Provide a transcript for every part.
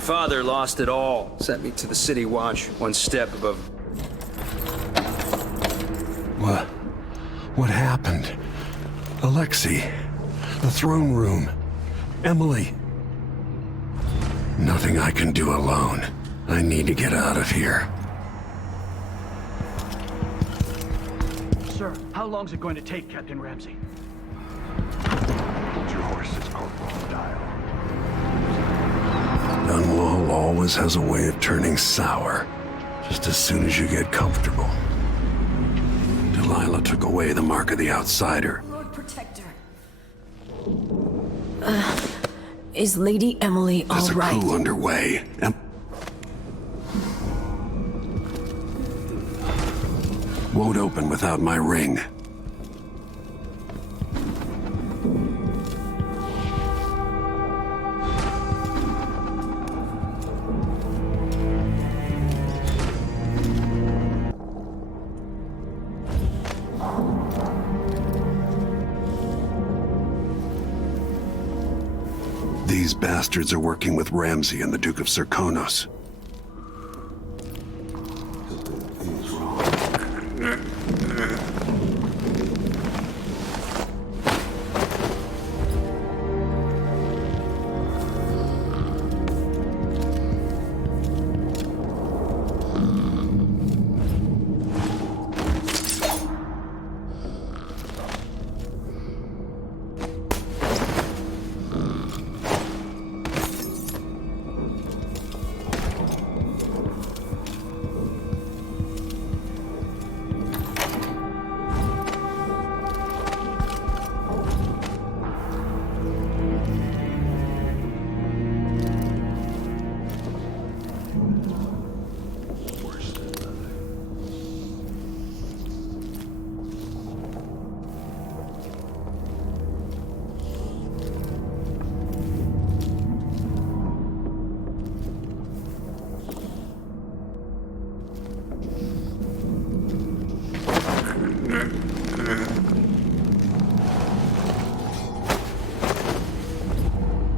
My father lost it all. Sent me to the City Watch, one step above. What happened? Alexei, the throne room, Emily. Nothing I can do alone. I need to get out of here. Sir, how long's it going to take, Captain Ramsey? Hold your horses, Corvo. Dial. Dunwall always has a way of turning sour, just as soon as you get comfortable. Delilah took away the mark of the outsider. Lord Protector. Is Lady Emily all There's a right? coup underway. Won't open without my ring. These bastards are working with Ramsey and the Duke of Serkonos.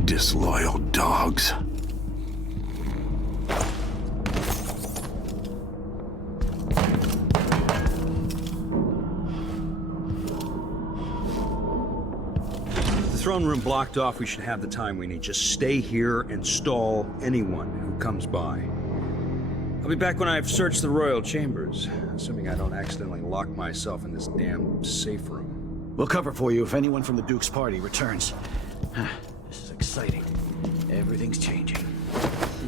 Disloyal dogs. The throne room blocked off. We should have the time we need. Just stay here and stall anyone who comes by. I'll be back when I've searched the royal chambers, assuming I don't accidentally lock myself in this damn safe room. We'll cover for you if anyone from the Duke's party returns. This is exciting. Everything's changing.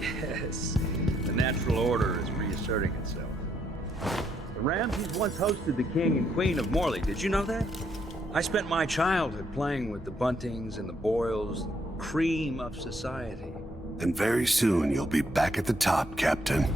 Yes, the natural order is reasserting itself. The Ramseys once hosted the King and Queen of Morley. Did you know that? I spent my childhood playing with the Buntings and the Boyles, cream of society. And very soon you'll be back at the top, Captain.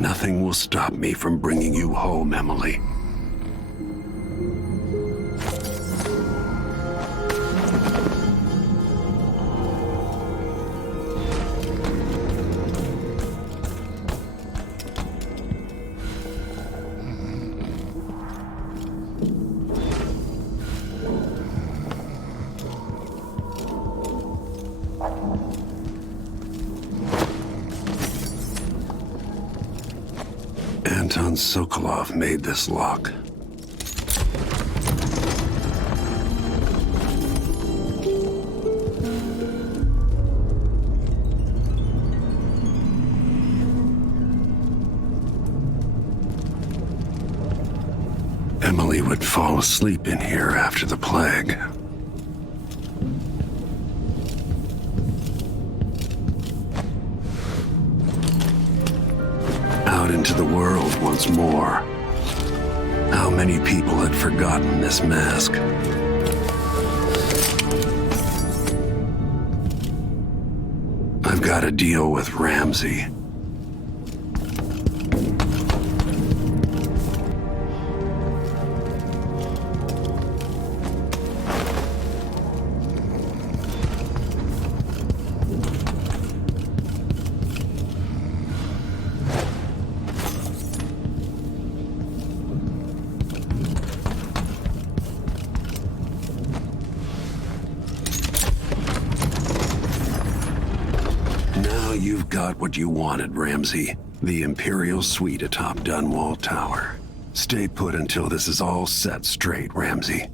Nothing will stop me from bringing you home, Emily. Anton Sokolov made this lock. would fall asleep in here after the plague. Out into the world once more. How many people had forgotten this mask? I've got to deal with Ramsey. You've got what you wanted, Ramsey. The Imperial Suite atop Dunwall Tower. Stay put until this is all set straight, Ramsey.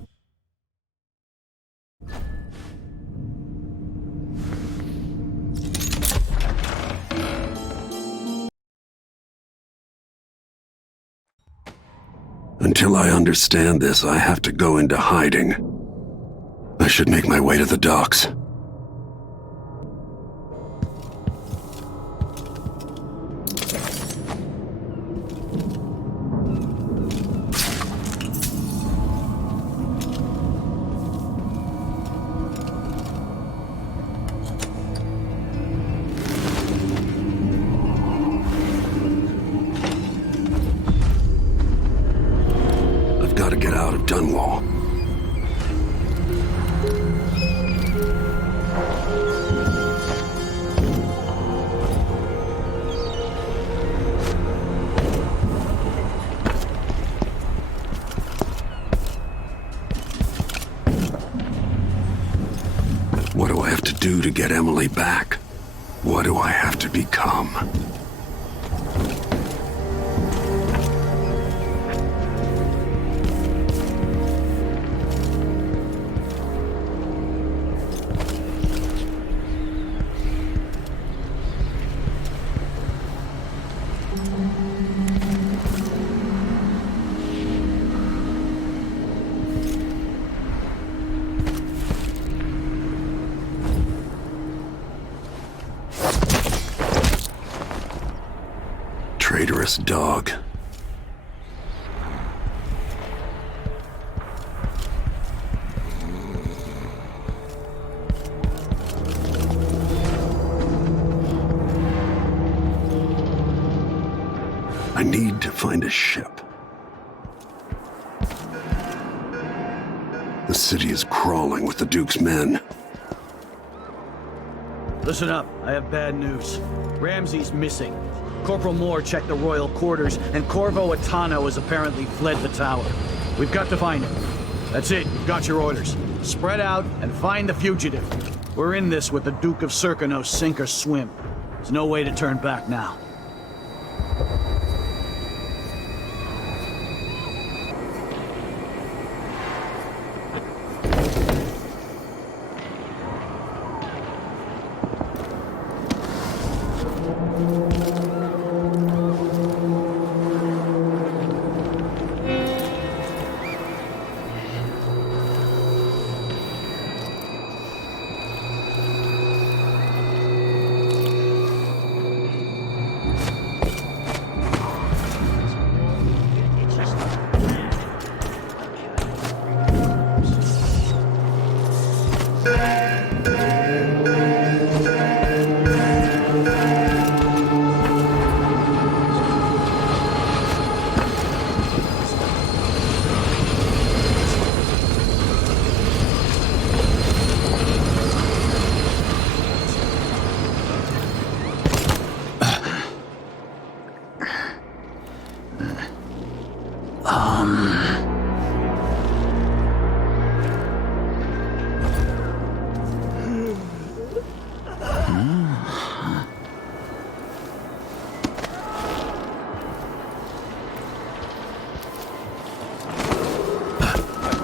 Until I understand this, I have to go into hiding. I should make my way to the docks. Gotta get out of Dunwall. What do I have to do to get Emily back? What do I have to become? Traitorous dog. I need to find a ship. The city is crawling with the Duke's men. Listen up, I have bad news. Ramsey's missing. Corporal Moore checked the royal quarters, and Corvo Attano has apparently fled the tower. We've got to find him. That's it, you've got your orders. Spread out and find the fugitive. We're in this with the Duke of Serkino, sink or swim. There's no way to turn back now.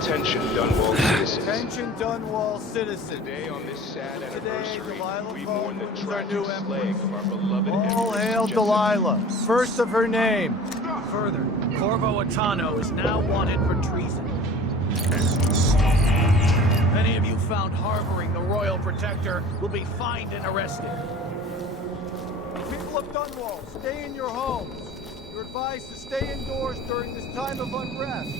Attention, Dunwall citizens. Attention, Dunwall citizens. Today, on this sad Today, anniversary, Delilah we mourn the Cole is our new tragic slaying empress. of our beloved All Empress hail Jessica. Delilah, first of her name. further. Corvo Attano is now wanted for treason. Any of you found harboring the Royal Protector will be fined and arrested. People of Dunwall, stay in your homes. You're advised to stay indoors during this time of unrest.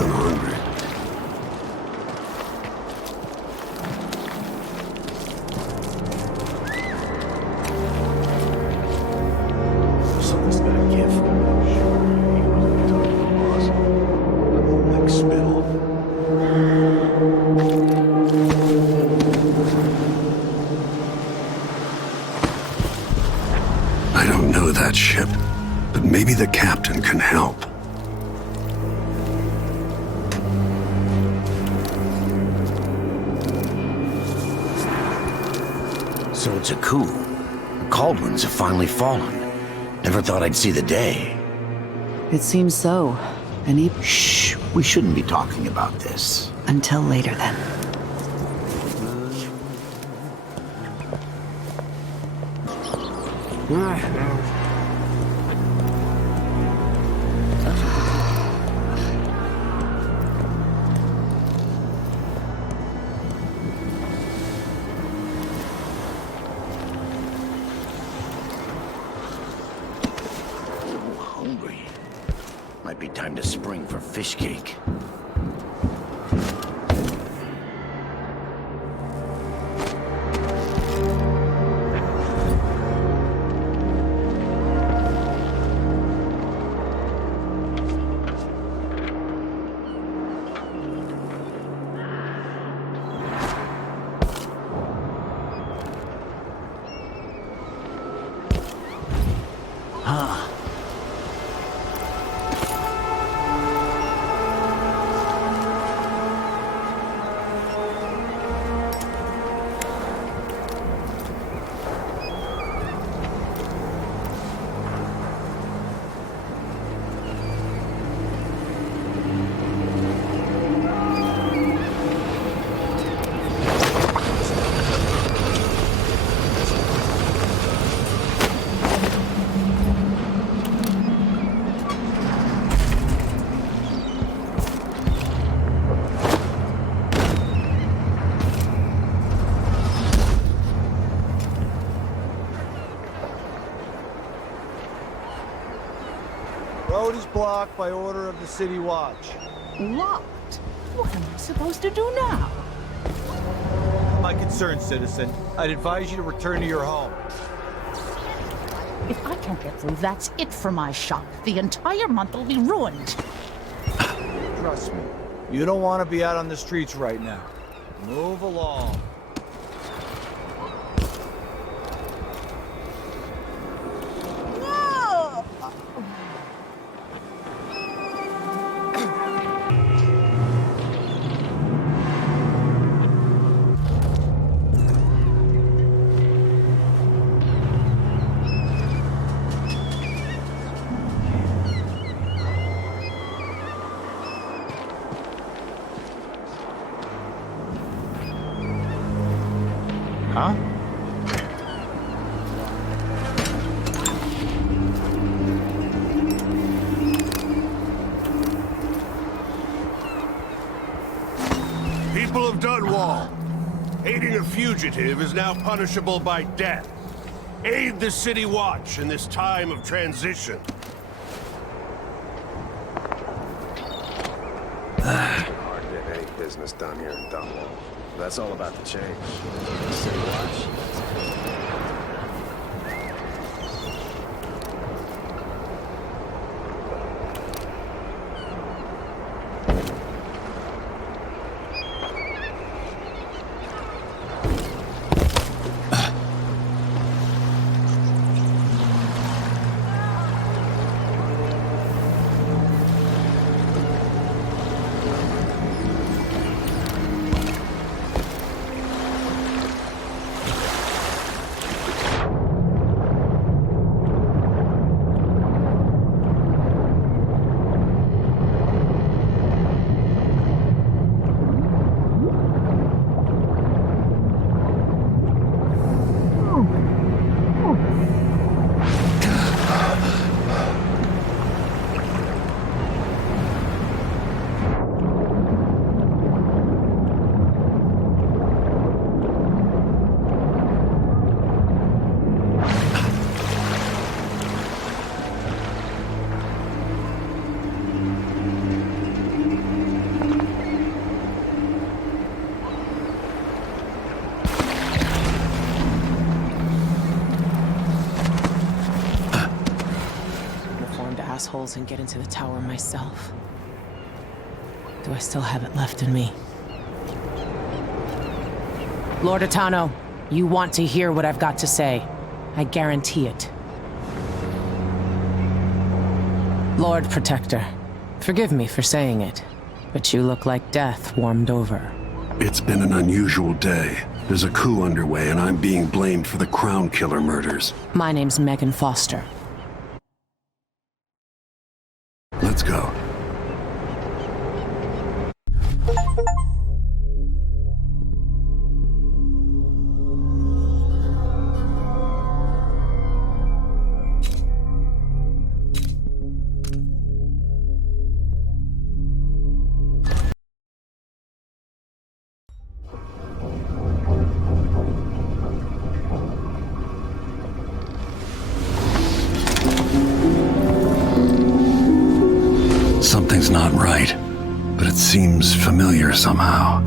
I'm hungry. So this guy can't fool me. Like spittle. I don't know that ship, but maybe the captain can help. So it's a coup. The Cauldrons have finally fallen. Never thought I'd see the day. It seems so. And Shh, we shouldn't be talking about this. until later then. Hungry. Might be time to spring for fish cake. Road is blocked by order of the City Watch. Locked? What am I supposed to do now? My concern, citizen. I'd advise you to return to your home. If I can't get through, that's it for my shop. The entire month will be ruined. Trust me. You don't want to be out on the streets right now. Move along. No! Huh? People of Dunwall, aiding a fugitive is now punishable by death. Aid the City Watch in this time of transition. Hard to get any business done here in Dunwall. That's all about to change. City Watch. royals and get into the tower myself. Do I still have it left in me? Lord Attano, you want to hear what I've got to say. I guarantee it. Lord Protector, forgive me for saying it, but you look like death warmed over. It's been an unusual day. There's a coup underway, and I'm being blamed for the Crown Killer murders. My name's Megan Foster. Let's go. Something's not right, but it seems familiar somehow.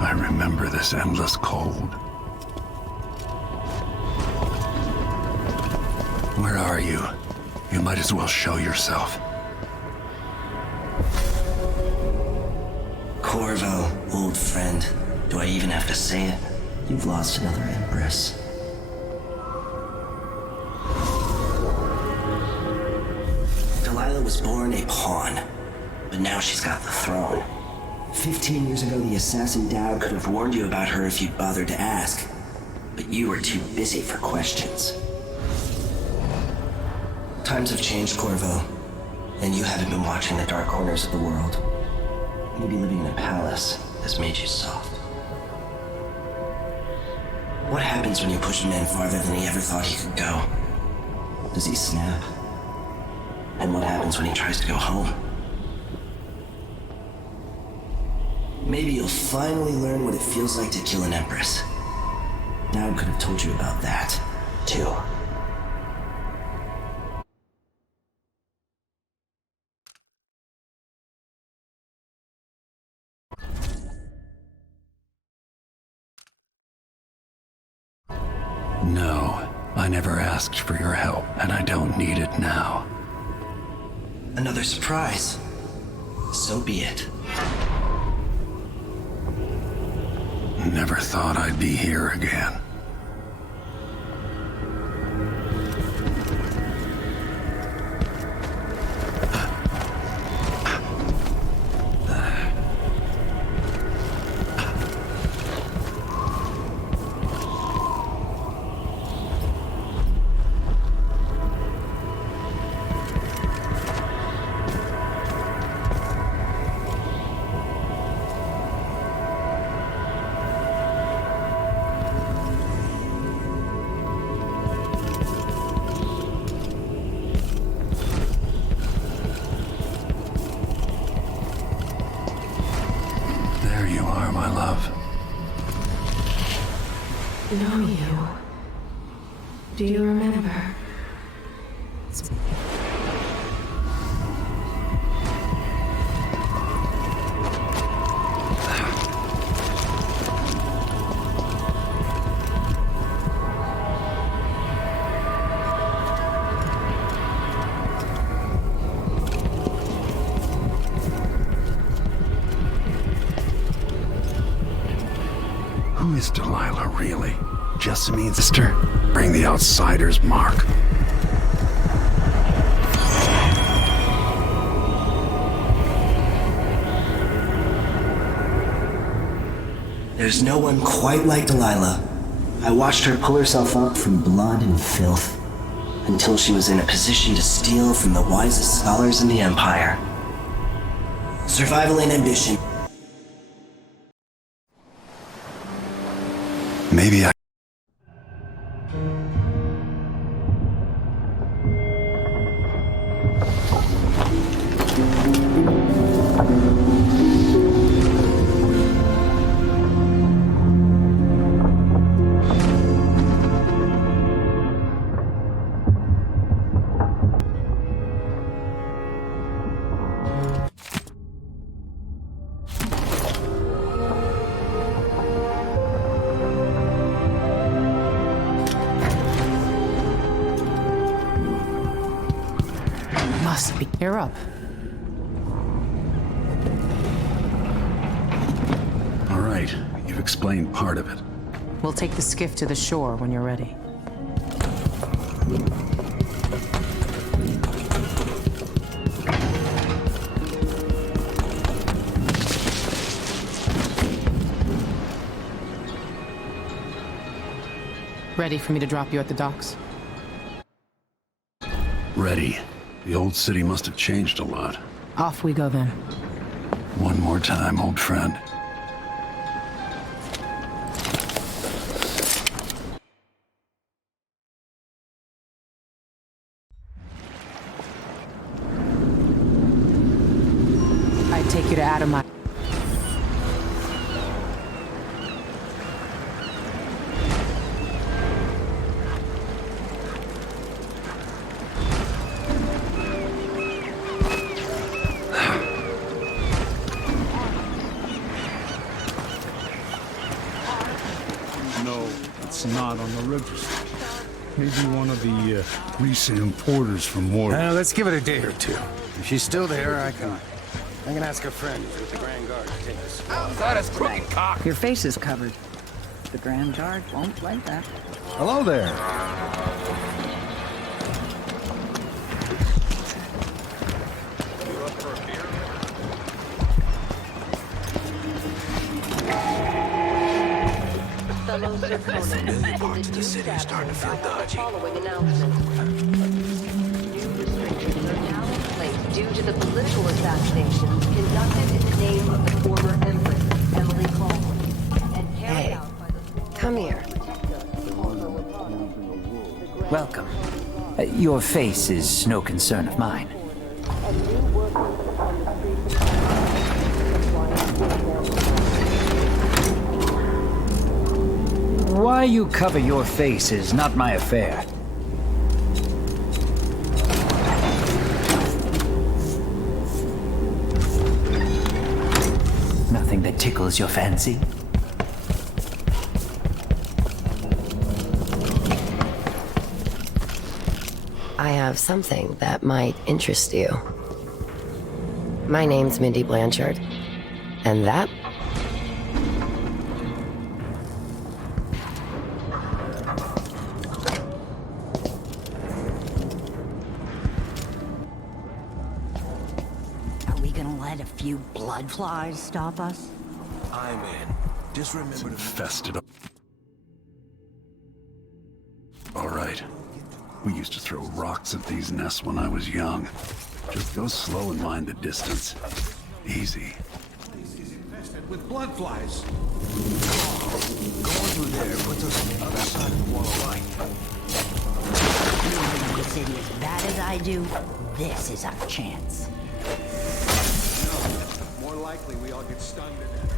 I remember this endless cold. Where are you? You might as well show yourself. Corvo, old friend. Do I even have to say it? You've lost another empress. Delilah was born a pawn, but now she's got the throne. 15 years ago, the assassin Dowd could have warned you about her if you'd bothered to ask, but you were too busy for questions. Times have changed, Corvo, and you haven't been watching the dark corners of the world. Maybe living in a palace has made you soft. What happens when you push a man farther than he ever thought he could go? Does he snap? And what happens when he tries to go home? Maybe you'll finally learn what it feels like to kill an empress. Dowd could have told you about that, too. No, I never asked for your help, and I don't need it now. Another surprise. So be it. Never thought I'd be here again. Know you. Do you remember? Who is Delilah, really? Jessamine's sister? Bring the outsiders, Mark. There's no one quite like Delilah. I watched her pull herself up from blood and filth until she was in a position to steal from the wisest scholars in the Empire. Survival and ambition. Maybe I... You're up. All right, you've explained part of it. We'll take the skiff to the shore when you're ready. Ready for me to drop you at the docks? Ready. The old city must have changed a lot. Off we go then. One more time, old friend. I'd take you to Attano. No, it's not on the register. Maybe one of the recent importers from Mordor. Let's give it a day or two. If she's still there, I can ask a friend who's with the Grand Guard to take us. That is crooked cock. Your face is covered. The Grand Guard won't like that. Hello there. Familiar parts of the city are starting to feel dodgy. Following announcement. New restrictions are now in place due to the political assassinations conducted in the name of the former Empress, Emily Corvo, and carried out by the former Come here. Corvo Attano. Welcome. Your face is no concern of mine. And new workers on the streets. Why you cover your face is not my affair. Nothing that tickles your fancy? I have something that might interest you. My name's Mindy Blanchard, and that... Are we gonna let a few blood flies stop us? I'm in. Just remember to Infested. All right. We used to throw rocks at these nests when I was young. Just go slow and mind the distance. Easy. With blood flies. Going through there puts us on the other side of the wall of light. You know the city as bad as I do, this is our chance. No, more likely we all get stunned to death.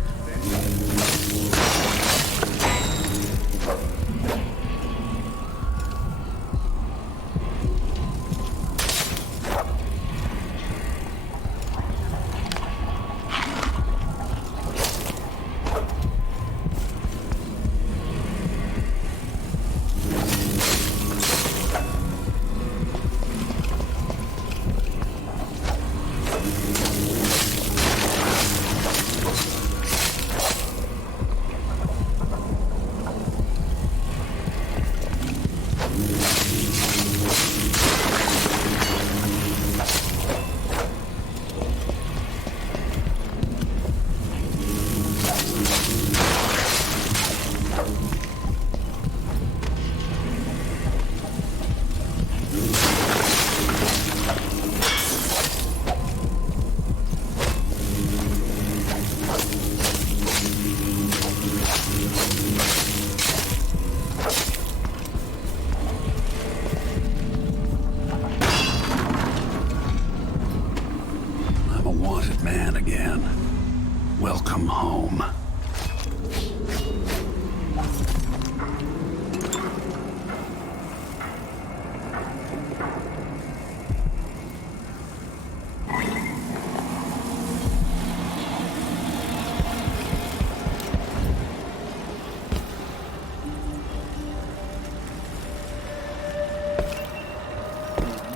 Welcome home.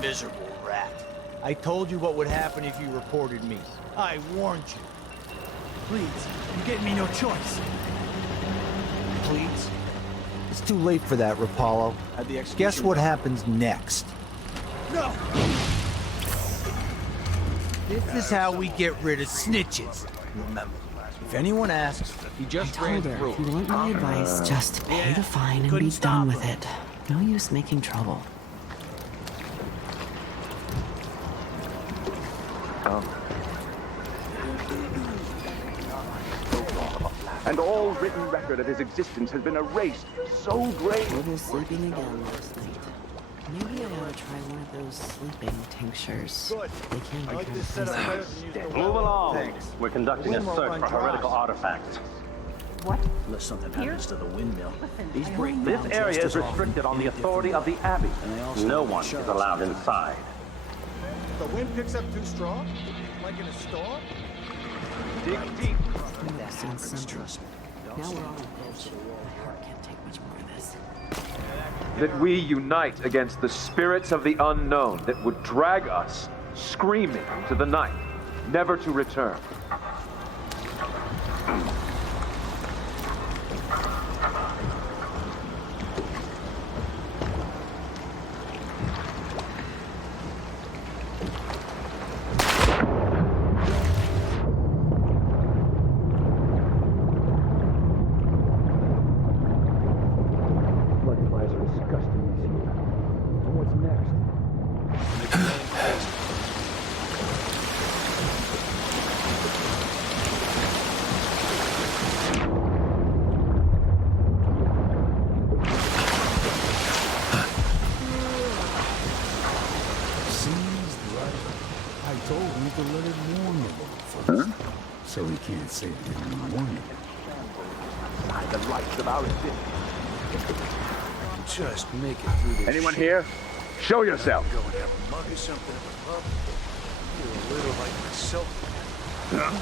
Miserable rat. I told you what would happen if you reported me. I warned you. Please, you gave me no choice. Please? It's too late for that, Rapallo. Guess what happens next? No! This is how we get rid of snitches. Remember, if anyone asks, you just ran through. If you want my advice, just pay the fine and be done with it. No use making trouble. And all written record of his existence has been erased. So great. Corvo sleeping again last night. Maybe I ought to try one of those sleeping tinctures. They can be kind of tasty. Move along. We're conducting a search for heretical artifacts. What? Unless something happens to the windmill. These This area is restricted on the authority of the Abbey. No one is allowed inside. The wind picks up too strong? Like in a storm? Dig deep. I've seen something. Now we're on the edge. Can't take much more of this. That we unite against the spirits of the unknown that would drag us, screaming, to the night, never to return. So we can't say it didn't warn you. By the lights of our existence. Just make it through this. Anyone here? Show yourself. Go and have a mug or something at the pub. You're a little like myself. Huh?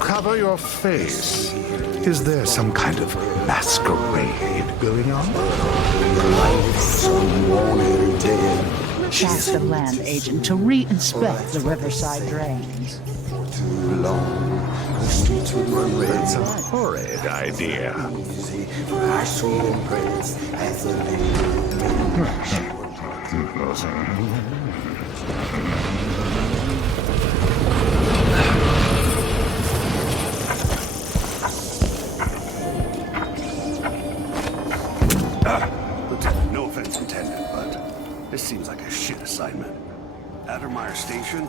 Cover your face. Is there some kind of masquerade going on? Task of land agent to re-inspect the riverside drains. That's a horrid idea. Lieutenant, no offense intended, but this seems like a shit assignment. Attermeyer Station?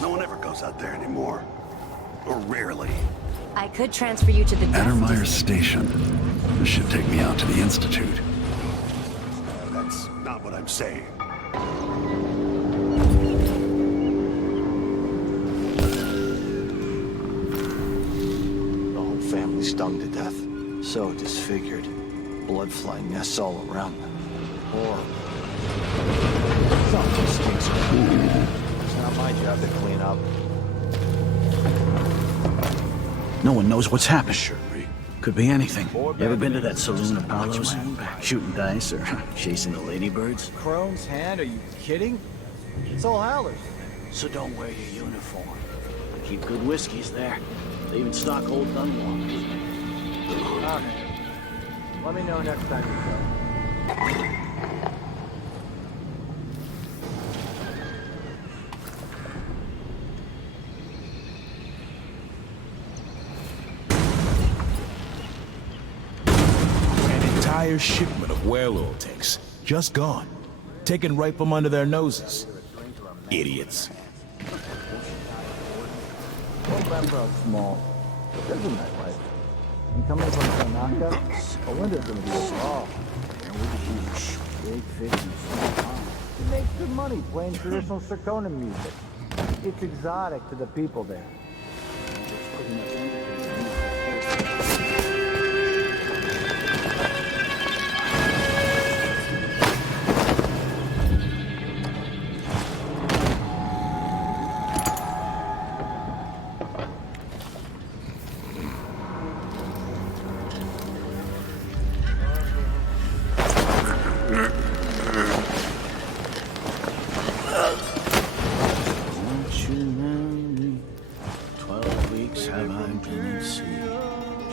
No one ever goes out there anymore. Or rarely. I could transfer you to the Attermeyer Station. This should take me out to the Institute. That's not what I'm saying. The whole family stung to death. So disfigured. Blood flying nests all around them. Horrible. Something stinks. It's not my job to clean up. No one knows what's happened. Could be anything. You ever been to that saloon, Apollo's? Shooting dice or chasing the ladybirds? Crone's hand? Are you kidding? It's all Howlers. So don't wear your uniform. Keep good whiskeys there. They even stock old Dunwall. Okay. Let me know next time you go. Entire shipment of whale oil tanks. Just gone. Taken right from under their noses. Idiots. Old Rembrandt small. But there's a nightlife. You come in from Tanaka, a window's gonna be a ball. And we can use big 50 small time. You make good money playing traditional Sarkonan music. It's exotic to the people there.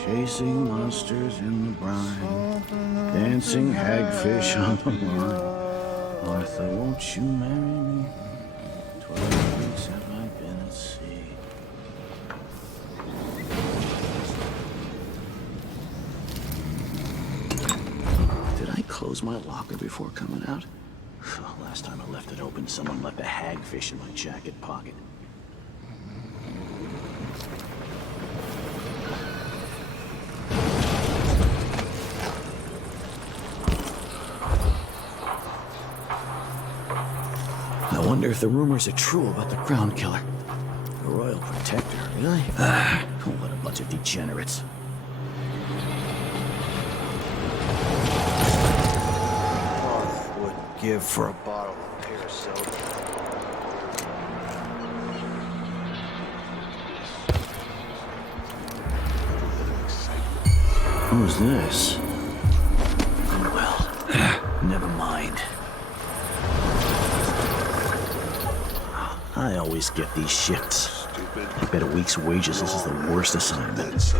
Chasing monsters in the brine, dancing hagfish on the line. Martha, won't you marry me? 12 weeks have I been at sea. Did I close my locker before coming out? Last time I left it open, someone left a hagfish in my jacket pocket. I wonder if the rumors are true about the Crown Killer. The Royal Protector, really? Oh, what a bunch of degenerates. Wouldn't give for a bottle of pear soda. Who's this? Oh, well, never mind. I always get these shifts. I bet a week's wages this is the worst assignment.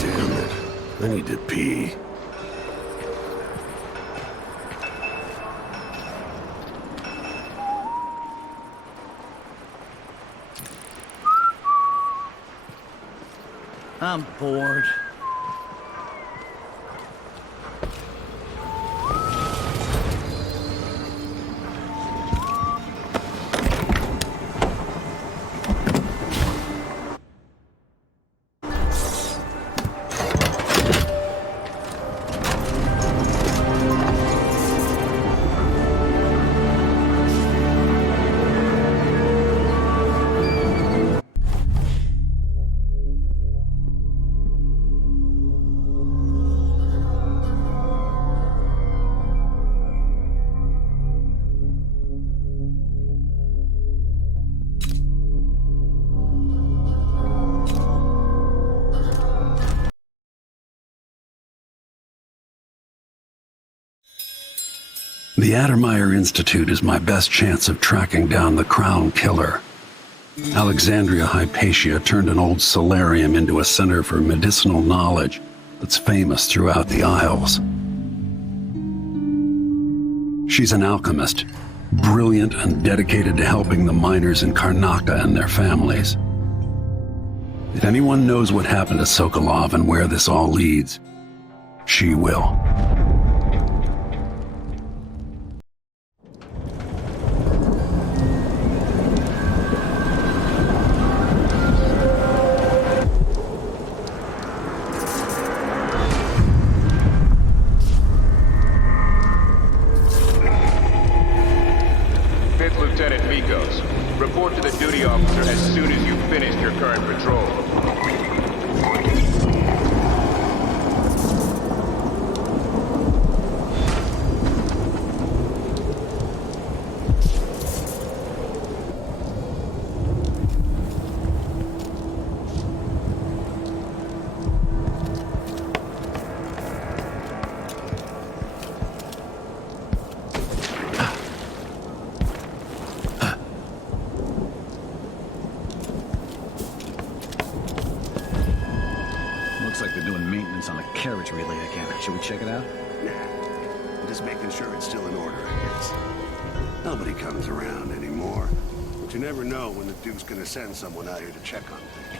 Damn it. I need to pee. I'm bored. The Addermeyer Institute is my best chance of tracking down the Crown Killer. Alexandria Hypatia turned an old solarium into a center for medicinal knowledge that's famous throughout the Isles. She's an alchemist, brilliant and dedicated to helping the miners in Karnaca and their families. If anyone knows what happened to Sokolov and where this all leads, she will. Report to the duty officer as soon as you've finished your current patrol. Looks like they're doing maintenance on the carriage relay again. Should we check it out? Nah. I'm just making sure it's still in order, I guess. Nobody comes around anymore. But you never know when the Duke's gonna send someone out here to check on things.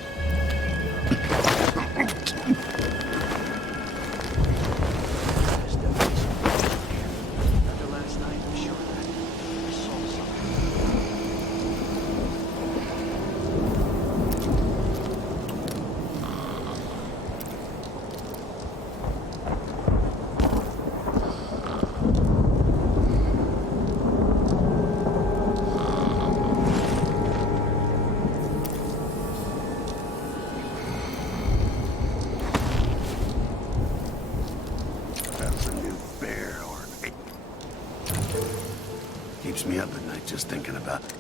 Keeps me up at night just thinking about it.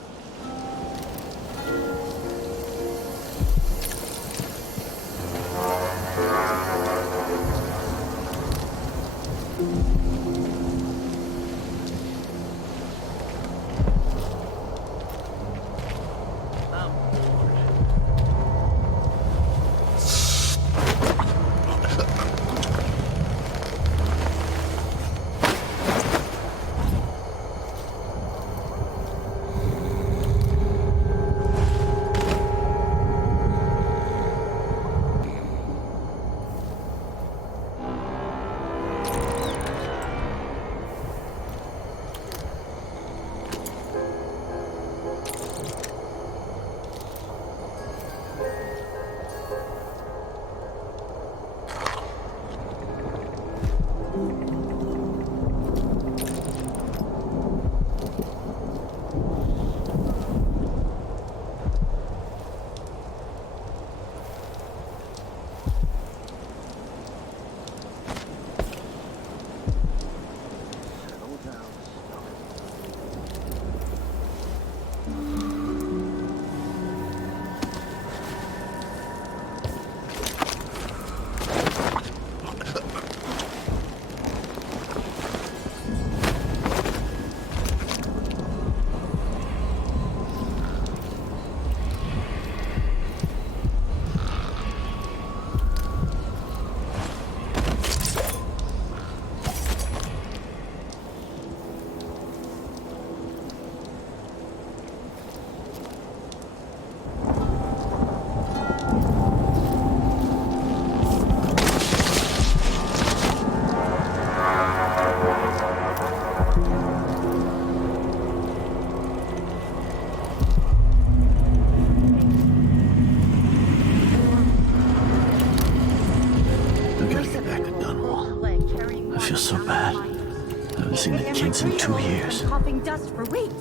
Coughing dust for weeks.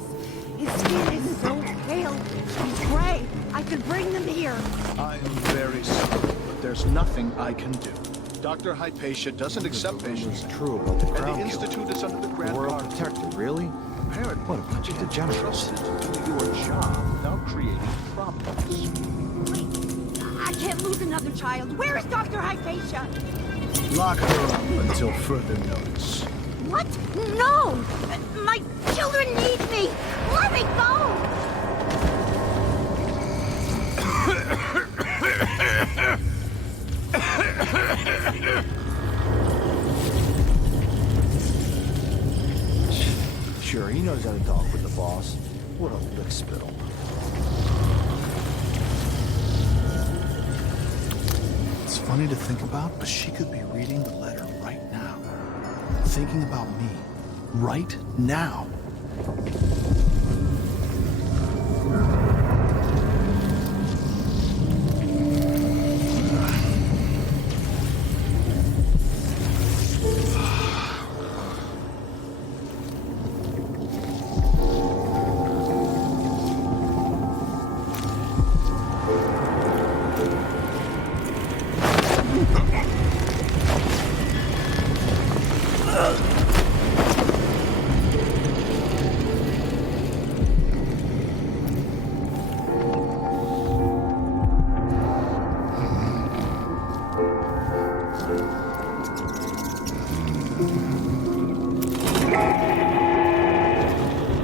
His skin is so pale and gray. I could bring them here. I am very sorry, but there's nothing I can do. Dr. Hypatia doesn't accept patients. True about the crown And the killer. Institute is under the Grand The royal Guard. protector, really? Apparently, What a bunch of degenerates. trusted to do your job without creating problems. I can't lose another child. Where is Dr. Hypatia? Lock her up until further notice. What? No! My children need me! Let me go! Sure, he knows how to talk with the boss. What a lick spittle. It's funny to think about, but she could be reading the letter right now. Thinking about me. Right now.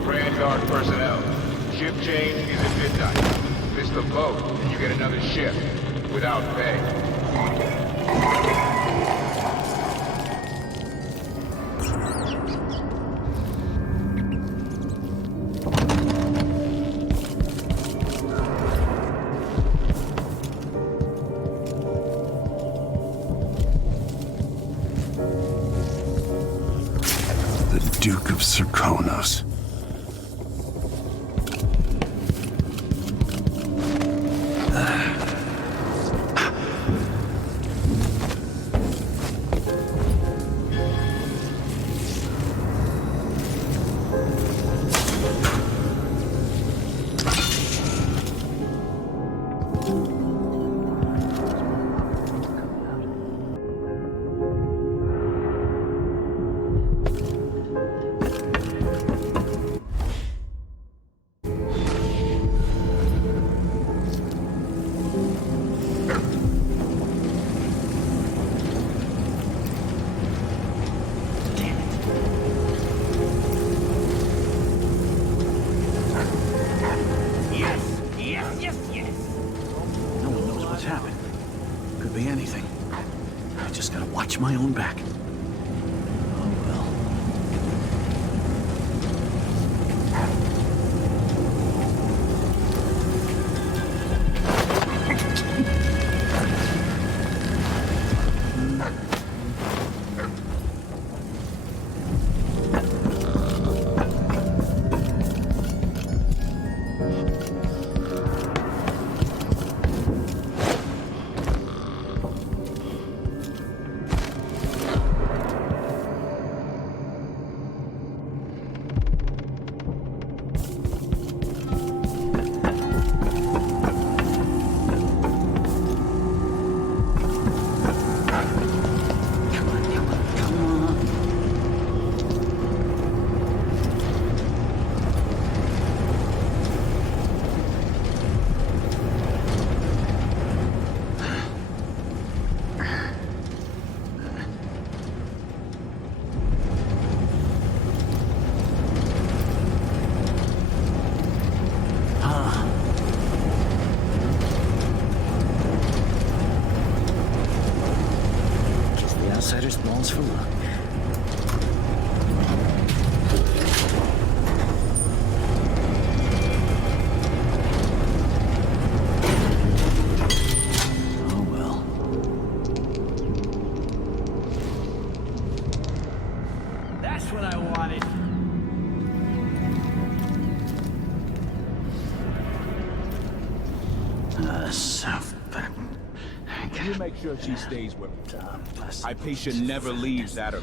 Grand Guard personnel. Ship change is at midnight. Miss the boat, and you get another ship. Without pay. The Duke of Serkonos. my own back. Oh well. Outsiders' balls for luck. Oh well. That's what I wanted. You make sure she stays where Hypatia never leaves Attano.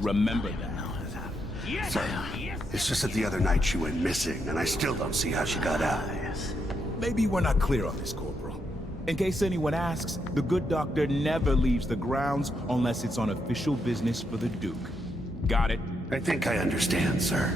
Remember that. Sir, it's just that the other night she went missing, and I still don't see how she got out. Maybe we're not clear on this, Corporal. In case anyone asks, the good doctor never leaves the grounds unless it's on official business for the Duke. Got it? I think I understand, sir.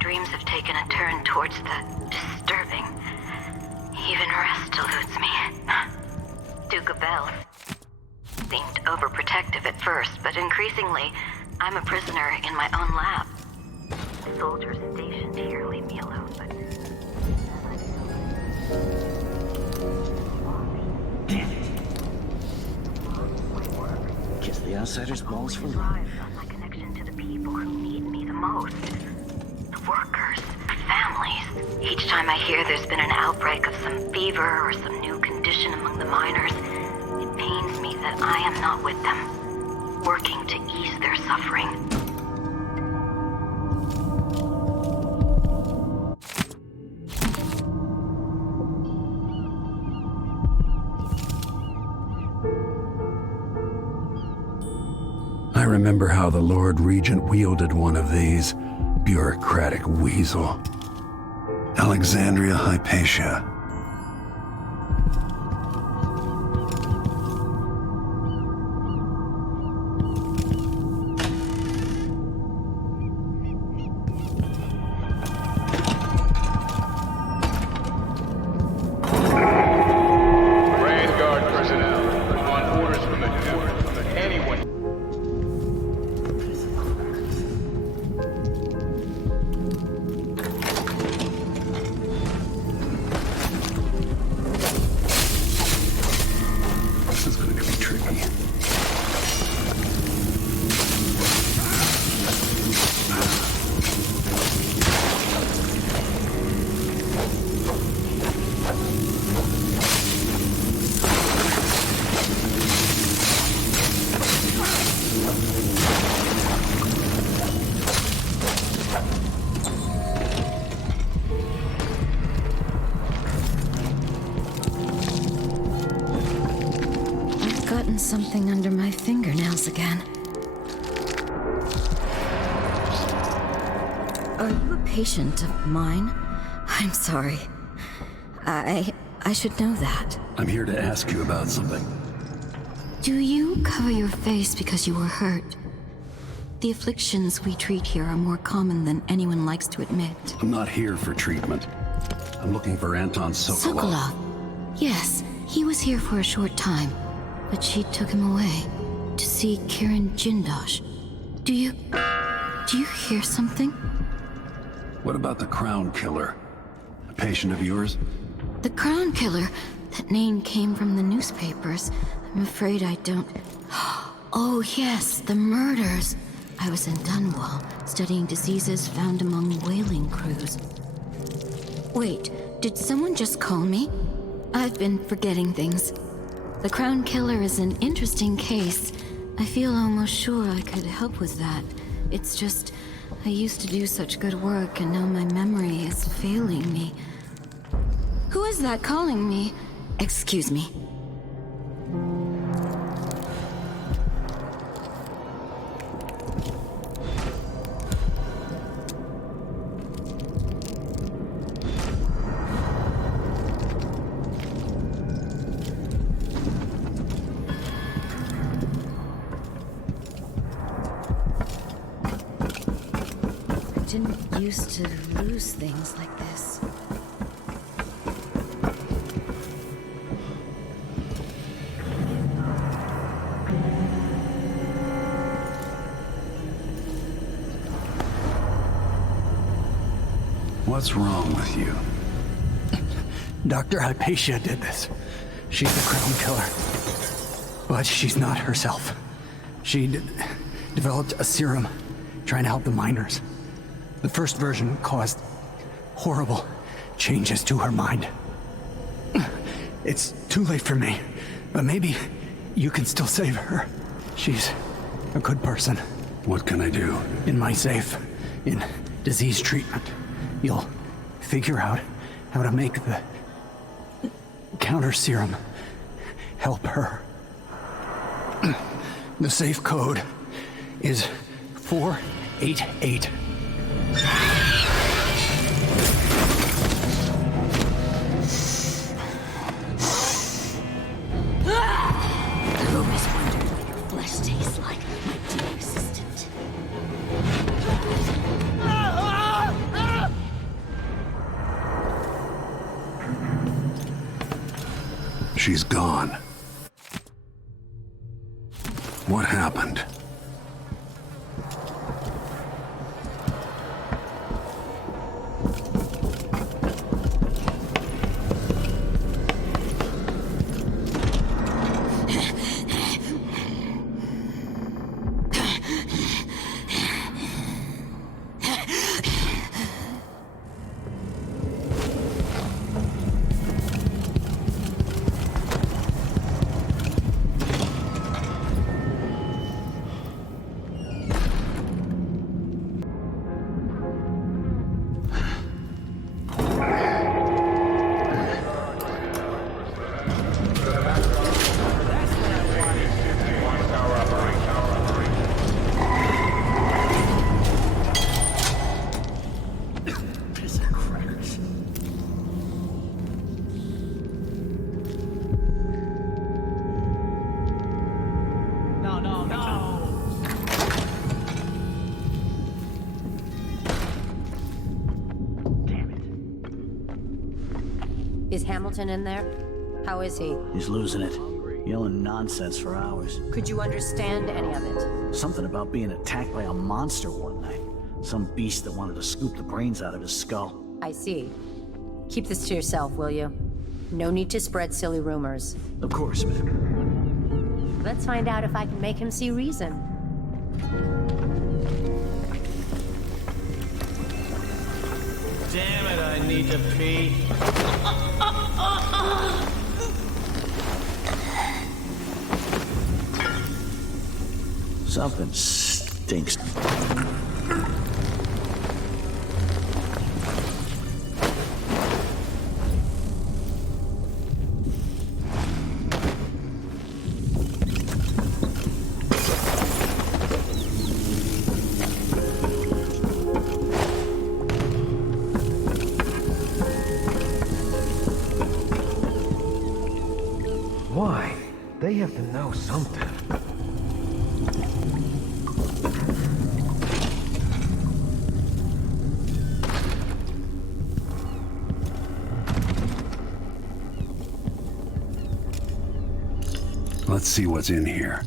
dreams have taken a turn towards the disturbing. Even rest eludes me. Duke Bell seemed overprotective at first, but increasingly, I'm a prisoner in my own lab. The soldiers stationed here leave me alone, but... Kiss the outsider's balls for love. My connection to the people who need me the most. The workers, the families. Each time I hear there's been an outbreak of some fever or some new condition among the miners, it pains me that I am not with them, working to ease their suffering. I remember how the Lord Regent wielded one of these, bureaucratic weasel. Alexandria Hypatia. Vanguard personnel, on orders from the Duke, anyone... This is going to be tricky. I've gotten something under my fingernails again. Are you a patient of mine? I'm sorry. I should know that. I'm here to ask you about something. Do you cover your face because you were hurt? The afflictions we treat here are more common than anyone likes to admit. I'm not here for treatment. I'm looking for Anton Sokolov. Sokolov? Yes, he was here for a short time, but she took him away to see Kirin Jindosh. Do you hear something? What about the Crown Killer? A patient of yours? The Crown Killer? That name came from the newspapers. I'm afraid I don't... Oh yes, the murders. I was in Dunwall, studying diseases found among whaling crews. Wait, did someone just call me? I've been forgetting things. The Crown Killer is an interesting case. I feel almost sure I could help with that. It's just, I used to do such good work and now my memory is failing me. Who is that calling me? Excuse me. I didn't used to lose things like this. What's wrong with you? Dr. Hypatia did this. She's the Crown Killer. But she's not herself. She developed a serum trying to help the miners. The first version caused horrible changes to her mind. It's too late for me, but maybe you can still save her. She's a good person. What can I do? In my safe, in disease treatment, you'll figure out how to make the counter serum help her. The safe code is 488. I've always wondered what your flesh tastes like, my dear assistant. She's gone. What happened? Hamilton in there? How is he? He's losing it. Yelling nonsense for hours. Could you understand any of it? Something about being attacked by a monster one night. Some beast that wanted to scoop the brains out of his skull. I see. Keep this to yourself, will you? No need to spread silly rumors. Of course, ma'am. Let's find out if I can make him see reason. Damn it, I need to pee. Something stinks. Why? They have to know something. Let's see what's in here.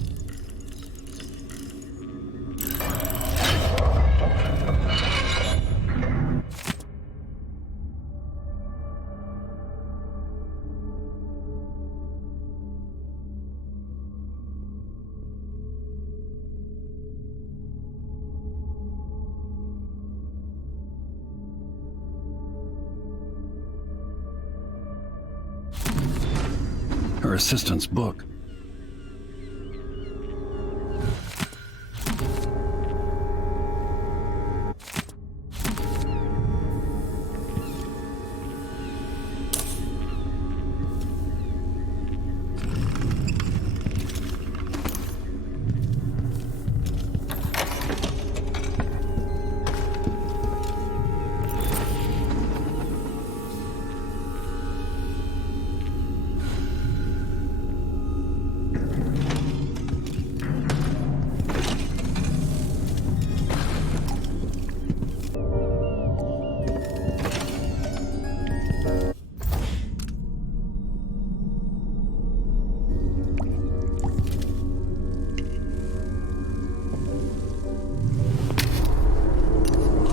Her assistant's book.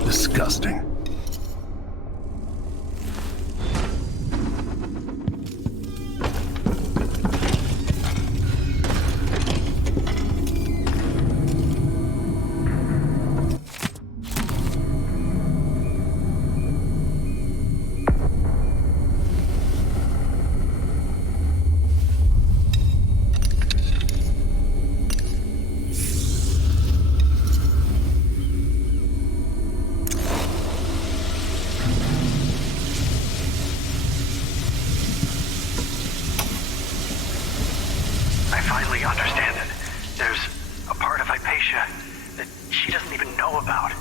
Disgusting. I finally understand it. There's a part of Hypatia that she doesn't even know about.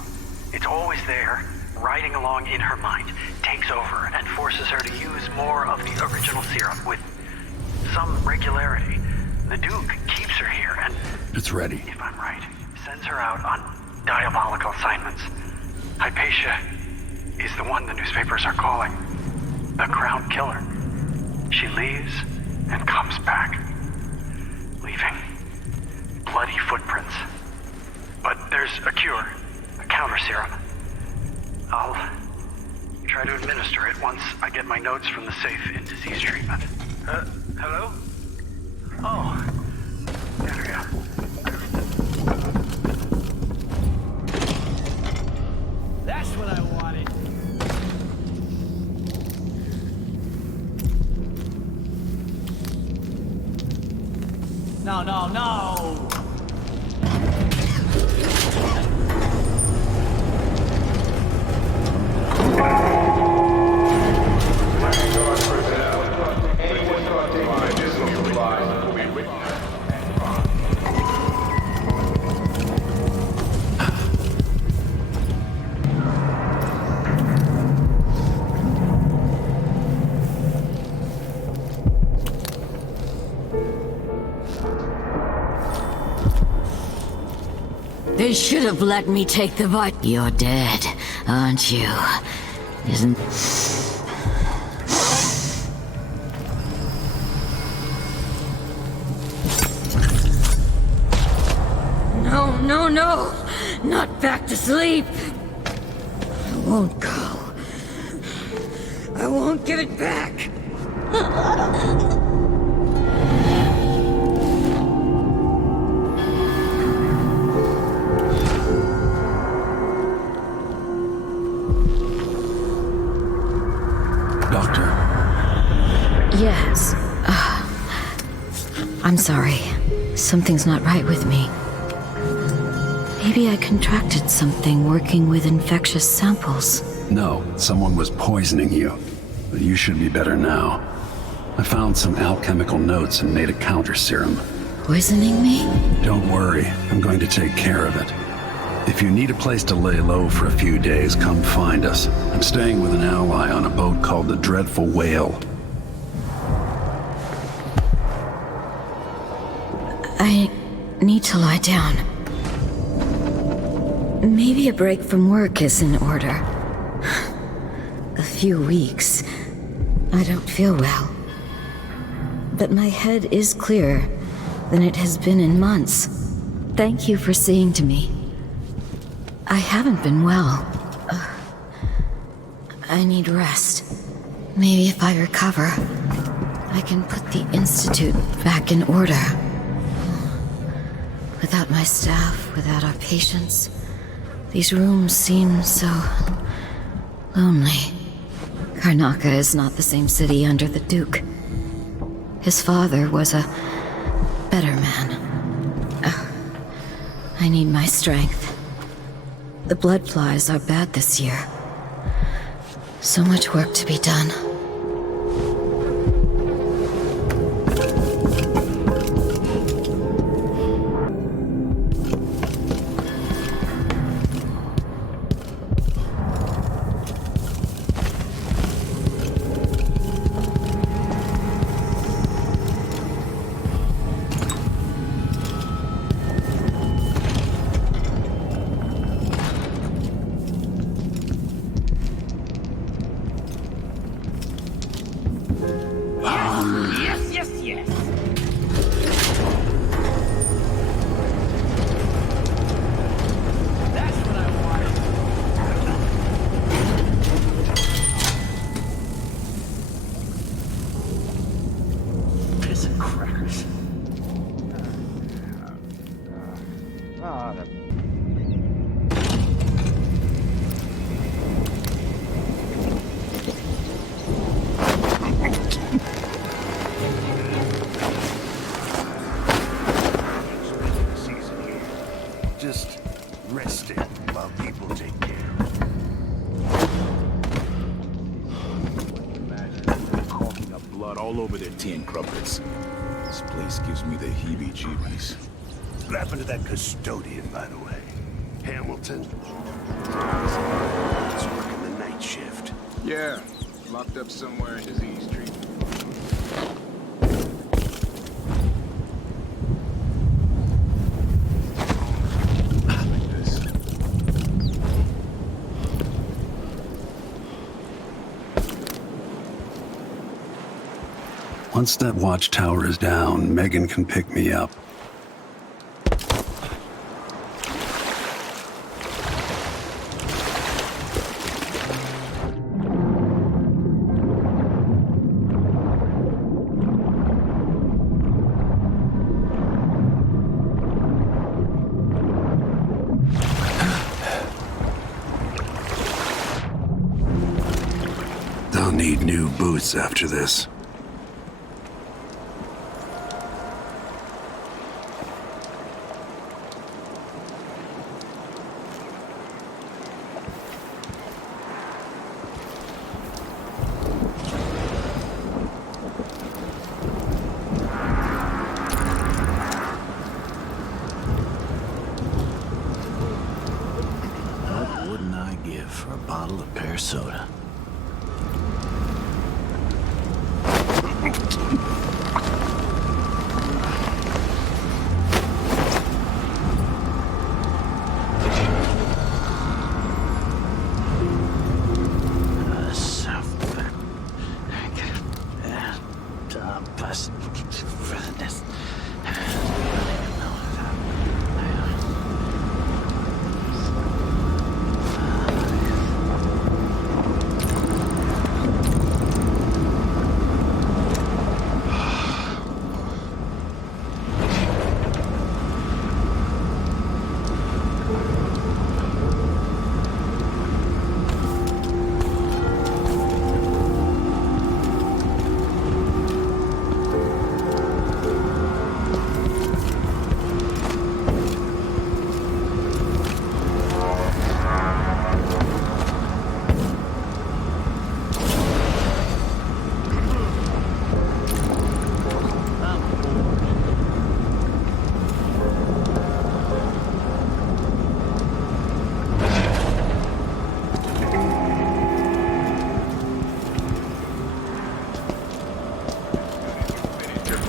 It's always there, riding along in her mind, takes over and forces her to use more of the original serum with some regularity. The Duke keeps her here and, It's ready. if I'm right, sends her out on diabolical assignments. Hypatia is the one the newspapers are calling the Crown Killer. She leaves and comes back, leaving bloody footprints. But there's a cure, a counter serum. I'll try to administer it once I get my notes from the safe in disease treatment. Hello? Oh, there we go. That's what I wanted. No, no, no! Anyone caught taking medicinal supplies will be witnessed. They should have let me take the bite. You're dead, aren't you? Isn't... No! Not back to sleep! I won't go. I won't give it back! Doctor. Yes. I'm sorry. Something's not right with me. Maybe I contracted something working with infectious samples. No, someone was poisoning you. But you should be better now. I found some alchemical notes and made a counter serum. Poisoning me? Don't worry, I'm going to take care of it. If you need a place to lay low for a few days, come find us. I'm staying with an ally on a boat called the Dreadful Whale. I need to lie down. Maybe a break from work is in order. A few weeks. I don't feel well. But my head is clearer than it has been in months. Thank you for seeing to me. I haven't been well. I need rest. Maybe if I recover, I can put the Institute back in order. Without my staff, without our patients, these rooms seem so lonely. Karnaca is not the same city under the Duke. His father was a better man. I need my strength. The blood flies are bad this year. So much work to be done. Just resting while people take care. Imagine coughing up blood all over their tea and crumpets. This place gives me the heebie-jeebies. What happened to that custodian, by the way? Hamilton? He's working the night shift. Yeah, locked up somewhere in disease treatment. Once that watchtower is down, Megan can pick me up. They'll need new boots after this. What wouldn't I give for a bottle of pear soda?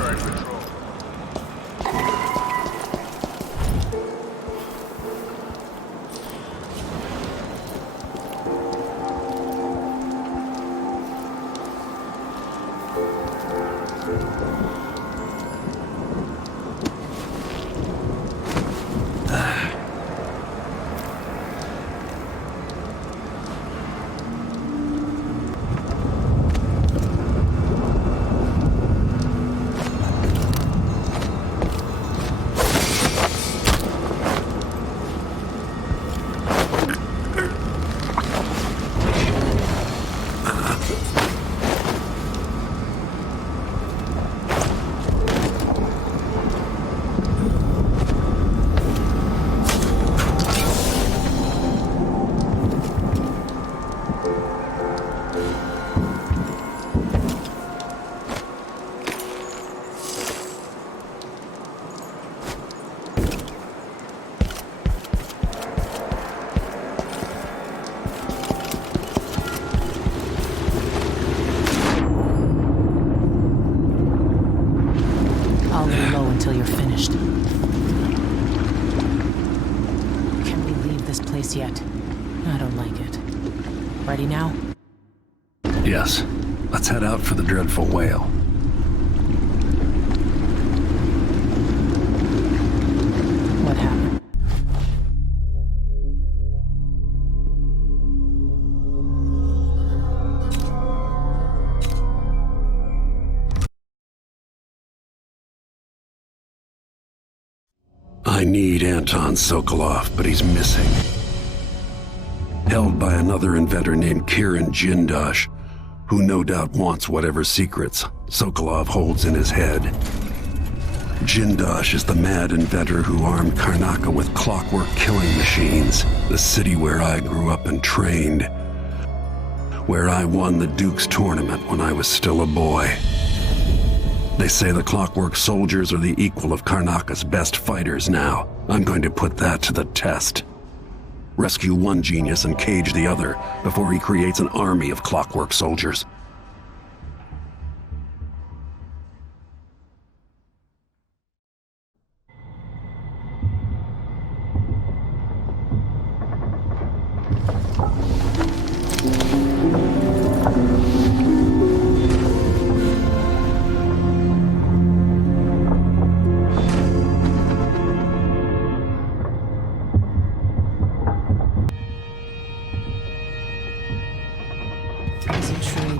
current patrol. Until you're finished. Can we leave this place yet? I don't like it. Ready now? Yes. Let's head out for the dreadful whale. What happened? I need Anton Sokolov, but he's missing. Held by another inventor named Kieran Jindosh, who no doubt wants whatever secrets Sokolov holds in his head. Jindosh is the mad inventor who armed Karnaca with clockwork killing machines, the city where I grew up and trained, where I won the Duke's tournament when I was still a boy. They say the clockwork soldiers are the equal of Karnaca's best fighters now. I'm going to put that to the test. Rescue one genius and cage the other before he creates an army of clockwork soldiers.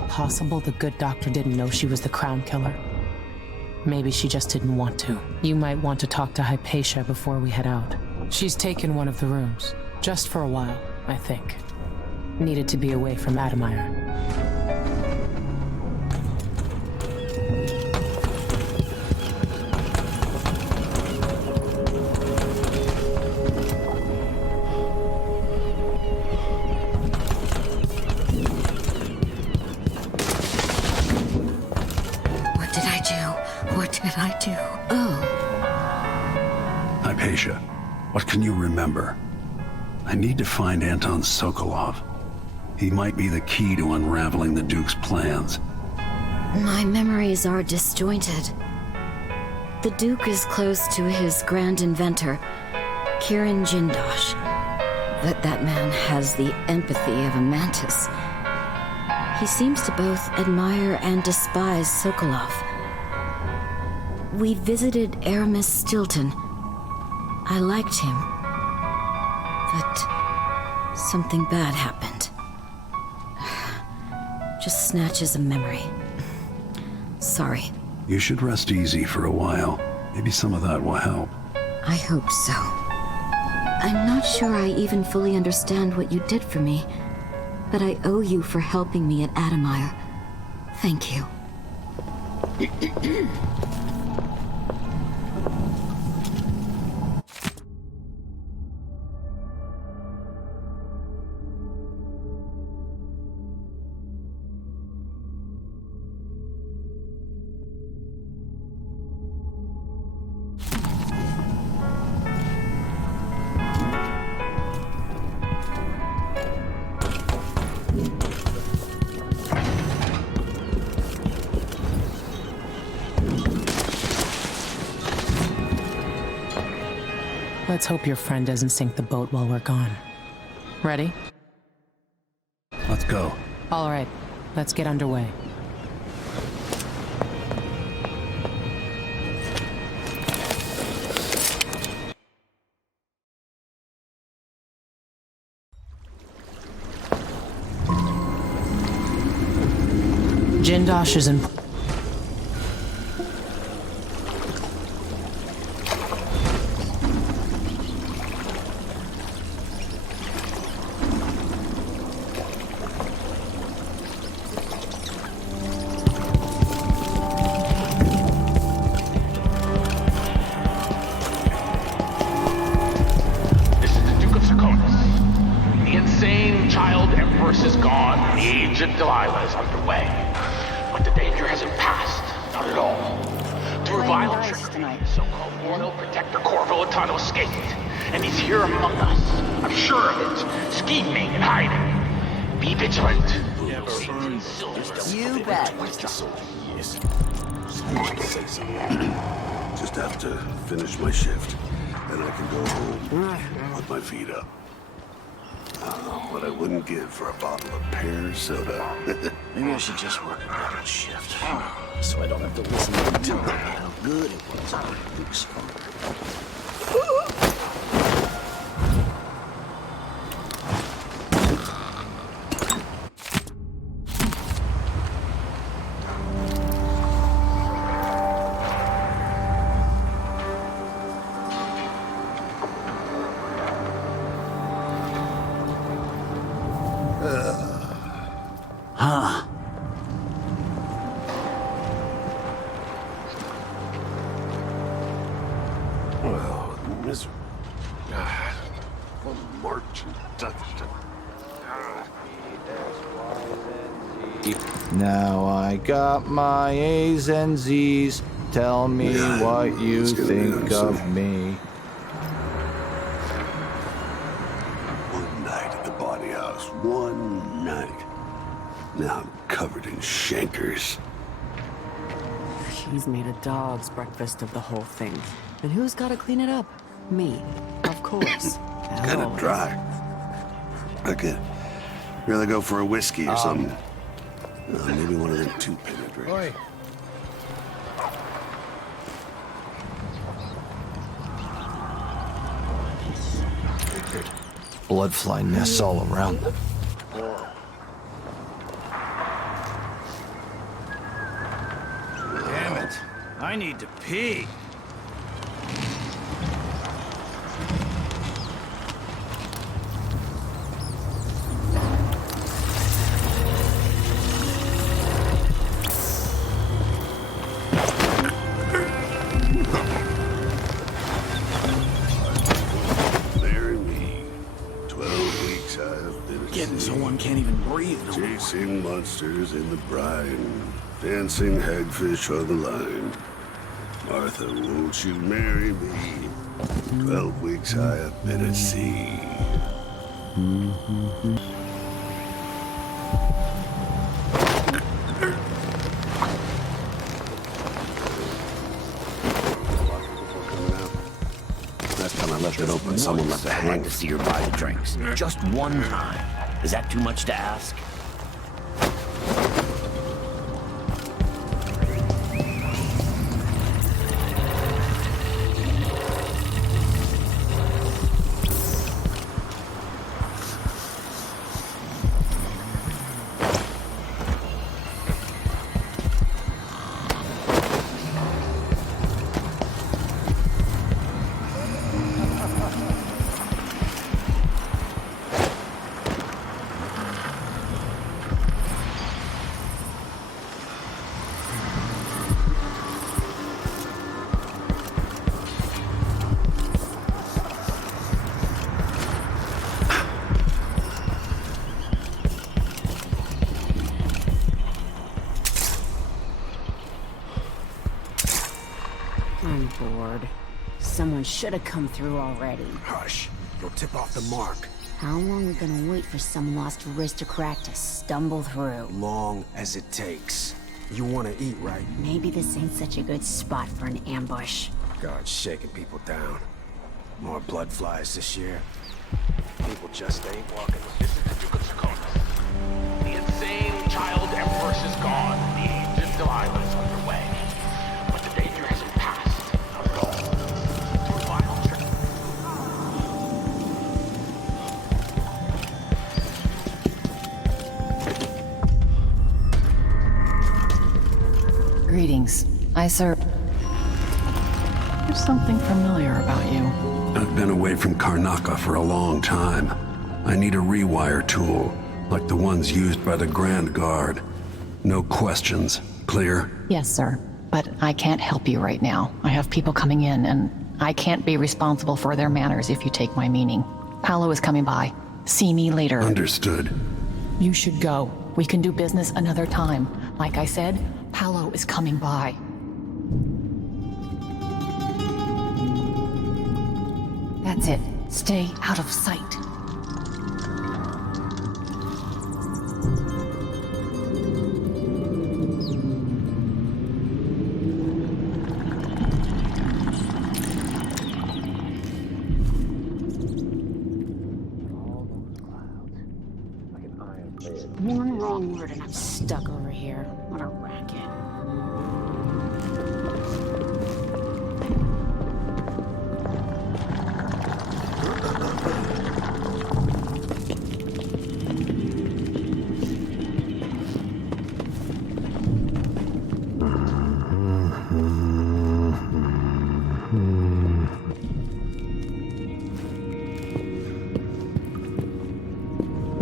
Possible the good doctor didn't know she was the crown killer. Maybe she just didn't want to. You might want to talk to Hypatia before we head out. She's taken one of the rooms. Just for a while, I think. Needed to be away from Adamire. Hypatia, what can you remember? I need to find Anton Sokolov. He might be the key to unraveling the Duke's plans. My memories are disjointed. The Duke is close to his grand inventor, Kieran Jindosh. That man has the empathy of a mantis. He seems to both admire and despise Sokolov. We visited Aramis Stilton. I liked him. But something bad happened. Just snatches of memory. Sorry. You should rest easy for a while. Maybe some of that will help. I hope so. I'm not sure I even fully understand what you did for me, but I owe you for helping me at Adamire. Thank you. Let's hope your friend doesn't sink the boat while we're gone. Ready? Let's go. All right, let's get underway. Jindosh is in... Delilah is underway. But the danger hasn't passed. Not at all. Through violent trickery, so-called royal protector Corvo Attano escaped. And he's here among us. I'm sure of it. Scheming and hiding. Be vigilant. You bet. Just have to finish my shift. Then I can go home, put my feet up. What I wouldn't give for a bottle of pear soda. Maybe I should just work a better shift. So I don't have to listen to them tell me about how good it was on Luke's phone. Now I got my A's and Z's. Tell me what you think of me. One night at the body house. One night. Now I'm covered in shankers. He's made a dog's breakfast of the whole thing. And who's got to clean it up? Me, of course. Kinda dry. I could really go for a whiskey or something. Maybe one of them two-penny drinks. Oi. Bloodfly nests all around them. Damn it. I need to pee. Chasing monsters in the brine, dancing hagfish on the line. Martha, won't you marry me? 12 weeks I have been at sea. Last time I left it open, someone left a hand to see her buy the drinks. Just one time. Is that too much to ask? I'm bored. Someone should have come through already. Hush. You'll tip off the mark. How long are we gonna wait for some lost aristocrat to stumble through? Long as it takes. You want to eat, right? Maybe this ain't such a good spot for an ambush. God's shaking people down. More blood flies this year. People just ain't walking. This is the Duke of Draconis. The insane child empress is gone. The age of Delilah is underway. But the danger hasn't passed. Not at all. Through vile trick. Greetings. I serve. There's something familiar about you. I've been away from Karnaca for a long time. I need a rewire tool, like the ones used by the Grand Guard. No questions. Clear? Yes, sir. But I can't help you right now. I have people coming in, and I can't be responsible for their manners if you take my meaning. Paolo is coming by. See me later. Understood. You should go. We can do business another time. Like I said, Paolo is coming by. That's it. Stay out of sight. One wrong word and I'm stuck over here. What a racket.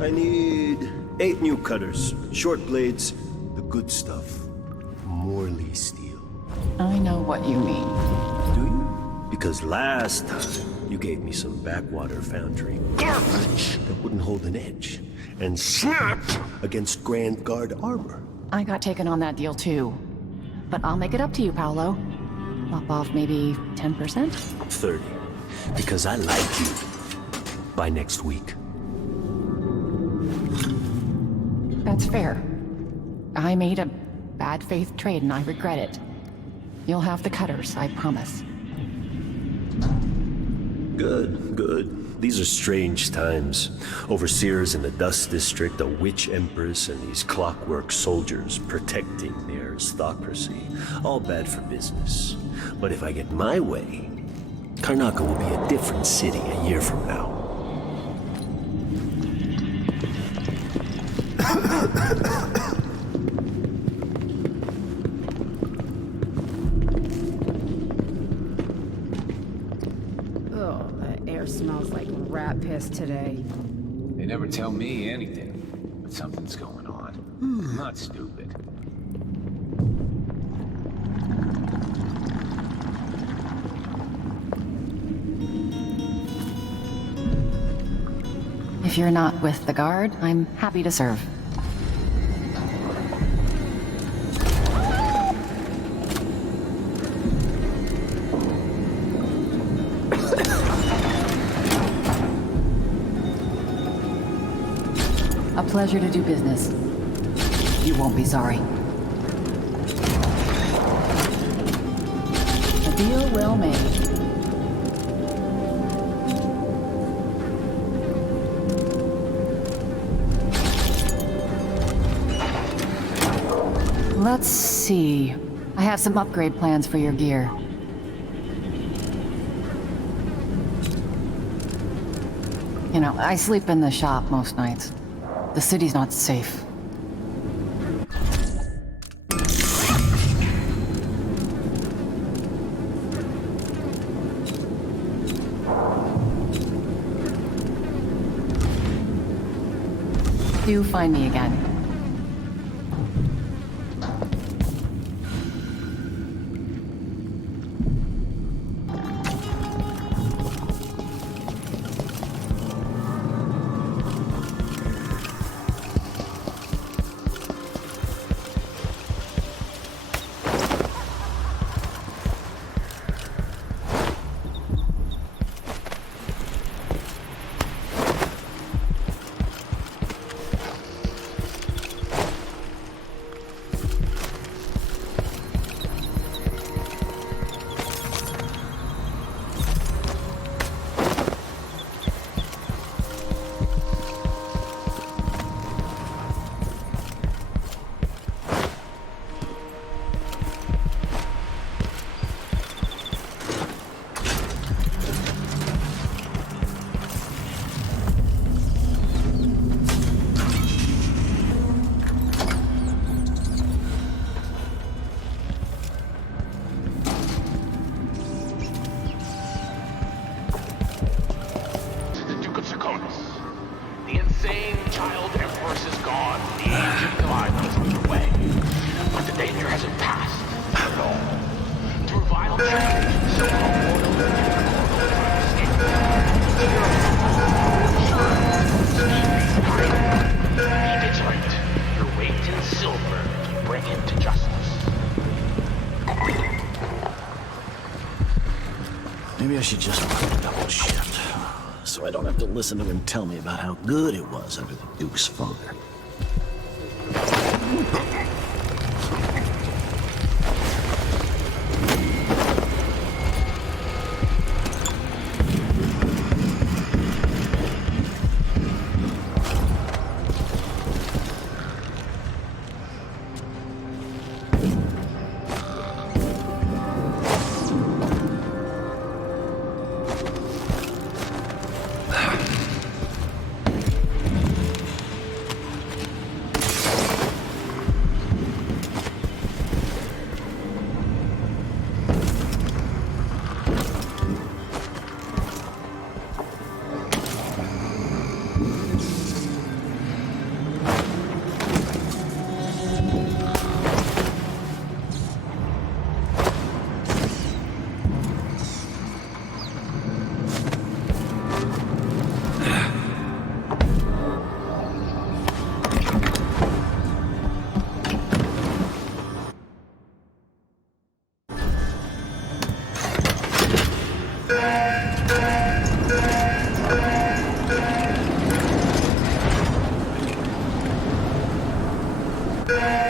I need 8 new cutters, short blades, the good stuff. Morley steel. I know what you mean. Do you? Because last time, you gave me some backwater foundry garbage that wouldn't hold an edge and snapped against Grand Guard armor. I got taken on that deal too. But I'll make it up to you, Paolo. Lop off maybe 10%? 30. Because I like you. By next week. That's fair. I made a bad faith trade and I regret it. You'll have the cutters, I promise. Good, good. These are strange times. Overseers in the Dust District, a witch empress, and these clockwork soldiers protecting the aristocracy. All bad for business. But if I get my way, Karnaca will be a different city a year from now. Oh, the air smells like rat piss today. They never tell me anything, but something's going on. I'm not stupid. If you're not with the guard, I'm happy to serve. A pleasure to do business. You won't be sorry. A deal well made. Let's see. I have some upgrade plans for your gear. You know, I sleep in the shop most nights. The city's not safe. Do find me again. It's right. Your weight in silver to bring him to justice. Maybe I should just work a double shift, so I don't have to listen to him tell me about how good it was under the Duke's father.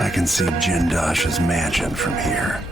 I can see Jindosh's mansion from here.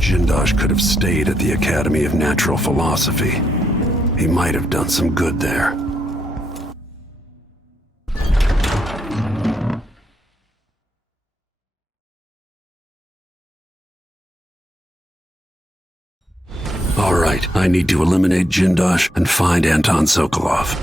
Jindosh could have stayed at the Academy of Natural Philosophy. He might have done some good there. All right, I need to eliminate Jindosh and find Anton Sokolov.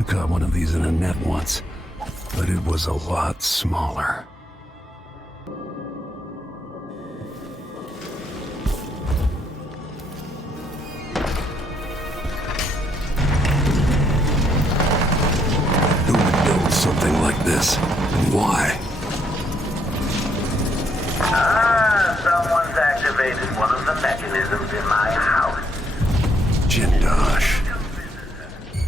I caught one of these in a net once, but it was a lot smaller. Who would build something like this, and why? Someone's activated one of the mechanisms in my house. Jindosh.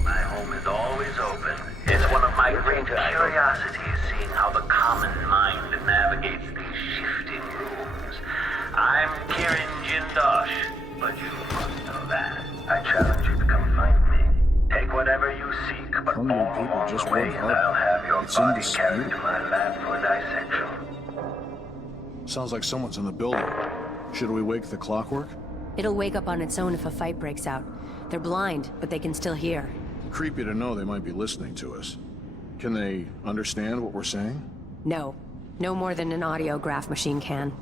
My home is always open. It's one of my great curiosities, seeing how the common mind navigates these shifting rooms. I'm Kirin Jindosh, but you must know that. I challenge you to come find me. Take whatever you seek, but all along the way, and I'll have your body carried to my lab for dissection. Sounds like someone's in the building. Should we wake the clockwork? It'll wake up on its own if a fight breaks out. They're blind, but they can still hear. Creepy to know they might be listening to us. Can they understand what we're saying? No. No more than an audiograph machine can.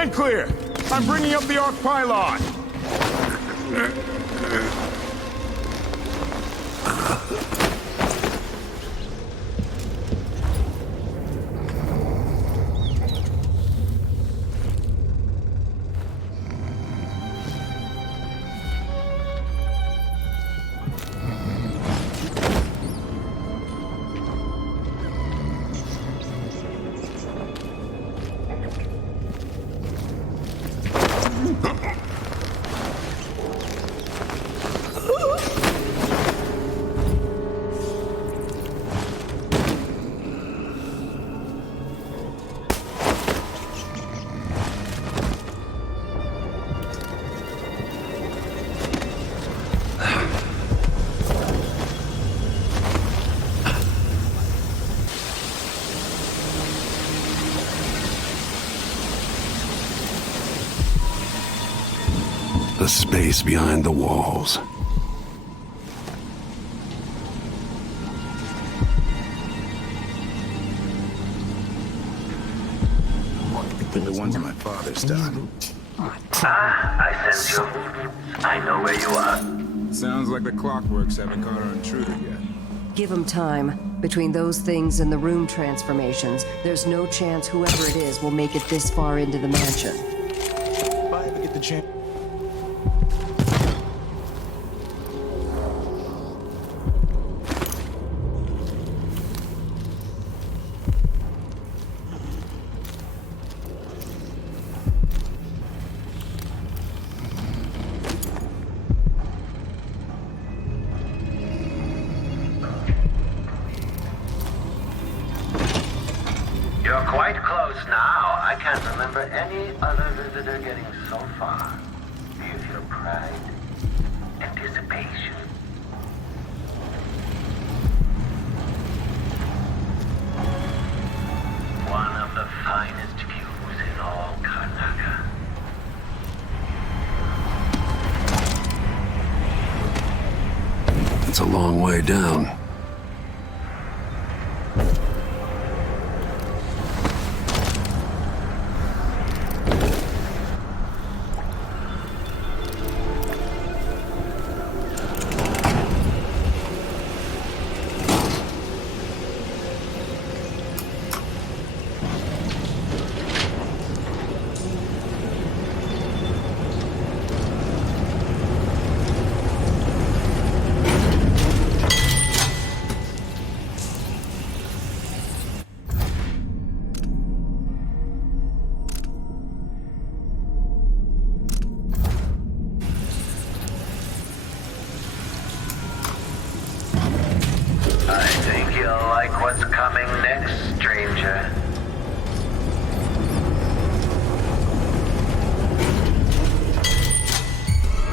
Stand clear! I'm bringing up the arc pylon! The space behind the walls. The ones in my father's time. I sense you. I know where you are. Sounds like the clockworks haven't caught our intruder yet. Give him time. Between those things and the room transformations, there's no chance whoever it is will make it this far into the mansion. If I ever get the chance... You're quite close now. I can't remember any other visitor getting so far. Feel your pride, anticipation. One of the finest views in all Karnaca. It's a long way down. I think you'll like what's coming next, stranger.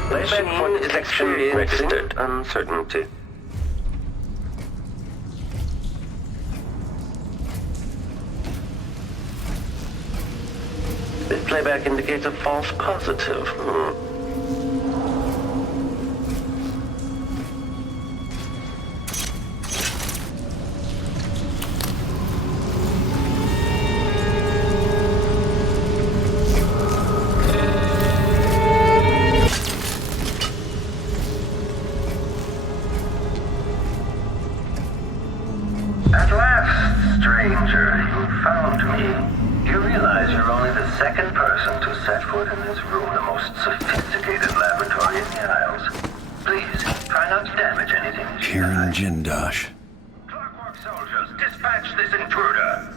Playback for detection registered. Uncertainty. This playback indicates a false positive. At last, stranger, you found me. You realize you're only the second person to set foot in this room, the most sophisticated laboratory in the Isles. Please, try not to damage anything. Kieran Jindosh. Clockwork soldiers, dispatch this intruder.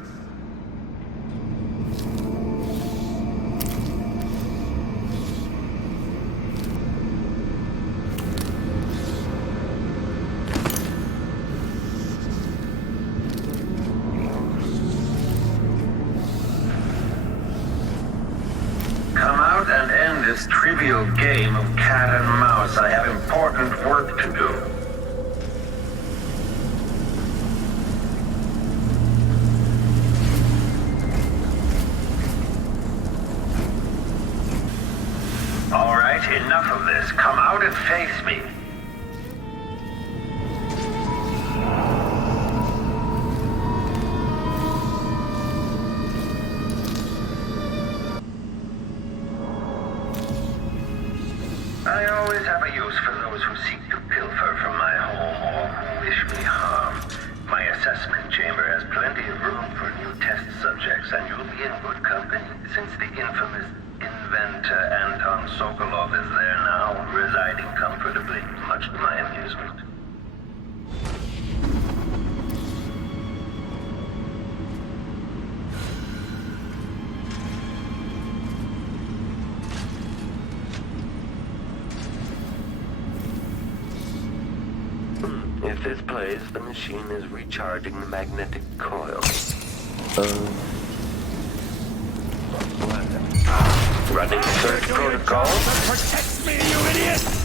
Come out and end this trivial game of cat and mouse. I have important work to do. All right, enough of this. Come out and face me. use for those who seek to pilfer from my home or who wish me harm. My assessment chamber has plenty of room for new test subjects, and you'll be in good company, since the infamous inventor Anton Sokolov is there now, residing comfortably, much to my amusement. If this plays, the machine is recharging the magnetic coil. Running search protocol. Protect me, you idiot!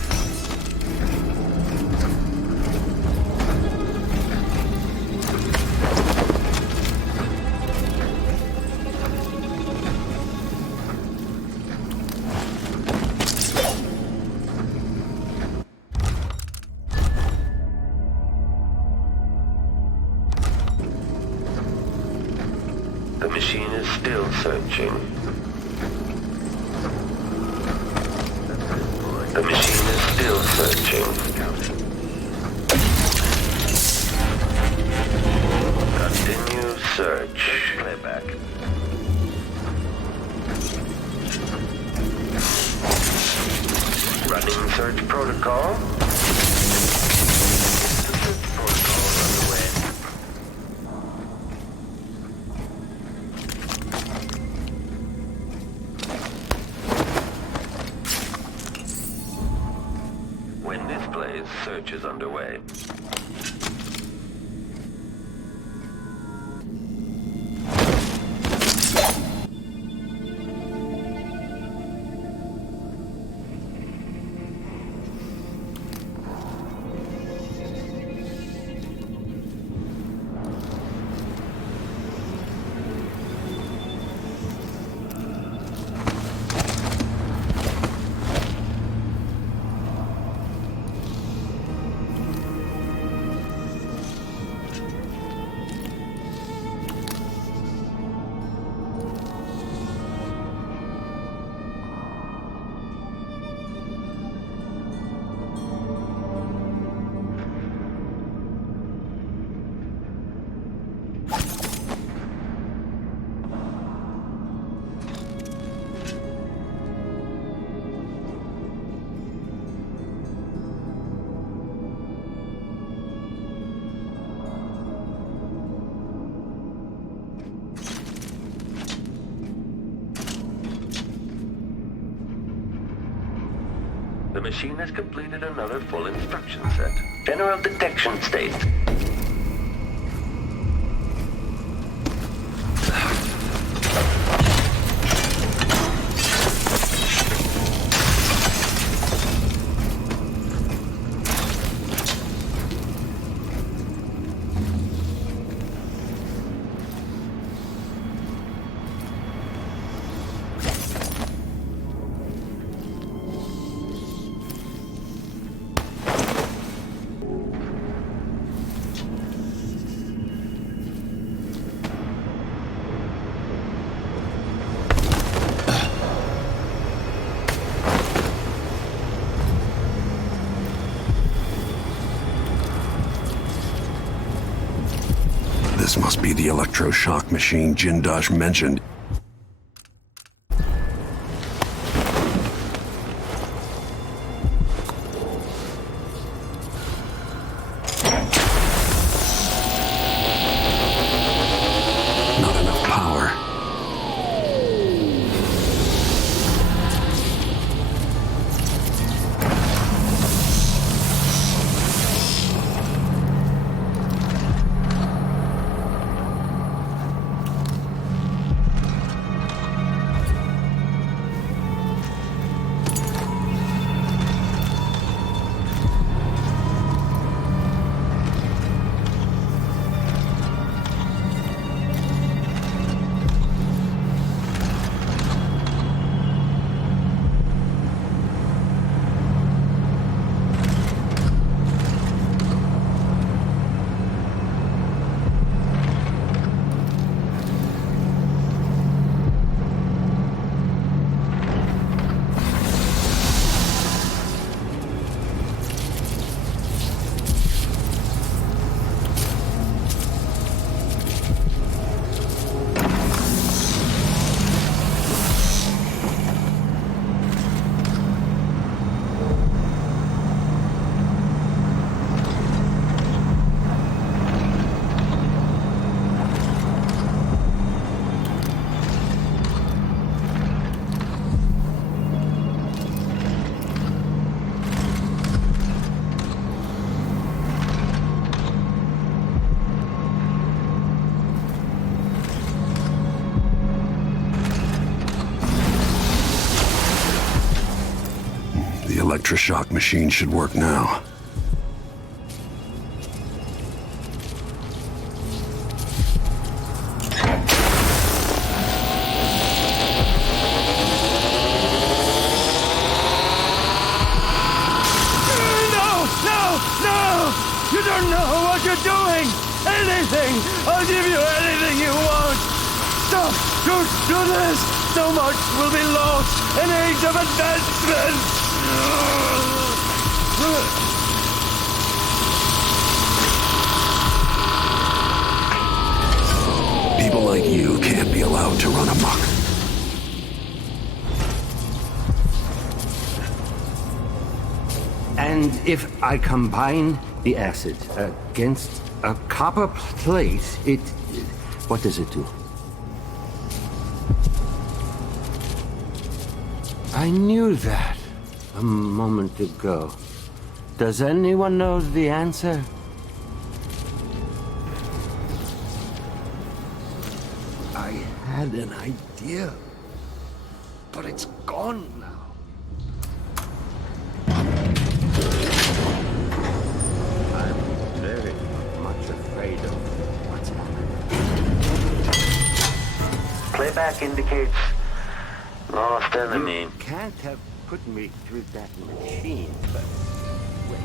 The machine is still searching. The machine is still searching. Continue search. Playback. Running search protocol. Search protocol underway. When this plays, search is underway. The machine has completed another full instruction set. General detection state. This must be the electroshock machine Jindosh mentioned. Not enough power. electroshock machine should work now. You don't know what you're doing! Anything! I'll give you anything you want! Stop! Don't do this! So much will be lost! An age of advancement! People like you can't be allowed to run amok. And if I combine the acid against a copper plate, what does it do? I knew that a moment ago. Does anyone know the answer? I had an idea, but it's gone now. Very much afraid of what's happening. Playback indicates lost enemy. You can't have put me through that machine, but wait.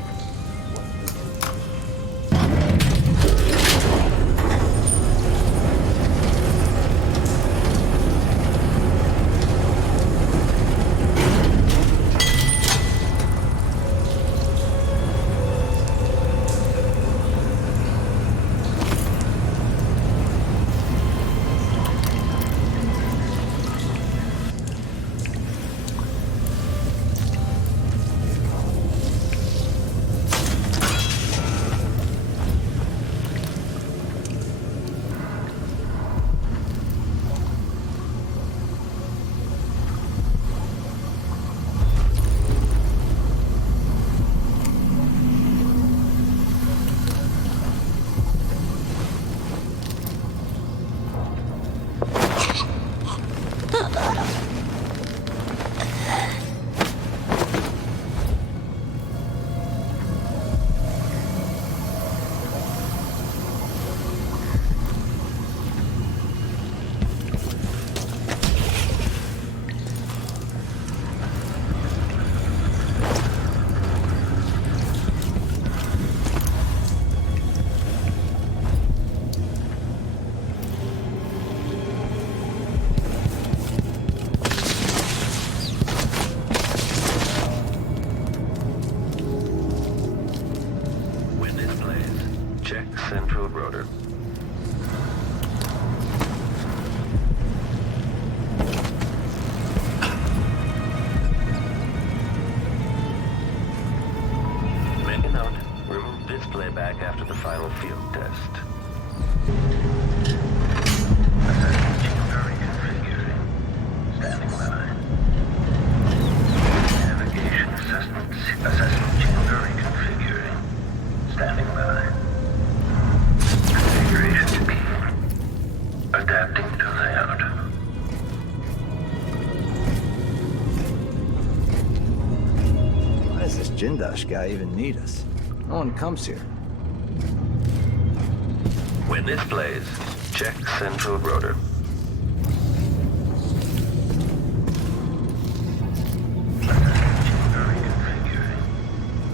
After the final field test. Standing by. Navigation assessment chamber reconfiguring. Standing by. Configuration to be adapting to layout. Why does this Jindash guy even need us? No one comes here. When this plays, check central rotor.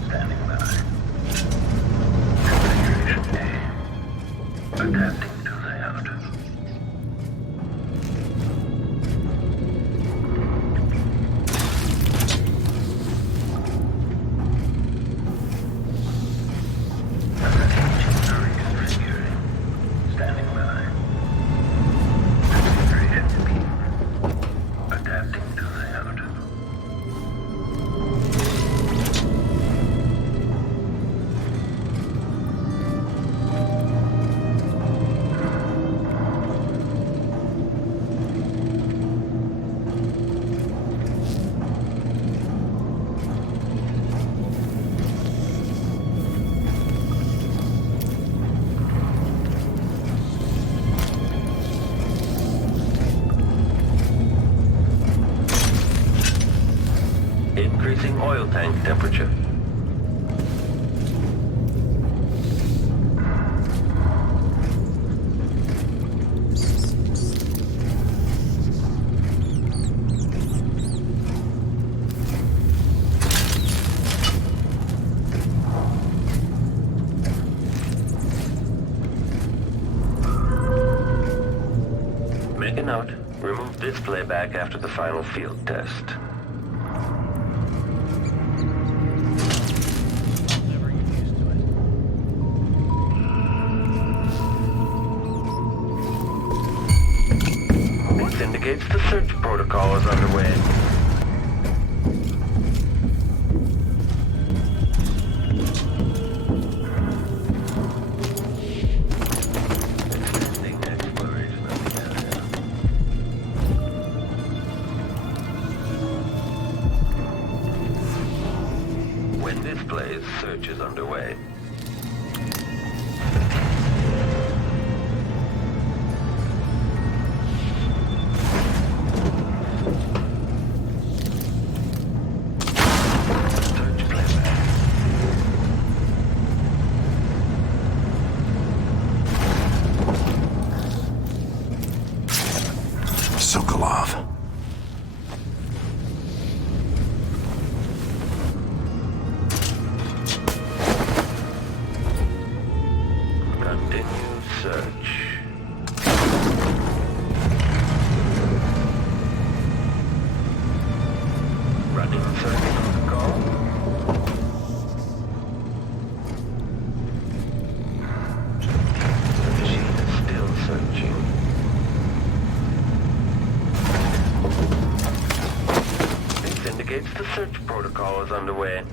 Standing by. Configuration A. Adapting to layout. oil tank temperature. Make a note. Remove this playback after the final field test. This indicates the search protocol is underway. When this plays, search is underway. Sokolov. Continue search. Running search protocol. The machine is still searching. This indicates the search protocol is underway.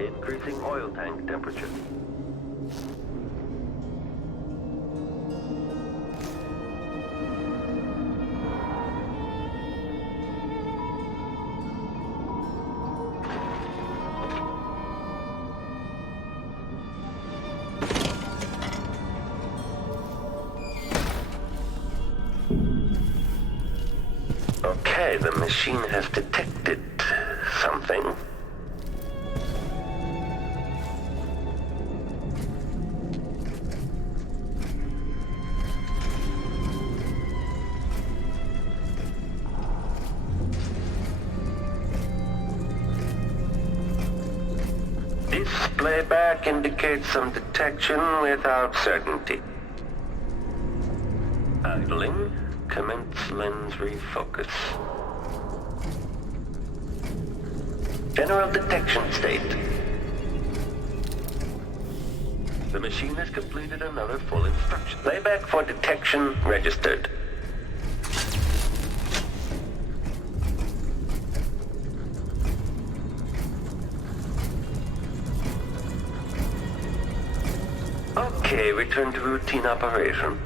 Increasing oil tank temperature. Okay, the machine has detected something. Playback indicates some detection without certainty. Idling. Commence lens refocus. General detection state. The machine has completed another full instruction. Playback for detection registered. Okay, return to routine operation.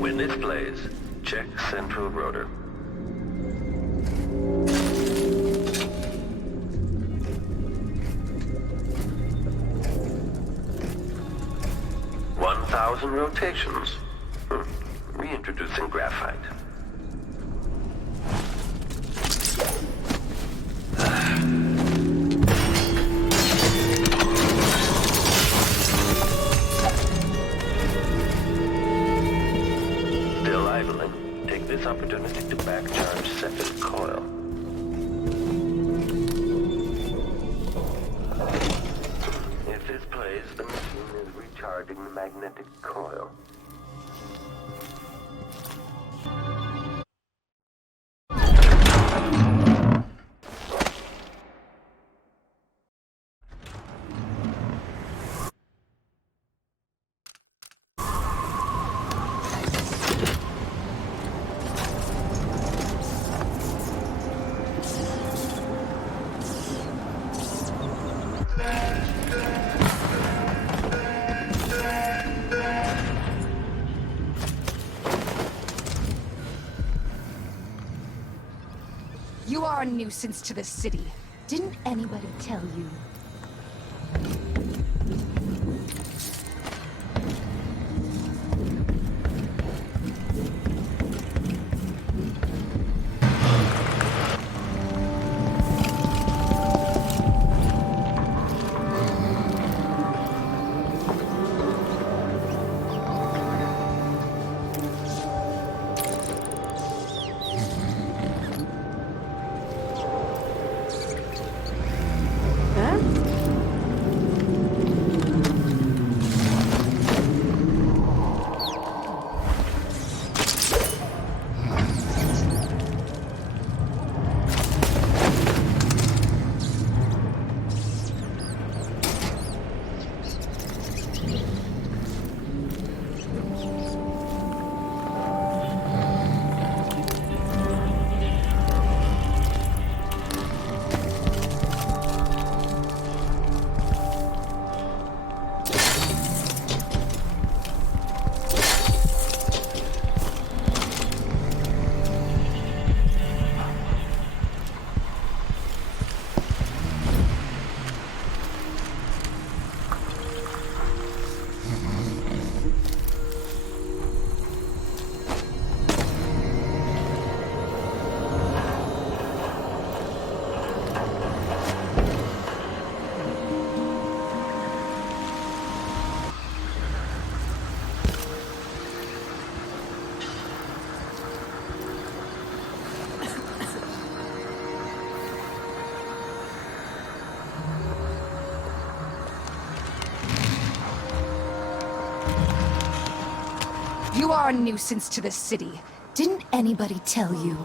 When this plays, check central rotor. Thousand rotations. Reintroducing graphite. Still idling. Take this opportunity to backcharge second coil. If this plays, the machine is recharging the magnetic coil. You are a nuisance to the city. Didn't anybody tell you? You are a nuisance to the city. Didn't anybody tell you?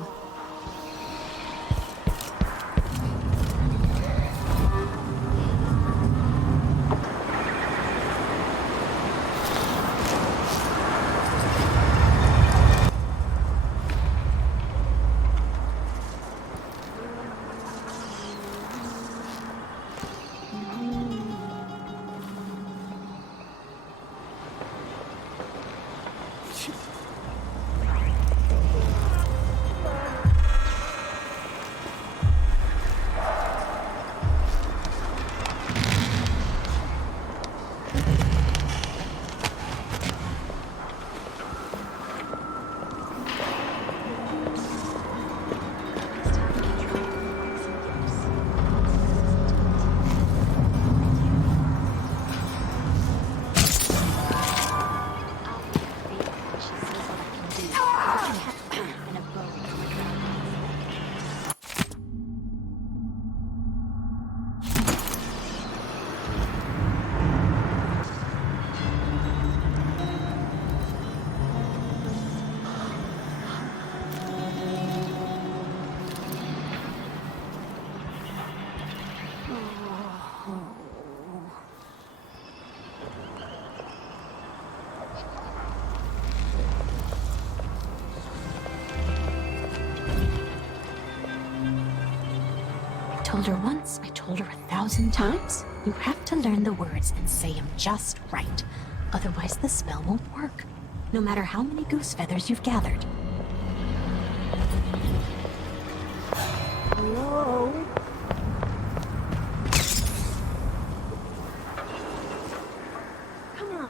told her once, I told her 1,000 times. You have to learn the words and say them just right. Otherwise the spell won't work, no matter how many goose feathers you've gathered. Hello? Come on.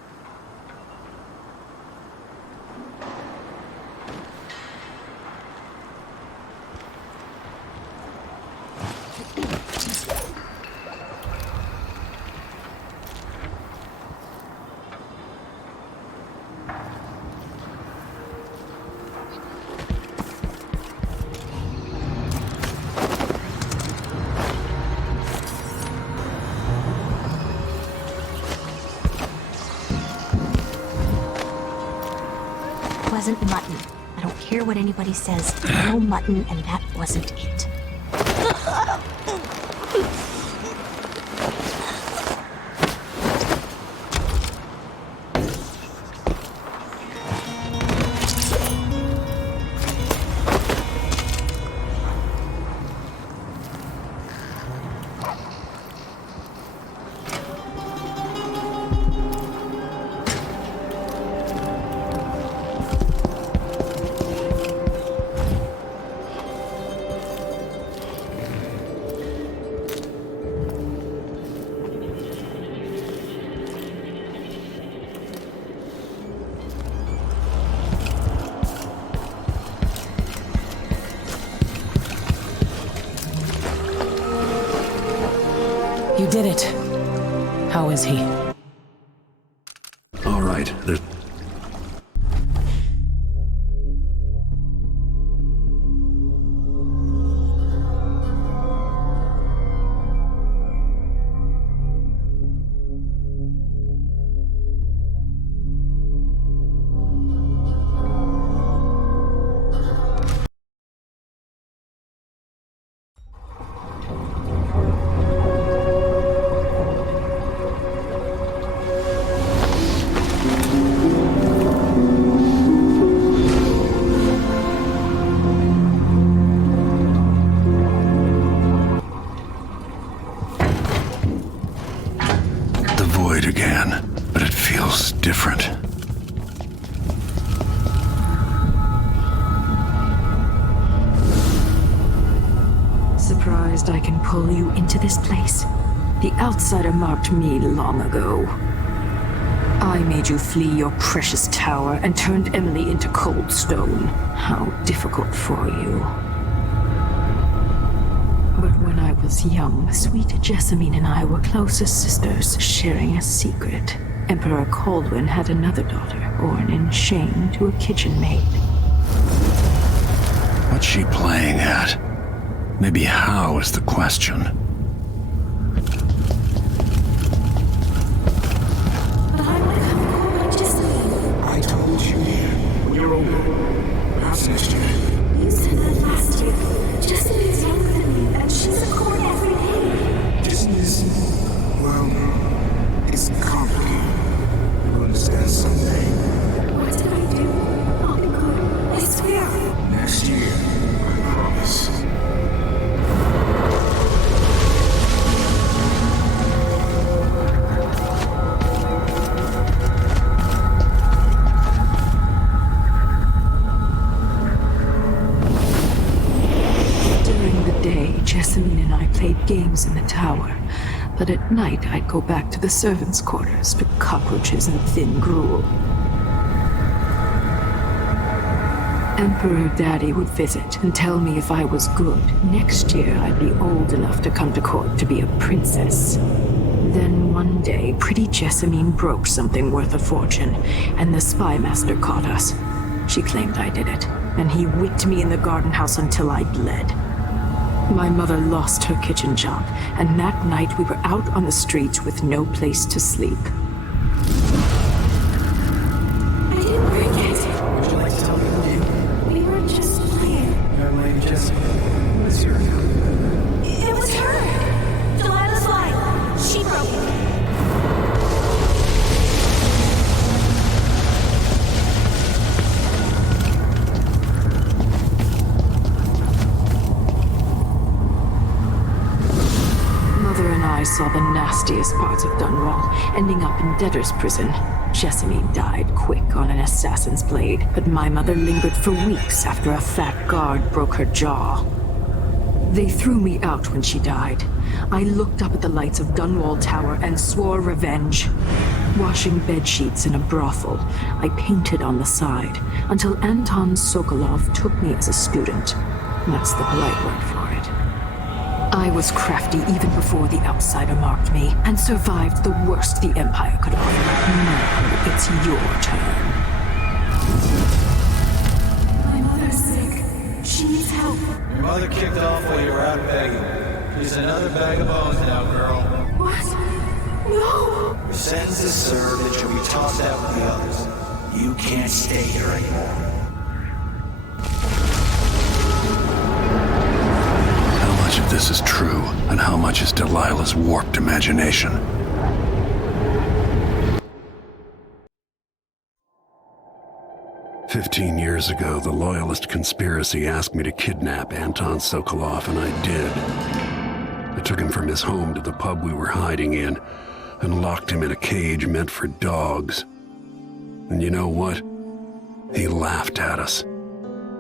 Wasn't mutton. I don't care what anybody says. No mutton, and that wasn't it. You did it. How is he? All right, there's... the void again, but it feels different. Surprised I can pull you into this place? The outsider marked me long ago. I made you flee your precious tower and turned Emily into cold stone. How difficult for you. But when I was young, sweet Jessamine and I were close as sisters, sharing a secret. Emperor Kaldwin had another daughter, born in shame to a kitchen maid. What's she playing at? Maybe how is the question. I told you, dear. When you're older. Perhaps next year. You said that last year. Jessamine's younger than me, and she's a court every day. This is, well, it's complicated. You'll understand someday. What did I do? I'll be good. I swear. Next year, I promise. Jessamine and I played games in the tower, but at night I'd go back to the servants' quarters to cockroaches and thin gruel. Emperor Daddy would visit and tell me if I was good. Next year I'd be old enough to come to court to be a princess. Then one day, pretty Jessamine broke something worth a fortune, and the spy master caught us. She claimed I did it, and he whipped me in the garden house until I bled. My mother lost her kitchen job, and that night we were out on the streets with no place to sleep. I didn't break it. Would you like to tell me what you did? We were just playing. Young lady Jessica, what's your name? It was her! Delilah's line. She broke it. I saw the nastiest parts of Dunwall, ending up in debtor's prison. Jessamine died quick on an assassin's blade, but my mother lingered for weeks after a fat guard broke her jaw. They threw me out when she died. I looked up at the lights of Dunwall Tower and swore revenge. Washing bedsheets in a brothel, I painted on the side, until Anton Sokolov took me as a student. That's the polite word for it. I was crafty even before the outsider marked me, and survived the worst the Empire could offer. Now it's your turn. My mother's sick. She needs help. Your mother kicked off while you were out begging. She's another bag of bones now, girl. What? No! Your sentence is served and she'll be tossed out with the others. You can't stay here anymore. How much of this is true, and how much is Delilah's warped imagination? "15 years ago, the Loyalist conspiracy asked me to kidnap Anton Sokolov, and I did. I took him from his home to the pub we were hiding in, and locked him in a cage meant for dogs. And you know what? He laughed at us.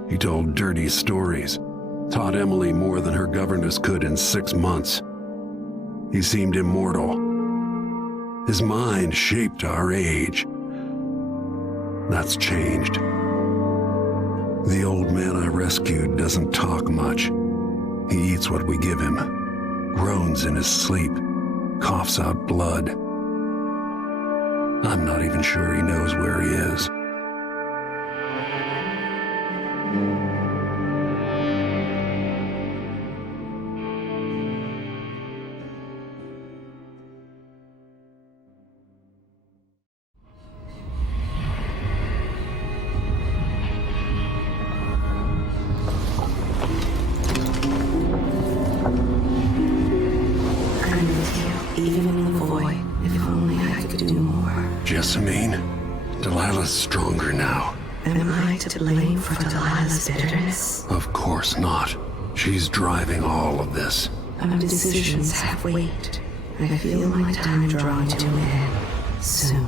He told dirty stories, taught Emily more than her governess could in 6 months. He seemed immortal. His mind shaped our age. That's changed. The old man I rescued doesn't talk much. He eats what we give him, groans in his sleep, coughs out blood. I'm not even sure he knows where he is." Even in the void, if only I could do more. Jessamine, Delilah's stronger now. Am I to blame for Delilah's bitterness? Of course not. She's driving all of this. Our decisions have weight. I feel my time drawing to an end soon.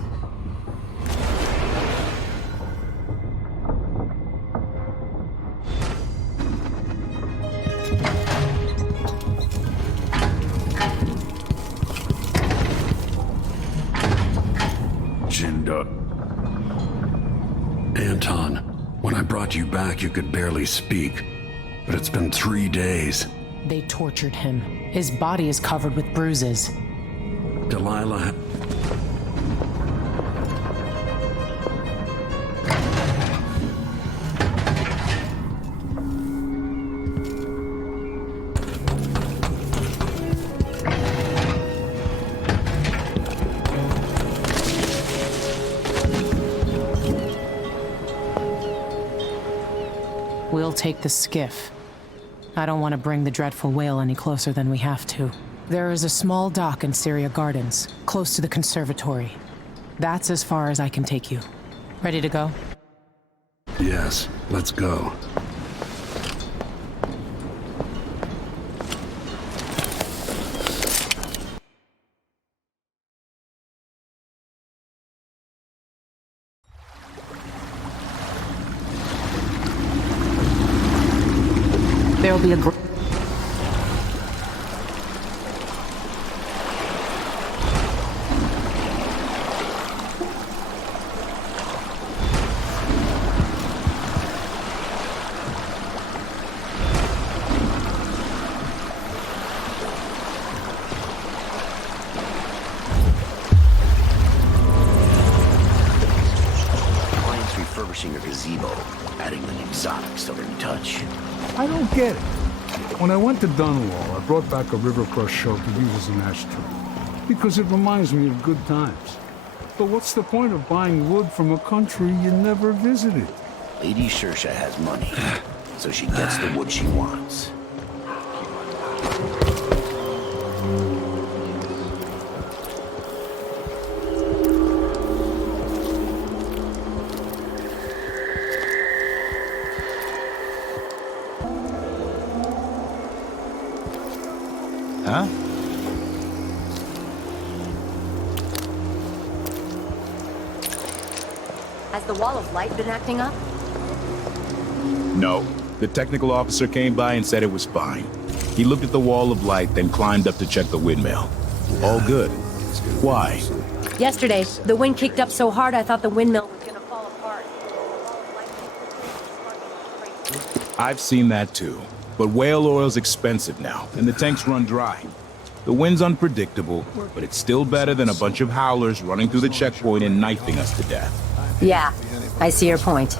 Anton, when I brought you back, you could barely speak. But it's been 3 days. They tortured him. His body is covered with bruises. Delilah... We'll take the skiff. I don't want to bring the dreadful whale any closer than we have to. There is a small dock in Syria Gardens, close to the conservatory. That's as far as I can take you. Ready to go? Yes, let's go. There'll be a Client's refurbishing a gazebo, adding an exotic southern touch. I don't get it. When I went to Dunwall, I brought back a Rivercross show to use as an ashtray, because it reminds me of good times. But what's the point of buying wood from a country you never visited? Lady Shersha has money, so she gets the wood she wants. Huh? Has the wall of light been acting up? No. The technical officer came by and said it was fine. He looked at the wall of light, then climbed up to check the windmill. All good. Why? Yesterday, the wind kicked up so hard I thought the windmill was gonna fall apart. I've seen that too. But whale oil's expensive now, and the tanks run dry. The wind's unpredictable, but it's still better than a bunch of howlers running through the checkpoint and knifing us to death. Yeah, I see your point.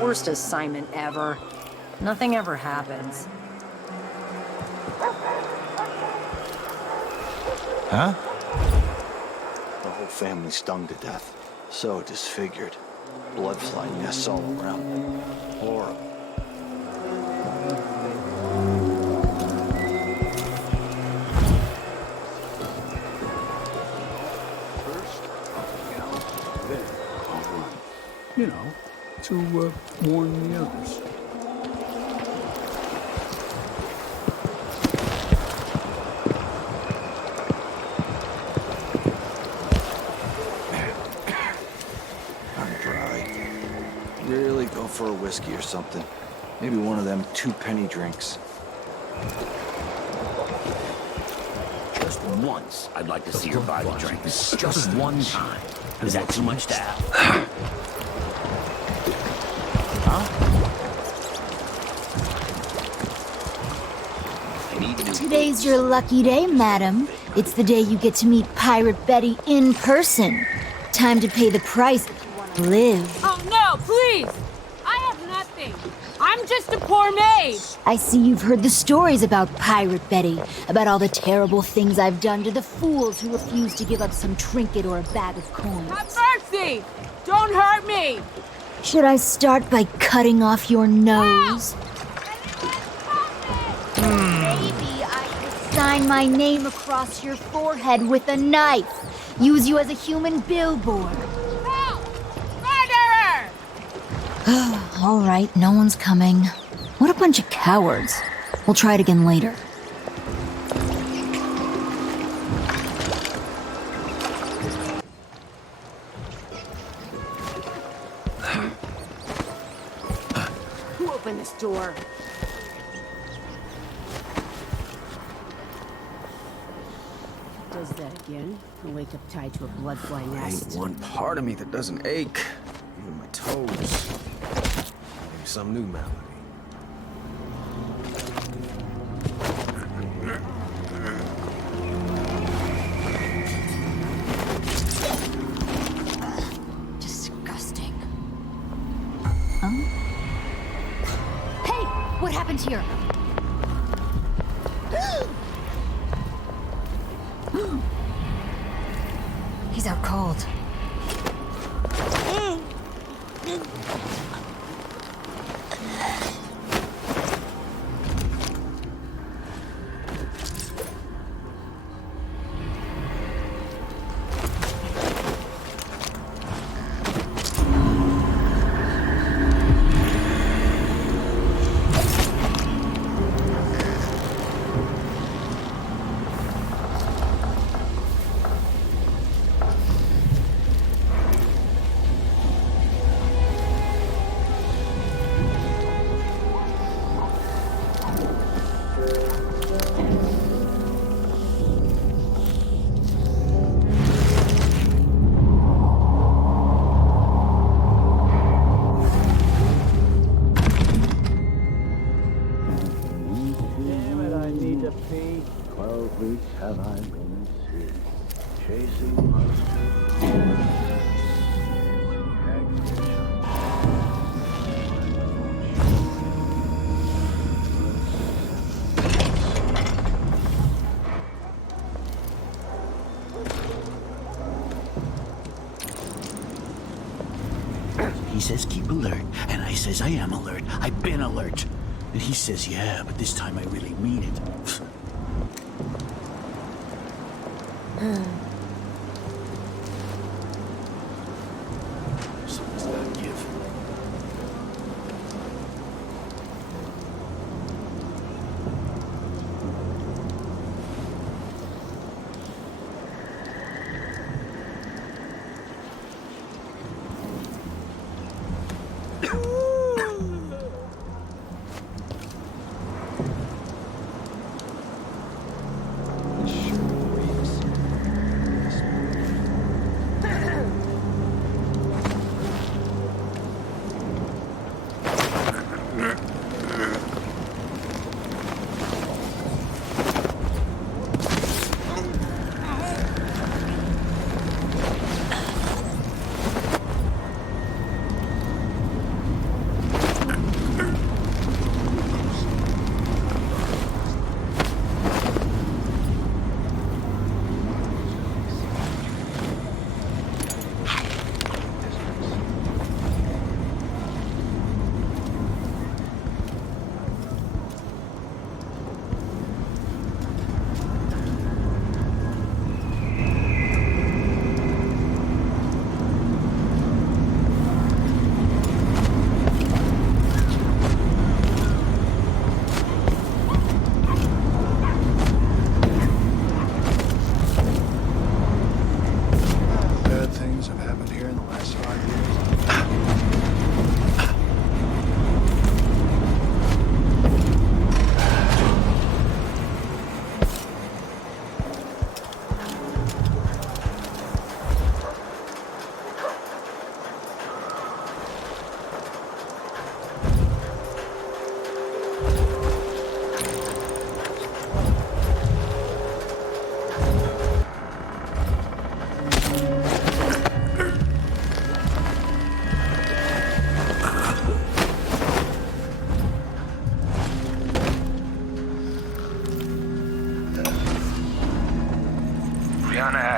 Worst assignment ever. Nothing ever happens. Huh? The whole family stung to death. So disfigured. Blood flying nests all around them. Horrible. You know, to warn the others. Really go for a whiskey or something. Maybe one of them 2-penny drinks. Just once, I'd like to see your body drink. Just one time. Is that too much to ask? Today's your lucky day, madam. It's the day you get to meet Pirate Betty in person. Time to pay the price if you want to live. Oh no, please! I have nothing. I'm just a poor maid. I see you've heard the stories about Pirate Betty, about all the terrible things I've done to the fools who refuse to give up some trinket or a bag of coins. Have mercy! Don't hurt me! Should I start by cutting off your nose? Maybe I could sign my name across your forehead with a knife. Use you as a human billboard. Murderer! All right, no one's coming. What a bunch of cowards. We'll try it again later. Who opened this door? Does that again? I wake up tied to a blood-flying nest. Ain't one part of me that doesn't ache. Even my toes. Maybe some new malady. Disgusting. Huh? Hey! What happened here? He's out cold. Have I been seen chasing monsters? He says keep alert, and I says I am alert. I've been alert. And he says, yeah, but this time I really mean it.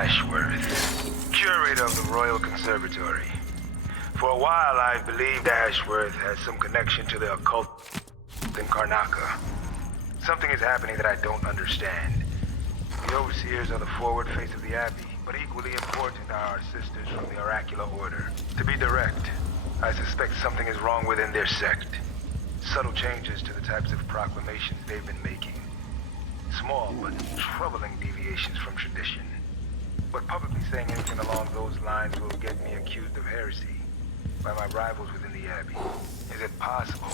Ashworth, curator of the Royal Conservatory. For a while, I believed Ashworth had some connection to the occult in Karnaca. Something is happening that I don't understand. The overseers are the forward face of the Abbey, but equally important are our sisters from the Oracular Order. To be direct, I suspect something is wrong within their sect. Subtle changes to the types of proclamations they've been making. Small but troubling deviations from tradition. But publicly saying anything along those lines will get me accused of heresy by my rivals within the Abbey. Is it possible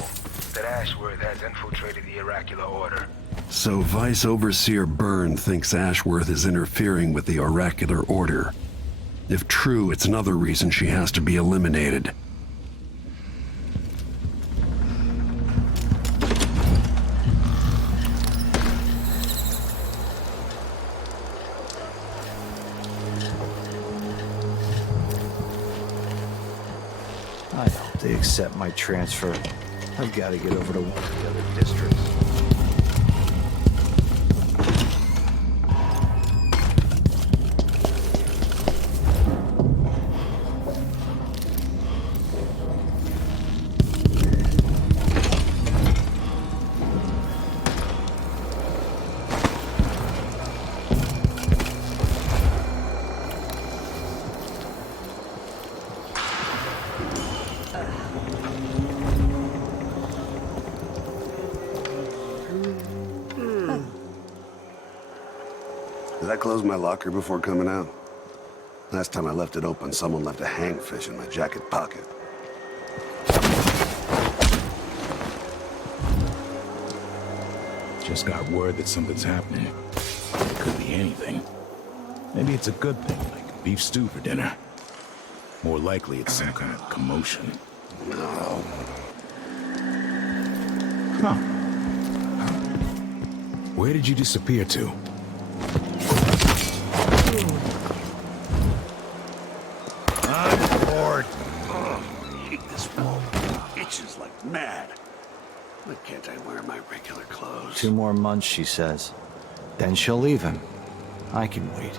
that Ashworth has infiltrated the Oracular Order? So Vice Overseer Byrne thinks Ashworth is interfering with the Oracular Order. If true, it's another reason she has to be eliminated. I hope they accept my transfer. I've got to get over to one of the other districts. Did I close my locker before coming out? Last time I left it open, someone left a hangfish in my jacket pocket. Just got word that something's happening. It could be anything. Maybe it's a good thing, like beef stew for dinner. More likely it's some kind of commotion. No. Huh. Where did you disappear to? I'm bored. I hate this wall. It itches like mad. Why can't I wear my regular clothes? 2 more months, she says. Then she'll leave him. I can wait.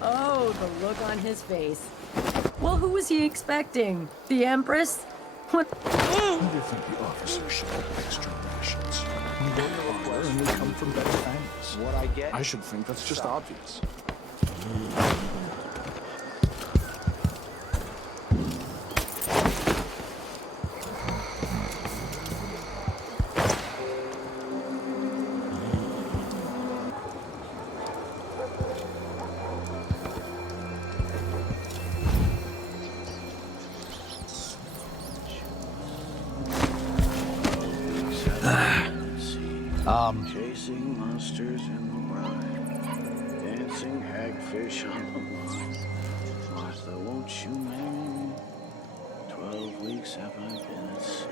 Oh, the look on his face. Well, who was he expecting? The Empress? What? I think the officers should have extra rations. They only come from better families. What I get? I should think that's just obvious. Chasing monsters in the brine, dancing hagfish on the lawn. Martha, won't you marry me? 12 weeks have I been at sea.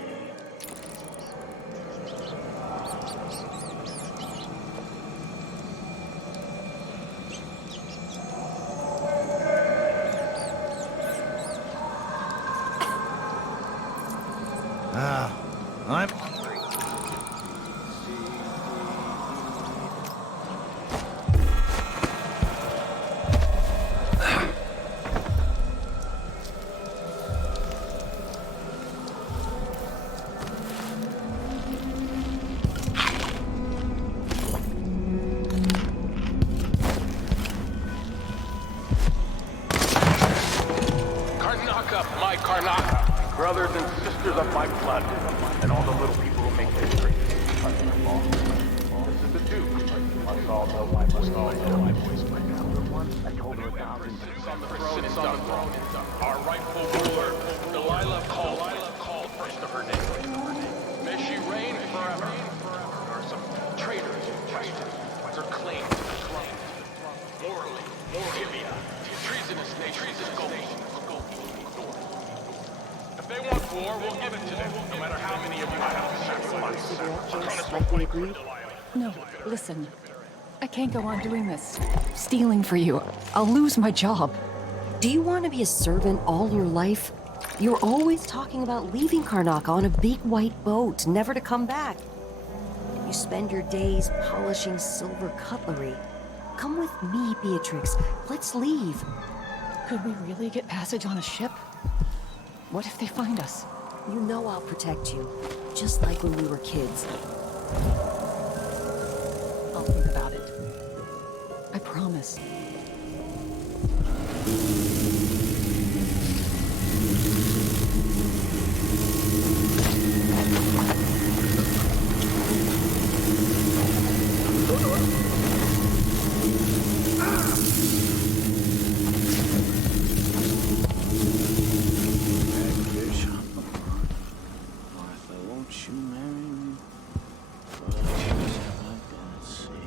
I'm... Karnaca, my Karnaca, brothers and sisters of my blood, and all the little people who make history. This is the Duke. Must all know my voice by now. I told her about it. Sits on the throne. Our rightful ruler, Delilah called first of her name. May she reign forever. There are some traitors who question her claim to the throne. Morally, Morgivia, treasonous nation, gold. The If they want war, we'll give it to them, no matter how many of you have to sacrifice. No, listen. I can't go on doing this. Stealing for you. I'll lose my job. Do you want to be a servant all your life? You're always talking about leaving Karnaca on a big white boat, never to come back. You spend your days polishing silver cutlery. Come with me, Beatrix. Let's leave. Could we really get passage on a ship? What if they find us? You know I'll protect you, just like when we were kids. I'll think about it. I promise. Hagfish on the run. Martha, won't you marry me? 12 years have I been at sea.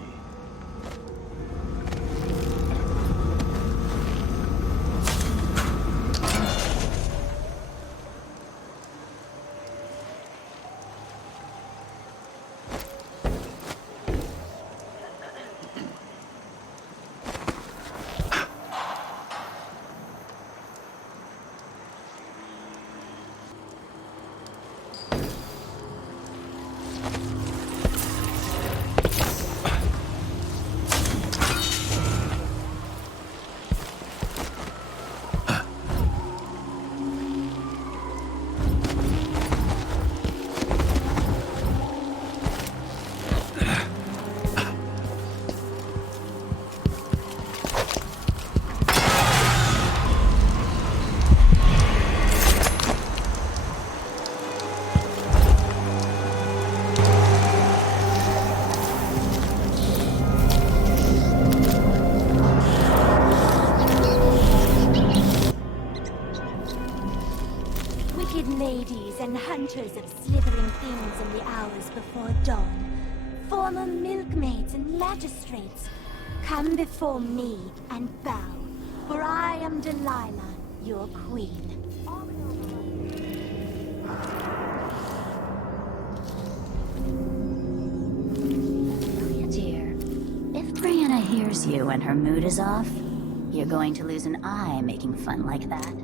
Wicked ladies and hunters of slithering things in the hours before dawn, former milkmaids and magistrates, come before me and bow, for I am Delilah, your queen. Dear, if Brianna hears you and her mood is off, you're going to lose an eye making fun like that.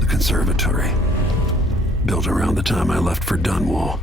The conservatory. Built around the time I left for Dunwall.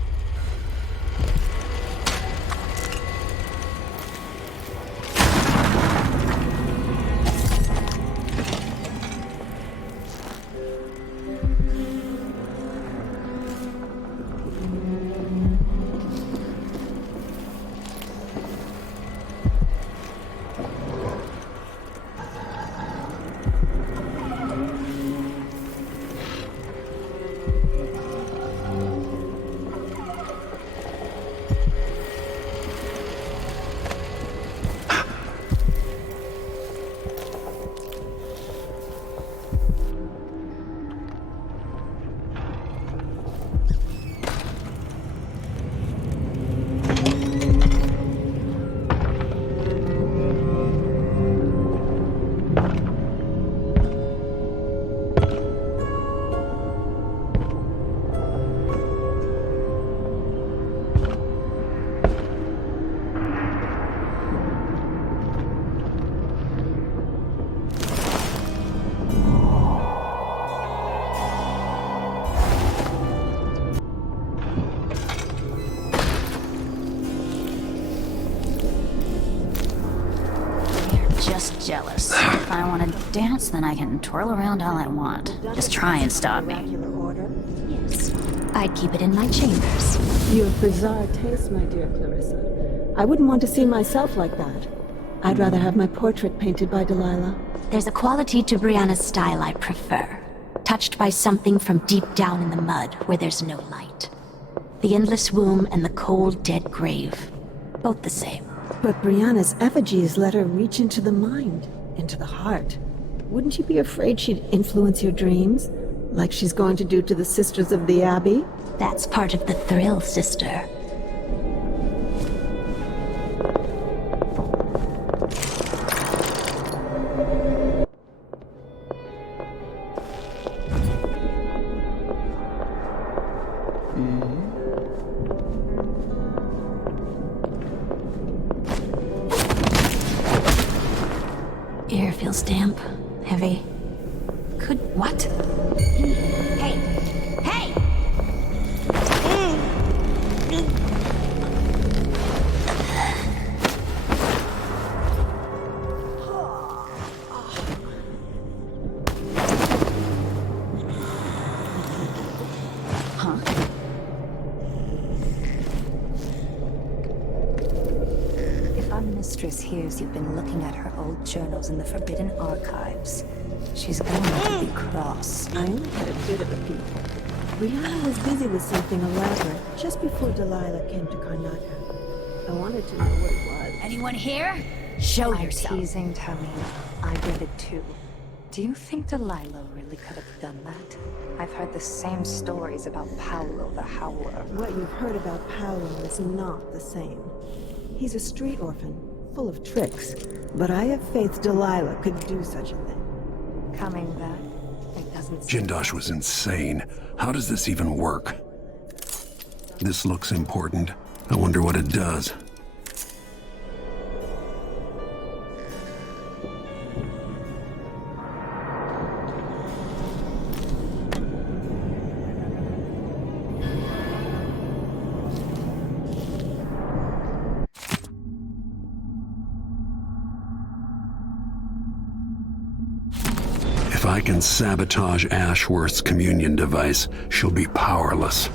Just jealous. If I want to dance, then I can twirl around all I want. Just try and stop me. Yes, I'd keep it in my chambers. You have bizarre taste, my dear Clarissa. I wouldn't want to see myself like that. I'd rather have my portrait painted by Delilah. There's a quality to Brianna's style I prefer. Touched by something from deep down in the mud where there's no light. The endless womb and the cold, dead grave. Both the same. But Brianna's effigies let her reach into the mind, into the heart. Wouldn't you be afraid she'd influence your dreams? Like she's going to do to the Sisters of the Abbey? That's part of the thrill, sister. Air feels damp, heavy. Could what? Hey! Hey! Huh? If our mistress hears you've been looking at her old journals in the Forbidden Archives, she's going to be cross. I only had a bit of a peek. Brianna was busy with something elaborate just before Delilah came to Karnataka. I wanted to know what it was. Anyone here? Show I'm yourself. teasing, Tammy. I read it too. Do you think Delilah really could have done that? I've heard the same stories about Paolo the Howler. What you've heard about Paolo is not the same. He's a street orphan, full of tricks. But I have faith Delilah could do such a thing. Coming back, it doesn't Jindosh was insane. How does this even work? This looks important. I wonder what it does. If I can sabotage Ashworth's communion device, she'll be powerless.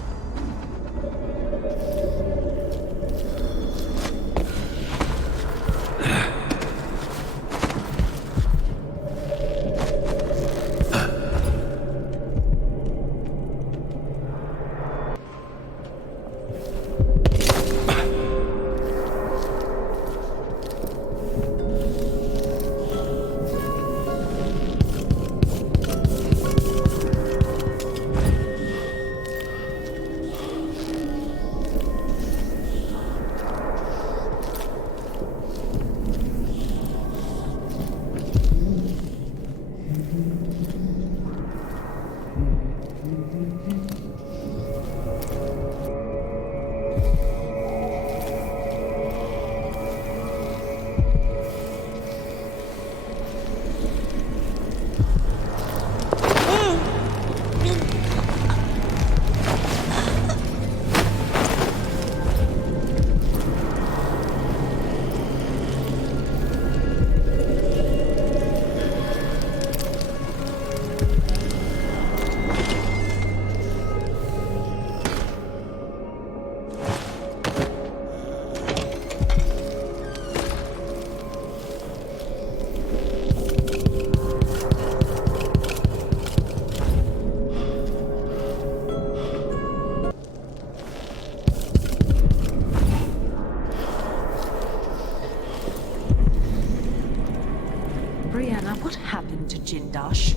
Brianna, what happened to Jindosh?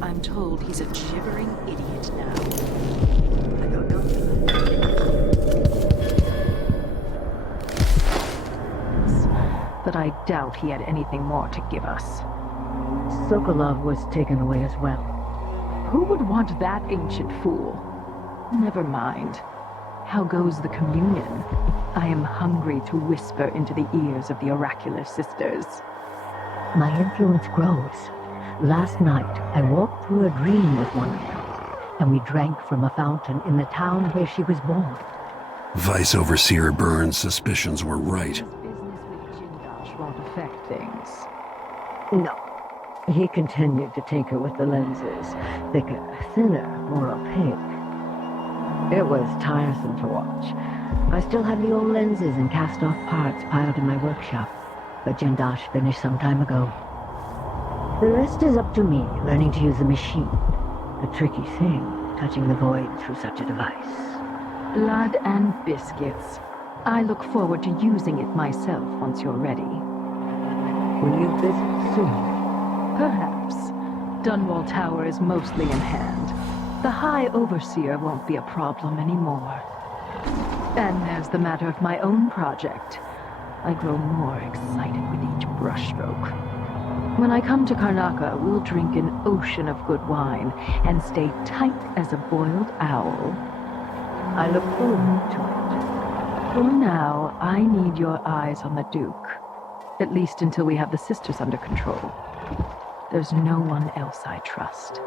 I'm told he's a gibbering idiot now. I don't know. But I doubt he had anything more to give us. Sokolov was taken away as well. Who would want that ancient fool? Never mind. How goes the communion? I am hungry to whisper into the ears of the oracular sisters. My influence grows. Last night, I walked through a dream with one of them, and we drank from a fountain in the town where she was born. Vice Overseer Burns' suspicions were right. Business with Jindosh won't affect things. No. He continued to tinker with the lenses. Thicker, thinner, more opaque. It was tiresome to watch. I still have the old lenses and cast-off parts piled in my workshop, but Jindosh finished some time ago. The rest is up to me, learning to use the machine. A tricky thing, touching the void through such a device. Blood and biscuits. I look forward to using it myself once you're ready. Will you visit soon? Perhaps. Dunwall Tower is mostly in hand. The High Overseer won't be a problem anymore. And there's the matter of my own project. I grow more excited with each brushstroke. When I come to Karnaca, we'll drink an ocean of good wine and stay tight as a boiled owl. I look forward to it. For now, I need your eyes on the Duke. At least until we have the sisters under control. There's no one else I trust.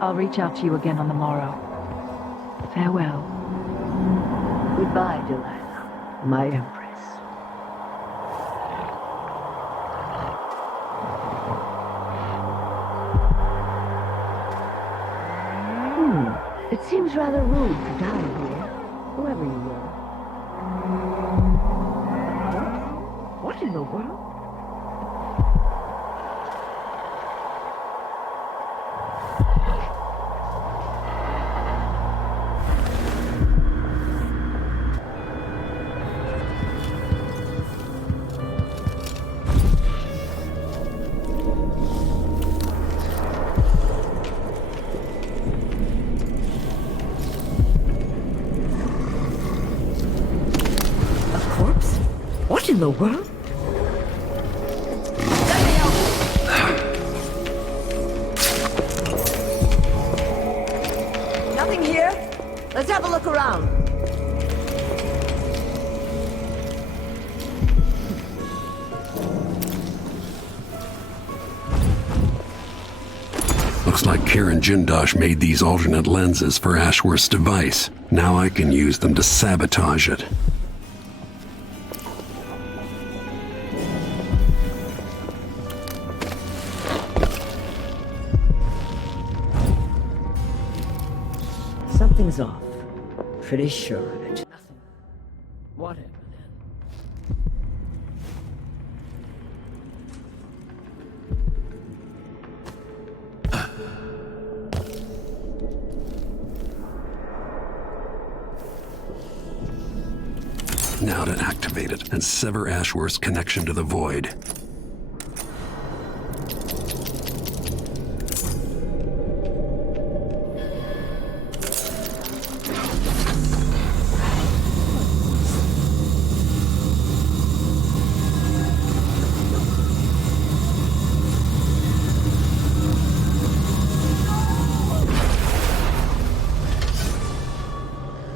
I'll reach out to you again on the morrow. Farewell. Goodbye, Delilah, my empress. It seems rather rude to die here, whoever you were. What in the world? What in the world? Nothing here? Let's have a look around. Looks like Karen Jindosh made these alternate lenses for Ashworth's device. Now I can use them to sabotage it. Something's off. Pretty sure of it. Nothing. Whatever Now to activate it and sever Ashworth's connection to the void.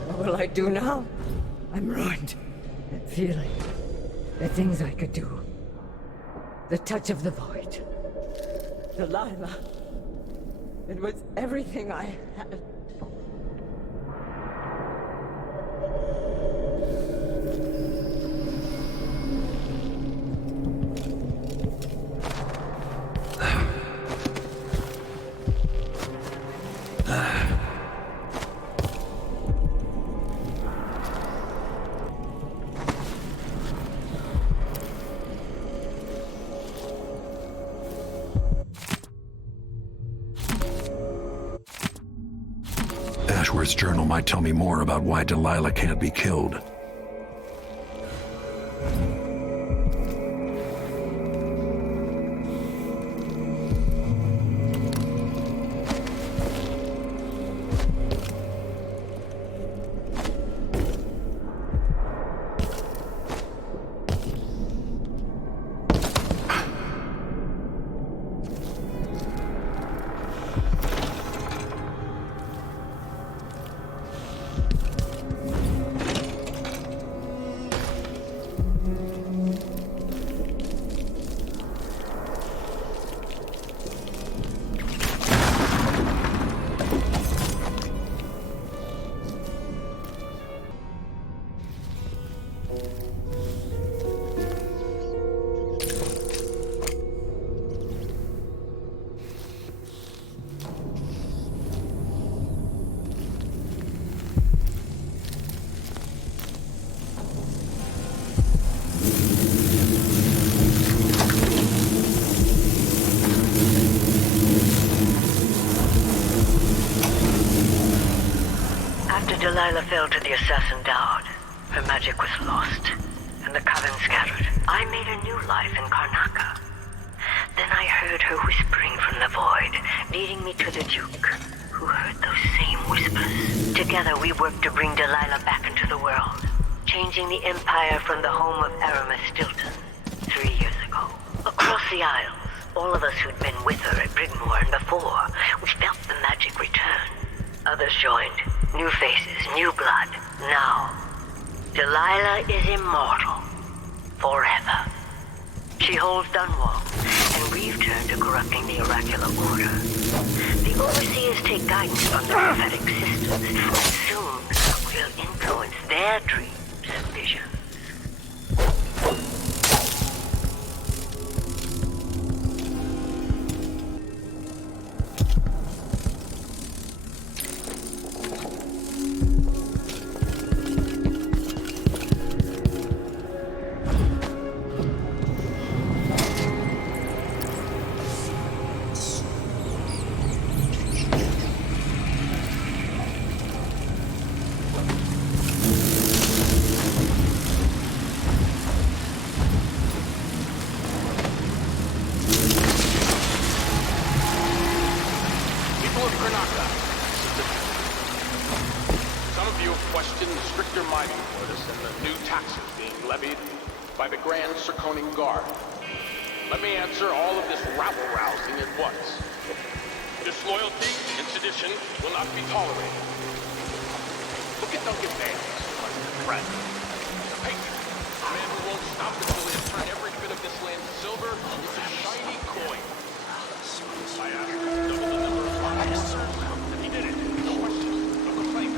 What will I do now? I'm ruined. That feeling. The things I could do. The touch of the void. Delilah. It was everything I had. Ashworth's journal might tell me more about why Delilah can't be killed. Delilah fell to the assassin Dowd. The magic was lost, and the coven scattered. I made a new life in Karnaca. Then I heard her whispering from the void, leading me to the Duke, who heard those same whispers. Together we worked to bring Delilah back into the world, changing the Empire from the home of Aramis Stilton 3 years ago. Across the Isles, all of us who'd been with her at Brigmore and before, we felt the magic return. Others joined. New faces, new blood. Now, Delilah is immortal. Forever. She holds Dunwall, and we've turned to corrupting the oracular order. The overseers take guidance from the prophetic sisters, and soon we'll influence their dreams and visions.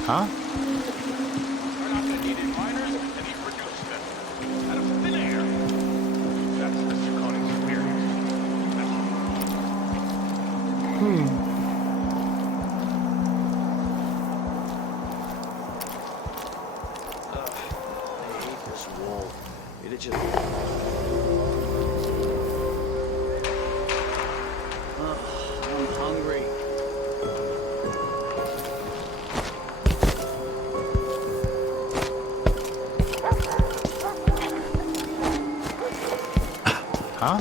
Huh? I hate this wall. It just... I'm hungry. Huh?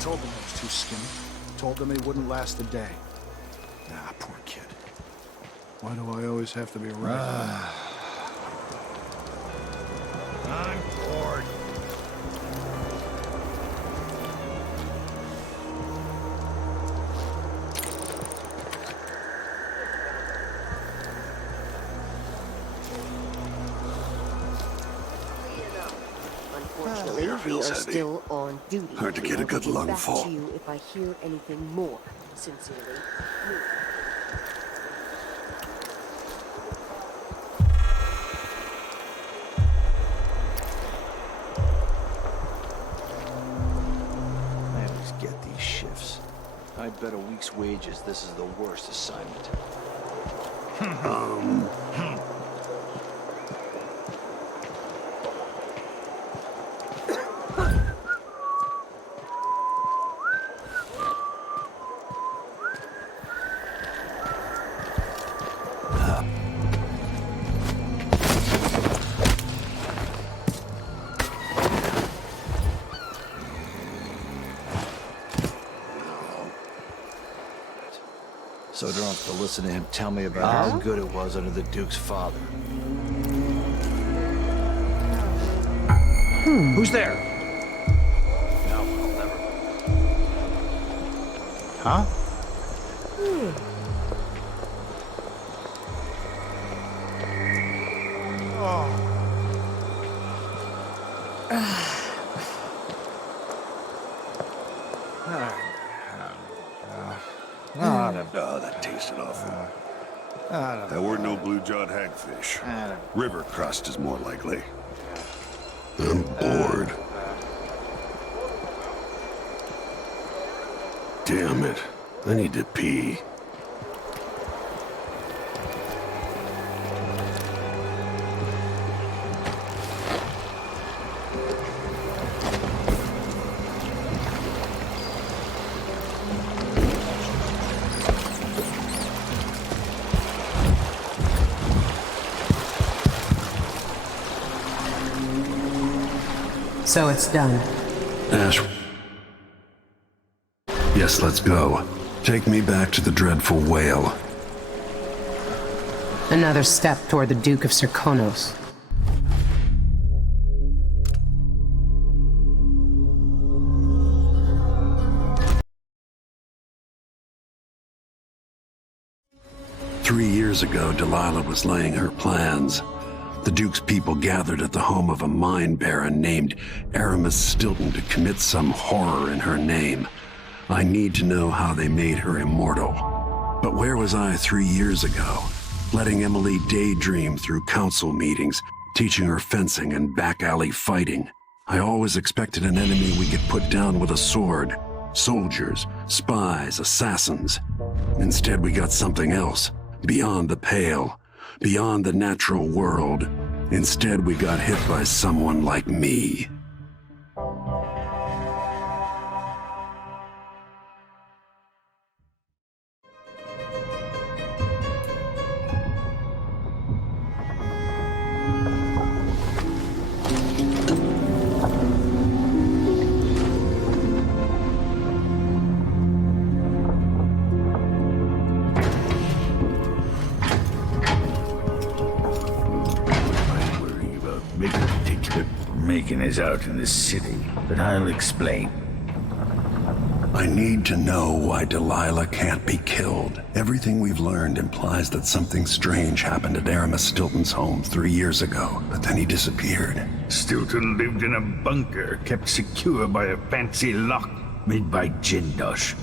Told them it was too skinny. Told them he wouldn't last a day. Ah, poor kid. Why do I always have to be right? I'm bored. Unfortunately, we are still on duty. Hard to get a good lung back full. to you if I hear anything more. Sincerely, me. I always get these shifts. I bet a week's wages this is the worst assignment. So I don't have to listen to him tell me about how good it was under the Duke's father. Who's there? No, I'll never. Huh? Oh, that tasted awful. There were no blue-jawed hagfish. River crust is more likely. I'm bored. Damn it. I need to pee. So it's done. Ash. Yes, let's go. Take me back to the dreadful whale. Another step toward the Duke of Serkonos. Three years ago, Delilah was laying her plans. The Duke's people gathered at the home of a mine baron named Aramis Stilton to commit some horror in her name. I need to know how they made her immortal. But where was I 3 years ago? Letting Emily daydream through council meetings, teaching her fencing and back alley fighting. I always expected an enemy we could put down with a sword. Soldiers, spies, assassins. Instead, we got something else. Beyond the pale. Beyond the natural world. Instead, we got hit by someone like me. Megan is out in the city, but I'll explain. I need to know why Delilah can't be killed. Everything we've learned implies that something strange happened at Aramis Stilton's home 3 years ago, but then he disappeared. Stilton lived in a bunker kept secure by a fancy lock made by Jindosh.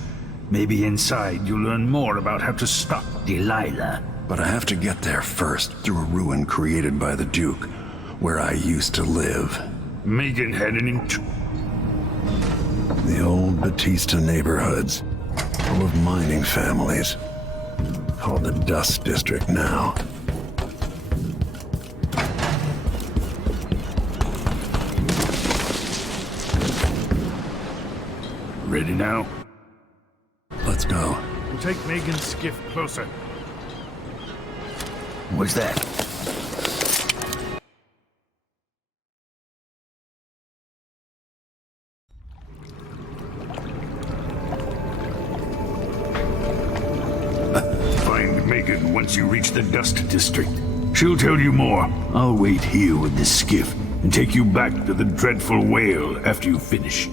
Maybe inside you'll learn more about how to stop Delilah. But I have to get there first, through a ruin created by the Duke, where I used to live. Megan had an The old Batista neighborhoods, full of mining families, called the Dust District now. Ready now? Let's go. We'll take Megan's skiff closer. What's that? Find Megan once you reach the Dust District. She'll tell you more. I'll wait here with the skiff and take you back to the dreadful whale after you finish.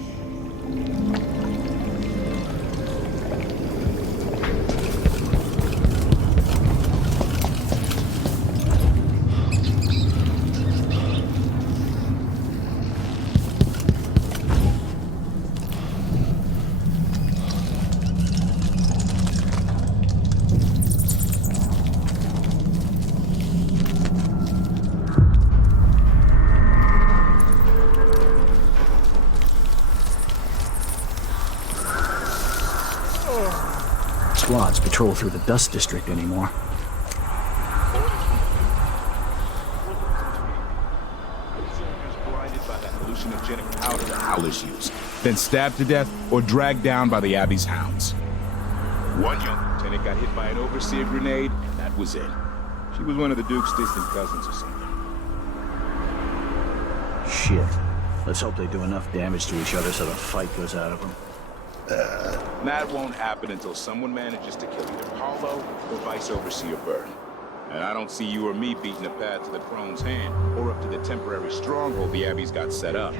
Squads patrol through the Dust District anymore. Blinded by that hallucinogenic powder the Howlers use, then stabbed to death or dragged down by the Abbey's hounds. One young lieutenant got hit by an overseer grenade, and that was it. She was one of the Duke's distant cousins or something. Shit. Let's hope they do enough damage to each other so the fight goes out of them. That won't happen until someone manages to kill either Paulo or Vice Overseer Byrne. And I don't see you or me beating a path to the Crone's hand or up to the temporary stronghold the Abbey's got set up.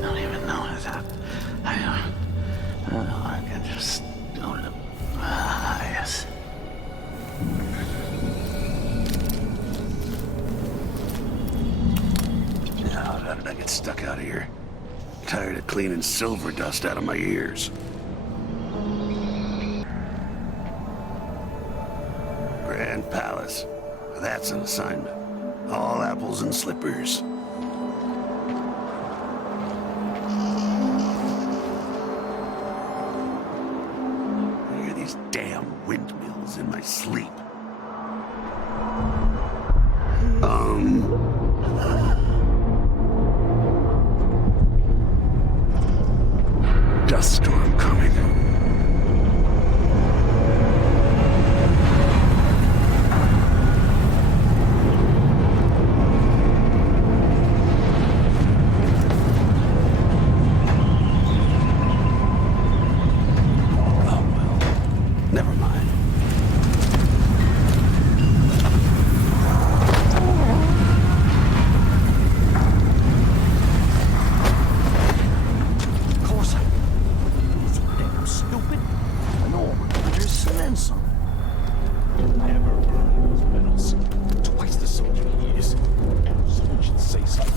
Don't even know what's happened. I can just go to... yes. stuck out here. Tired of cleaning silver dust out of my ears. Grand Palace. That's an assignment. All apples and slippers. I hear these damn windmills in my sleep. Dust storm coming. Never mind. Of course I did. So damn stupid. I know all my hunters and then some. Never run those medals. Twice the soldier he is. Someone should say something.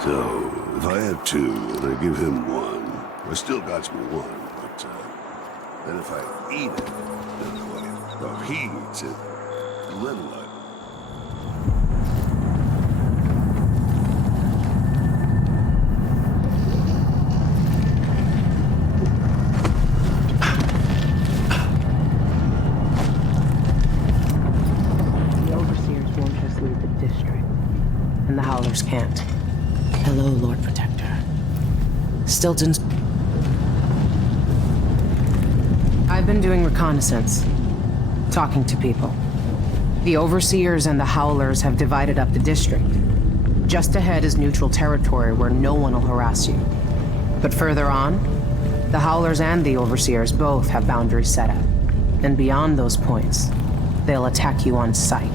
So, if I have two and I give him one, I still got me one, but then if I eat it, or he eats it, then what? The overseers won't just leave the district, and the Howlers can't. Hello, Lord Protector. Stilton's... I've been doing reconnaissance, talking to people. The Overseers and the Howlers have divided up the district. Just ahead is neutral territory where no one will harass you. But further on, the Howlers and the Overseers both have boundaries set up. And beyond those points, they'll attack you on sight.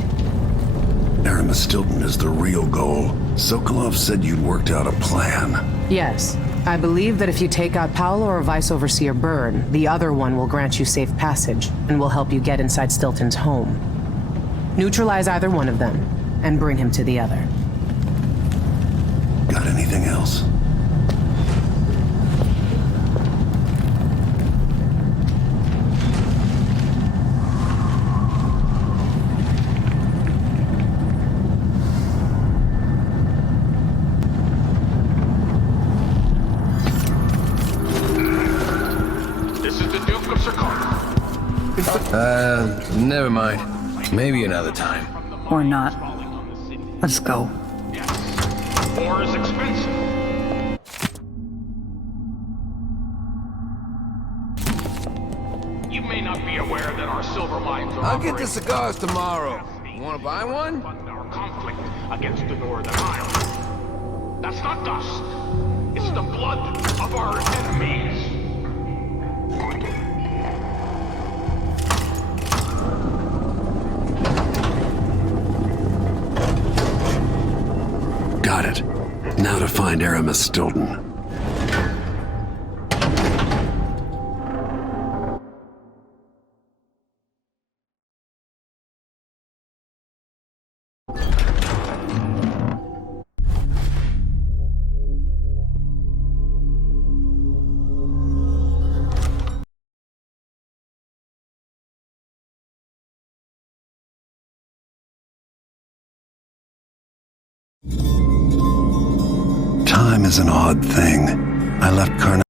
Aramis Stilton is the real goal. Sokolov said you'd worked out a plan. Yes. I believe that if you take out Paolo or Vice Overseer Byrne, the other one will grant you safe passage and will help you get inside Stilton's home. Neutralize either one of them and bring him to the other. Got anything else? Never mind. Maybe another time. Or not. Let's go. War is expensive. You may not be aware that our silver mines are I'll get the cigars tomorrow. You want to buy one? Our conflict against the Northern Isles. That's not dust. It's the blood of our enemies. Got it. Now to find Aramis Stilton. Time is an odd thing. I left Karnak.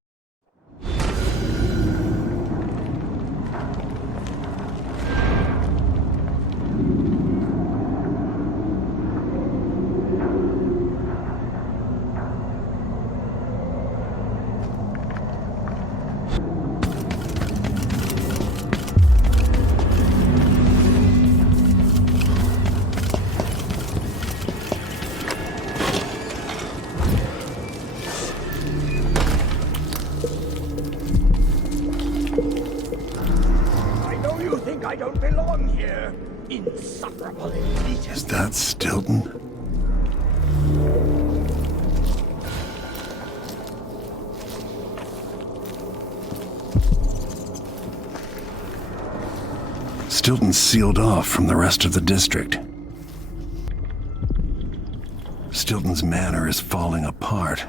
I don't belong here. Insufferable elitist. Is that Stilton? Stilton's sealed off from the rest of the district. Stilton's manor is falling apart.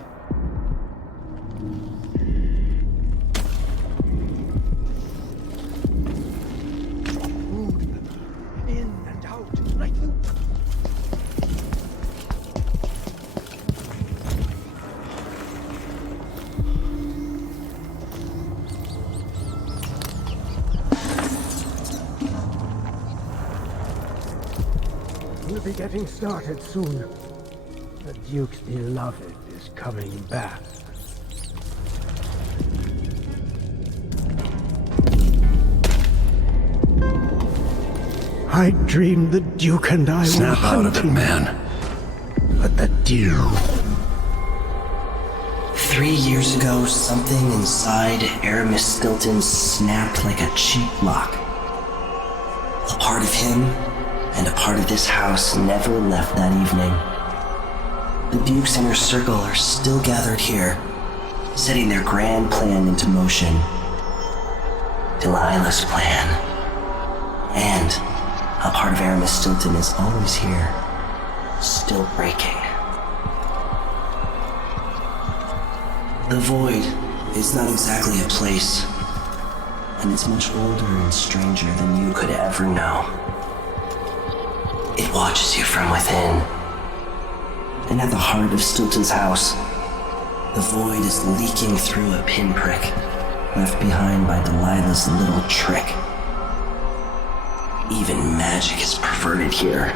We'll be getting started soon. The Duke's beloved is coming back. I dreamed the Duke and I Snap were out of it, hunting, man. but the Duke... 3 years ago, something inside Aramis Stilton snapped like a cheap lock. A part of him and a part of this house never left that evening. The Duke's inner circle are still gathered here, setting their grand plan into motion. Delilah's plan. And a part of Aramis Stilton is always here, still breaking. The Void is not exactly a place, and it's much older and stranger than you could ever know. It watches you from within. And at the heart of Stilton's house, the Void is leaking through a pinprick left behind by Delilah's little trick. Even magic is perverted here,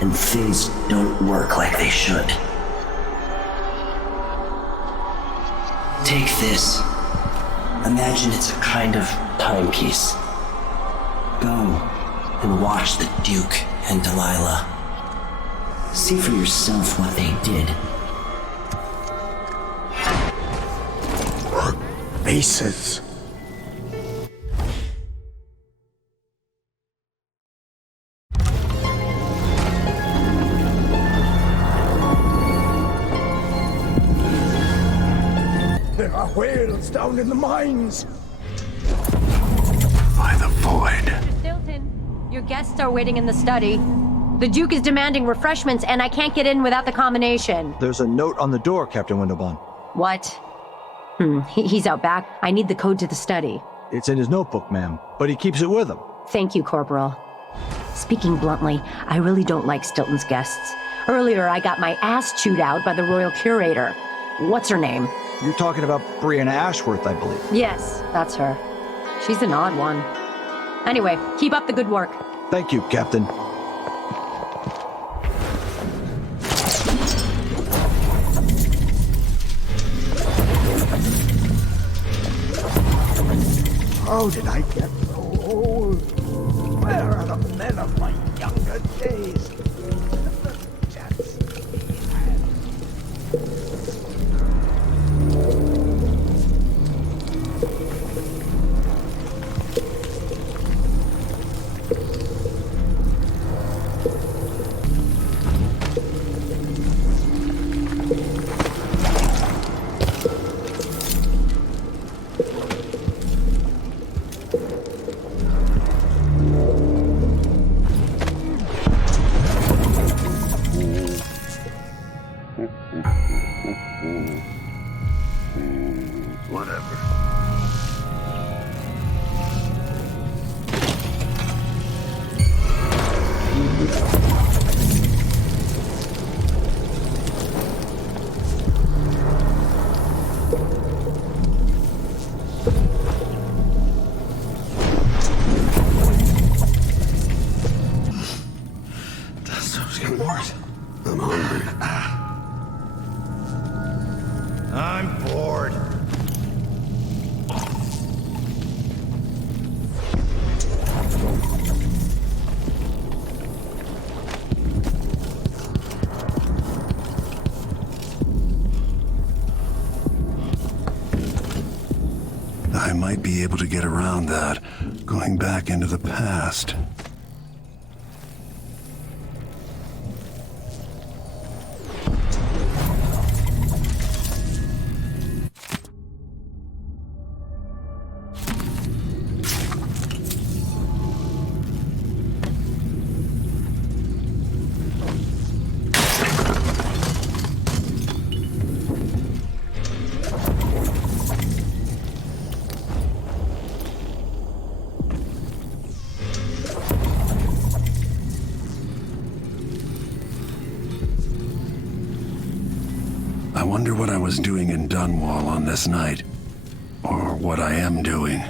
and things don't work like they should. Take this. Imagine it's a kind of timepiece. Go and watch the Duke and Delilah. See for yourself what they did. Faces. There are whales down in the mines. By the Void. Mr. Stilton, your guests are waiting in the study. The Duke is demanding refreshments, and I can't get in without the combination. There's a note on the door, Captain Windelbaum. What? He's out back. I need the code to the study. It's in his notebook, ma'am, but he keeps it with him. Thank you, Corporal. Speaking bluntly, I really don't like Stilton's guests. Earlier, I got my ass chewed out by the Royal Curator. What's her name? You're talking about Brianna Ashworth, I believe. Yes, that's her. She's an odd one. Anyway, keep up the good work. Thank you, Captain. How did I get so old? Where are the men of my younger days? might be able to get around that, going back into the past. I wonder what I was doing in Dunwall on this night. Or what I am doing.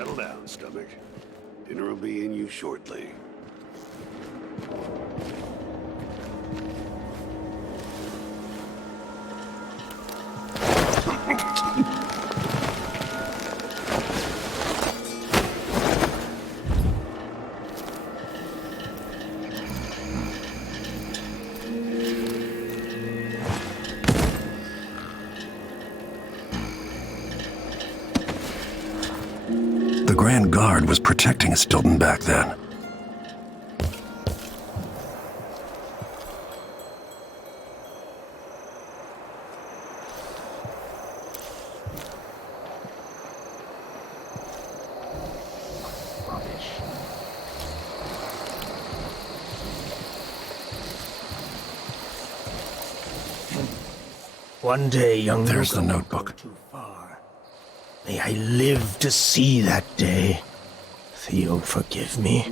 Settle down, stomach. Dinner will be in you shortly. The Grand Guard was protecting Stilton back then. One day, young There's Luca the won't go notebook. too far. May I live to see that day. Theo, forgive me.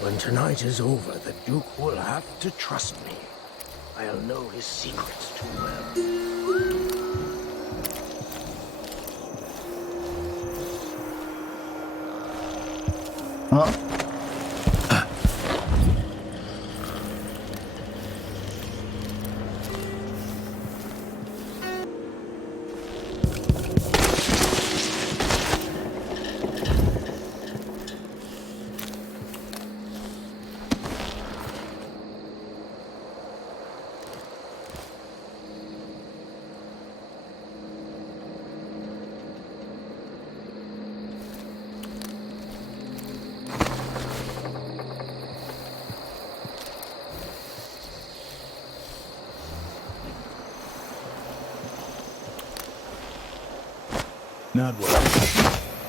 When tonight is over, the Duke will have to trust me. I'll know his secrets too well. Huh? Not well.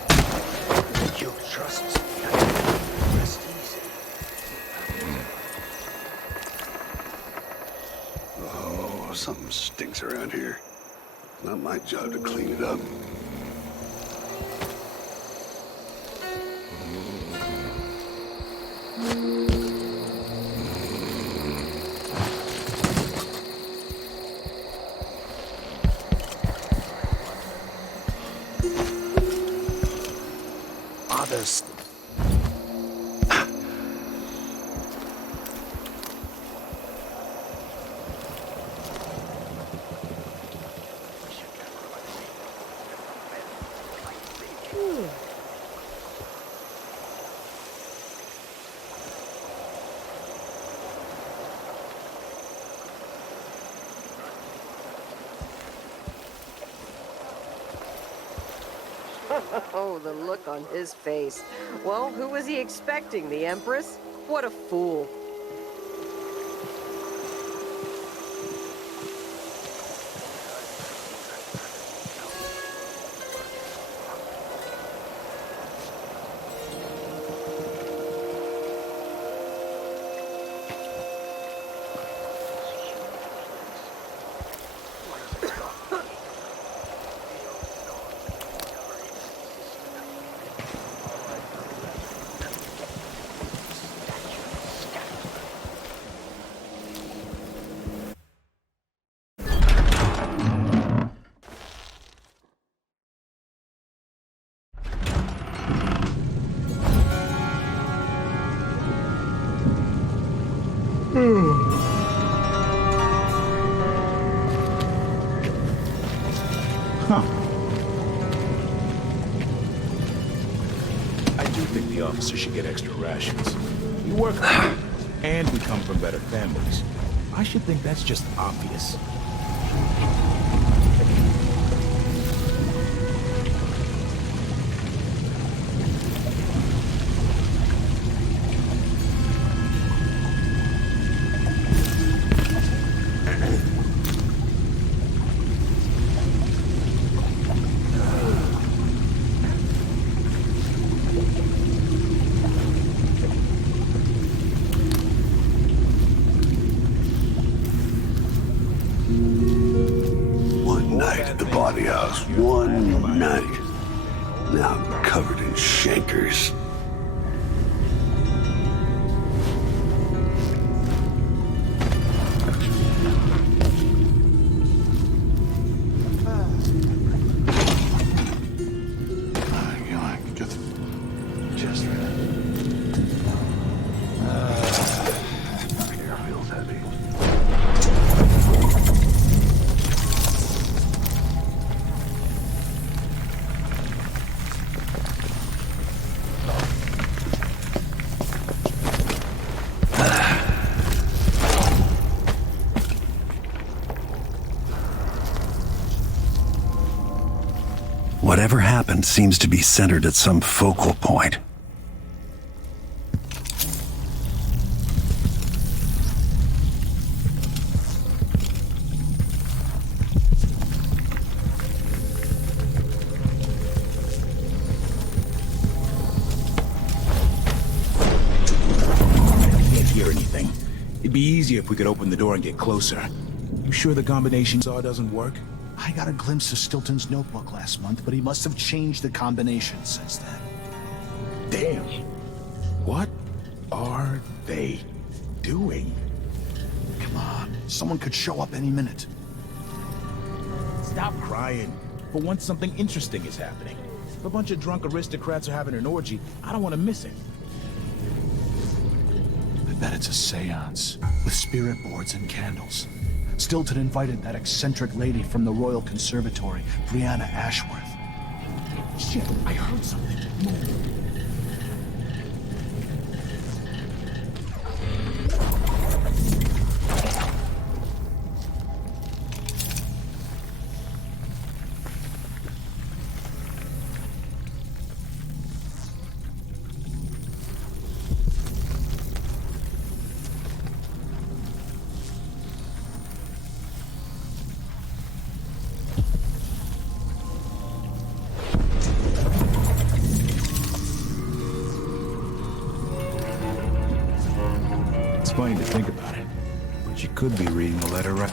The Duke trusts me. I can rest easy. Oh, something stinks around here. Not my job to clean it up. Others. Oh, the look on his face. Well, who was he expecting? The Empress? What a fool. I do think the officers should get extra rations. We work hard, and we come from better families. I should think that's just obvious. One night at the body house. One night. Now I'm covered in shankers. Whatever happened seems to be centered at some focal point. I can't hear anything. It'd be easier if we could open the door and get closer. You sure the combination saw doesn't work? I got a glimpse of Stilton's notebook last month, but he must have changed the combination since then. Damn. What are they doing? Come on, someone could show up any minute. Stop crying. For once, something interesting is happening. If a bunch of drunk aristocrats are having an orgy, I don't want to miss it. I bet it's a seance, with spirit boards and candles. Stilton invited that eccentric lady from the Royal Conservatory, Brianna Ashworth. Shit, I heard something. Move. funny to think about it, but she could be reading the letter right.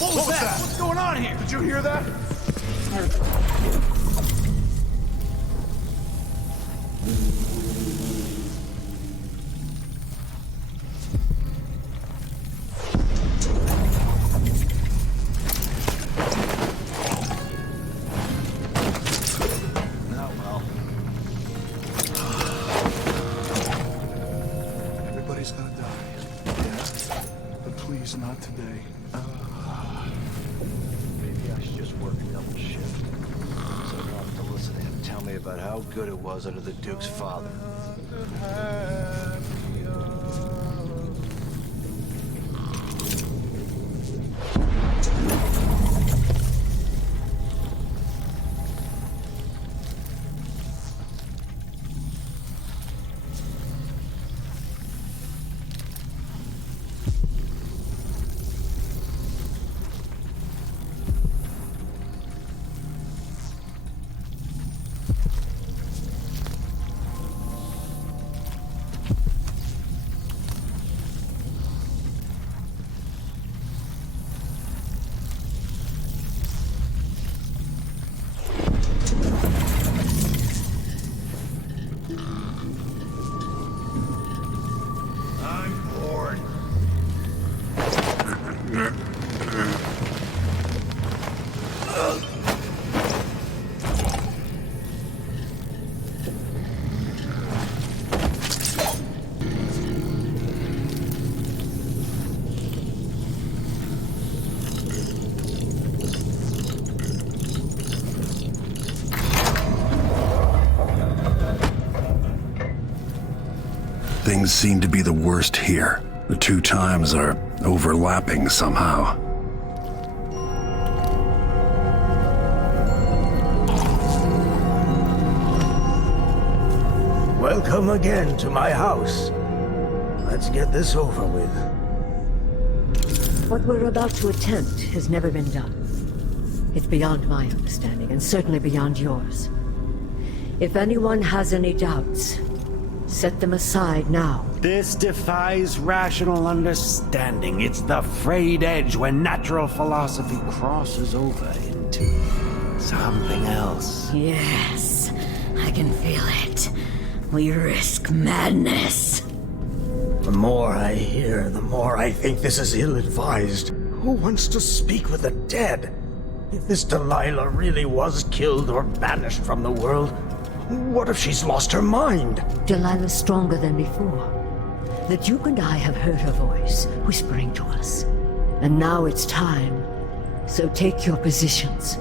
What was that? What's going on here? Did you hear that? Everybody's gonna die. Yeah? But please, not today. Maybe I should just work a double shift. So I don't have to listen to him tell me about how good it was under the Duke's father. Things seem to be the worst here. The two times are overlapping somehow. Welcome again to my house. Let's get this over with. What we're about to attempt has never been done. It's beyond my understanding, and certainly beyond yours. If anyone has any doubts, set them aside now. This defies rational understanding. It's the frayed edge when natural philosophy crosses over into something else. Yes, I can feel it. We risk madness. The more I hear, the more I think this is ill-advised. Who wants to speak with the dead? If this Delilah really was killed or banished from the world, what if she's lost her mind? Delilah's stronger than before. The Duke and I have heard her voice, whispering to us. And now it's time. So take your positions.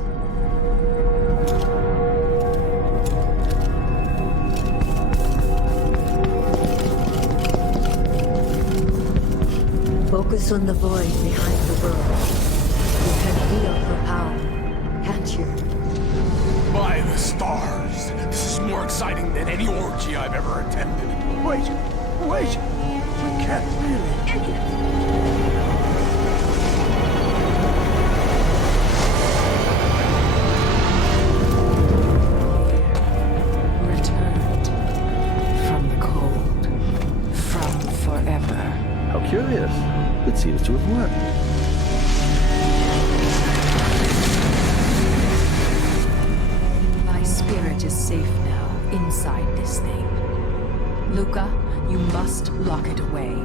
Focus on the void behind the world. You can feel her power, can't you? By the stars! This is more exciting than any orgy I've ever attended. Wait! We can't really... Returned from the cold, from forever. How curious. It seems to have worked. My spirit is safe now, inside this thing. Luca, you must lock it away.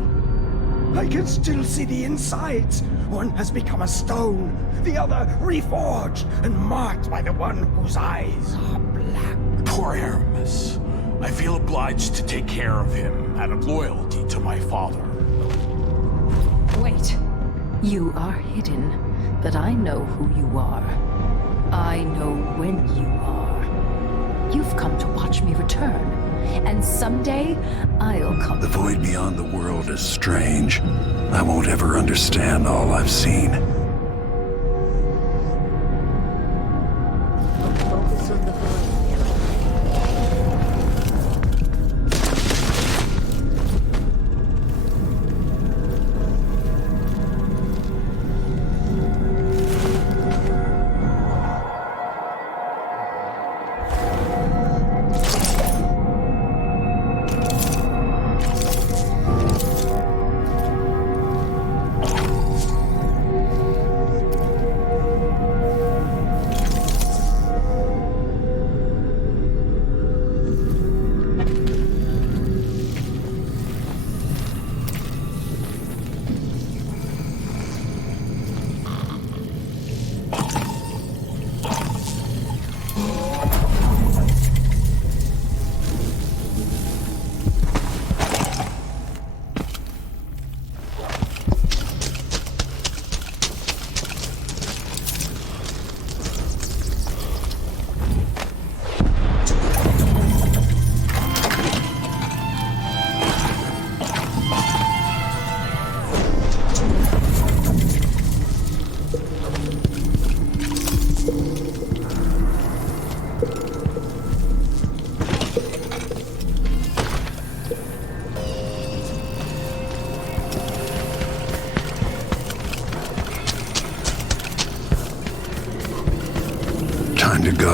I can still see the insides. One has become a stone, the other reforged and marked by the one whose eyes are black. Poor Aramis. I feel obliged to take care of him out of loyalty to my father. Wait. You are hidden, but I know who you are. I know when you are. You've come to watch me return, and someday I'll come. The void beyond the world is strange. I won't ever understand all I've seen. Focus on the void.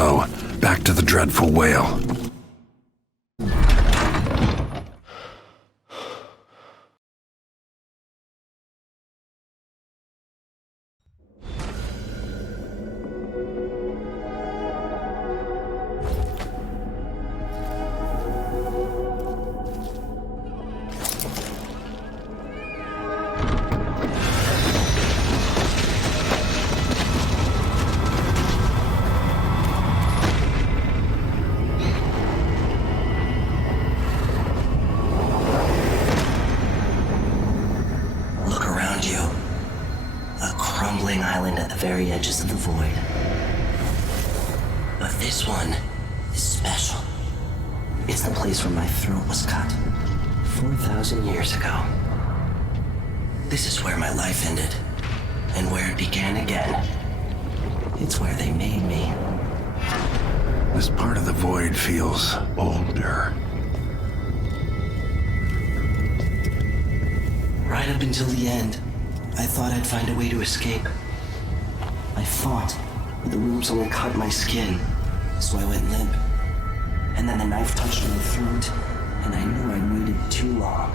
So, back to the dreadful whale. Look around you. A crumbling island at the very edges of the void. But this one is special. It's the place where my throat was cut 4,000 years ago. This is where my life ended, and where it began again. It's where they made me. This part of the void feels older. Right up until the end, I thought I'd find a way to escape. I fought, but the ropes only cut my skin, so I went limp. And then the knife touched my throat, and I knew I'd waited too long.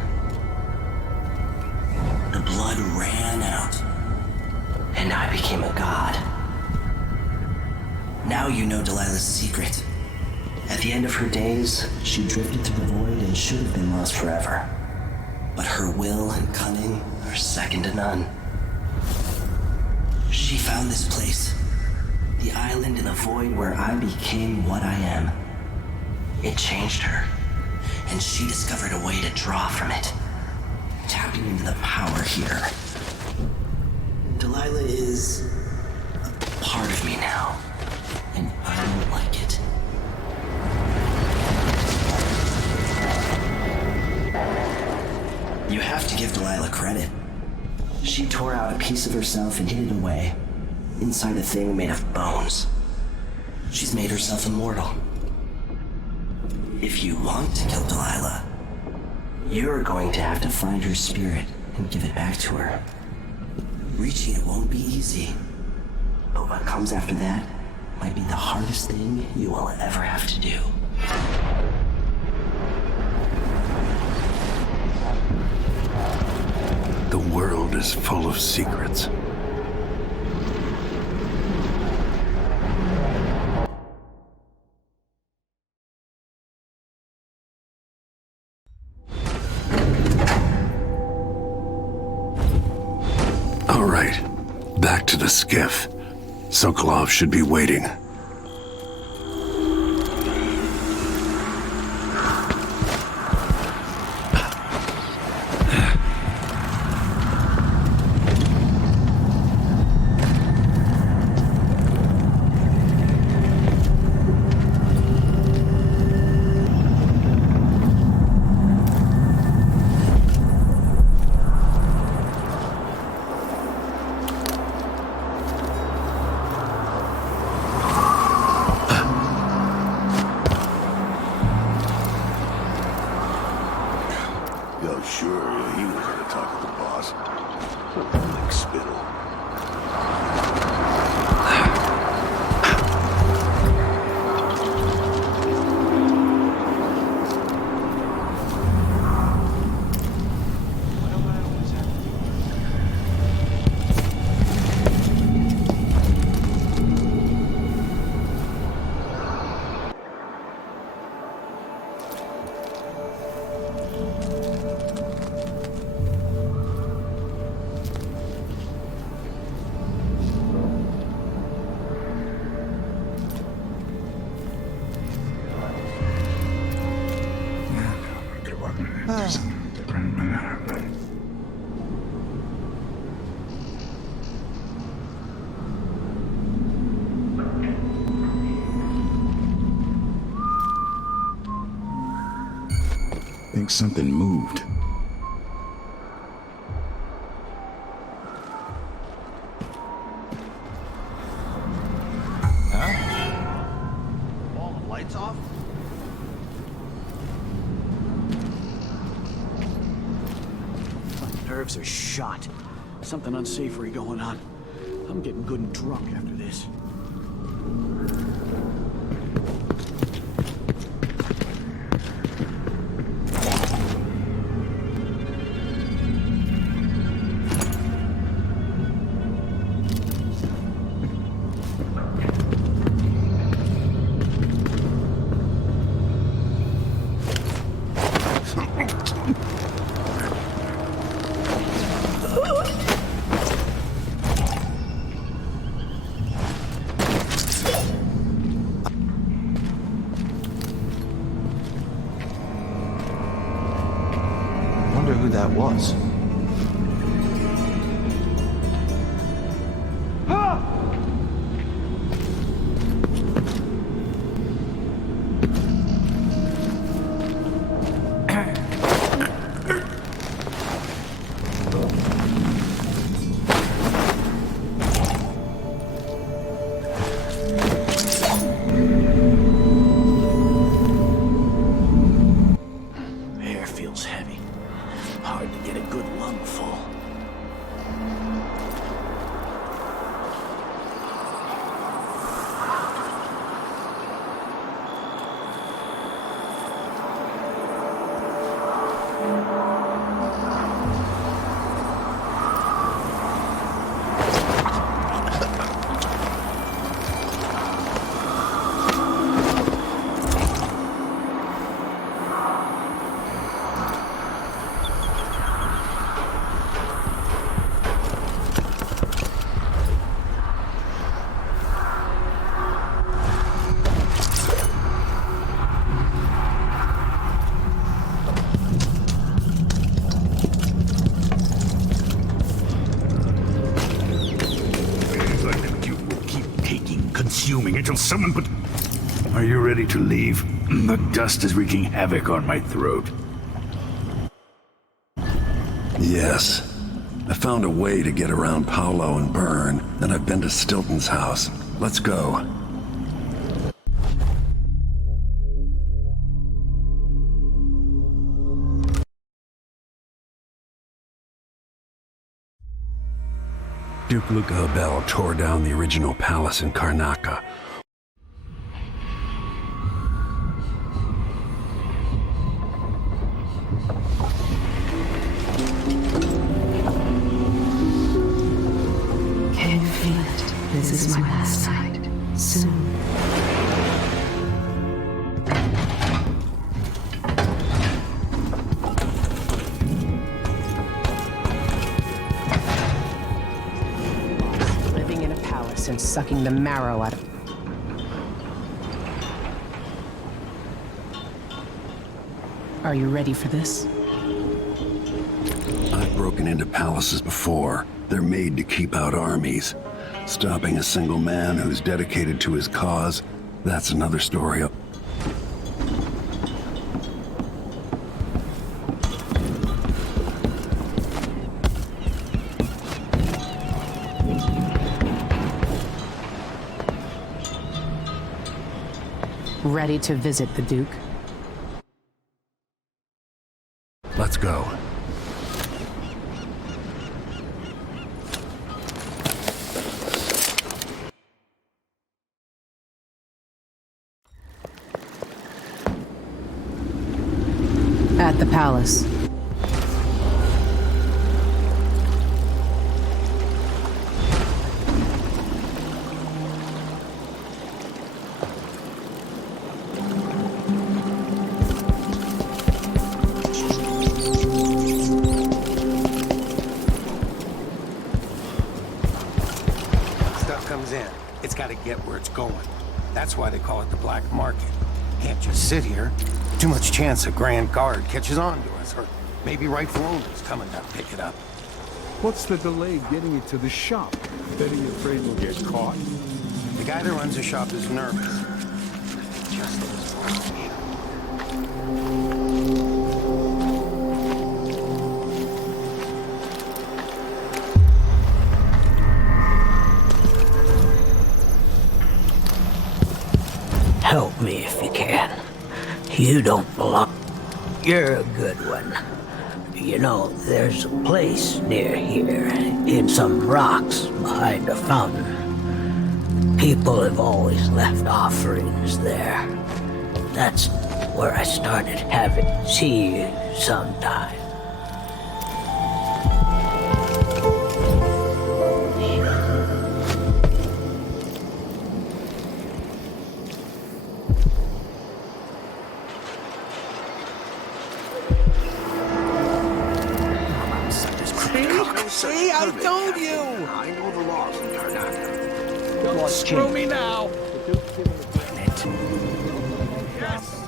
The blood ran out, and I became a god. Now you know Delilah's secret. At the end of her days, she drifted through the void and should have been lost forever. But her will and cunning are second to none. She found this place, the island in the void where I became what I am. It changed her, and she discovered a way to draw from it, tapping into the power here. Delilah is a part of me now, and I don't like it. You have to give Delilah credit. She tore out a piece of herself and hid it away, inside a thing made of bones. She's made herself immortal. If you want to kill Delilah, you're going to have to find her spirit and give it back to her. Reaching it won't be easy, but what comes after that might be the hardest thing you will ever have to do. The world is full of secrets. All right, back to the skiff. Sokolov should be waiting. Yo, sure, he was gonna talk to the boss. Like spittle. Think something moved. All the lights off? My nerves are shot. Something unsavory going on. I'm getting good and drunk after this. whoever that was. Air feels heavy. Hard to get a good lungful. Consuming until someone put... Are you ready to leave? The dust is wreaking havoc on my throat. Yes. I found a way to get around Paolo and Byrne, and I've been to Stilton's house. Let's go. Duke Luca Abel tore down the original palace in Karnaca. Can you feel it? This is my last night. Soon. Living in a palace and sucking the marrow out of... Are you ready for this? I've broken into palaces before. They're made to keep out armies. Stopping a single man who's dedicated to his cause, that's another story. Ready to visit the Duke? Let's go. At the palace. Stuff comes in. It's got to get where it's going. That's why they call it the black market. Can't just sit here. Too much chance a Grand Guard catches on to us, or maybe rightful owners coming to pick it up. What's the delay getting it to the shop? Bet you're afraid we'll get caught. The guy that runs the shop is nervous. Just as well. Help me if you can. You don't belong. You're a good one. You know, there's a place near here, in some rocks behind a fountain. People have always left offerings there. That's where I started having. See you sometime. See, I told you! I know the laws in Karnaca. Don't screw me now! Yes!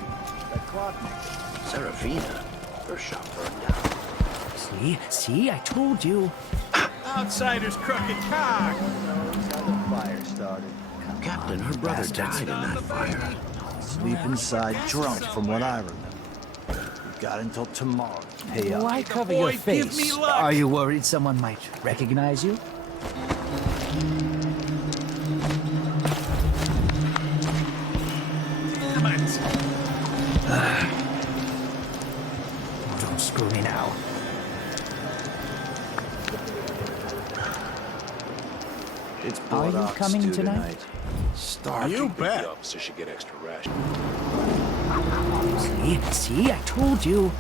Serafina, her shop burned down. See, I told you. Outsider's crooked cock! Fire started. Captain, her brother died in that fire. Sleep inside drunk, from what I remember. We've got until tomorrow to pay up. Why cover your face? Are you worried someone might recognize you? Don't screw me now. It's Are you coming tonight? You bet. Officer should get extra ration. See, I told you.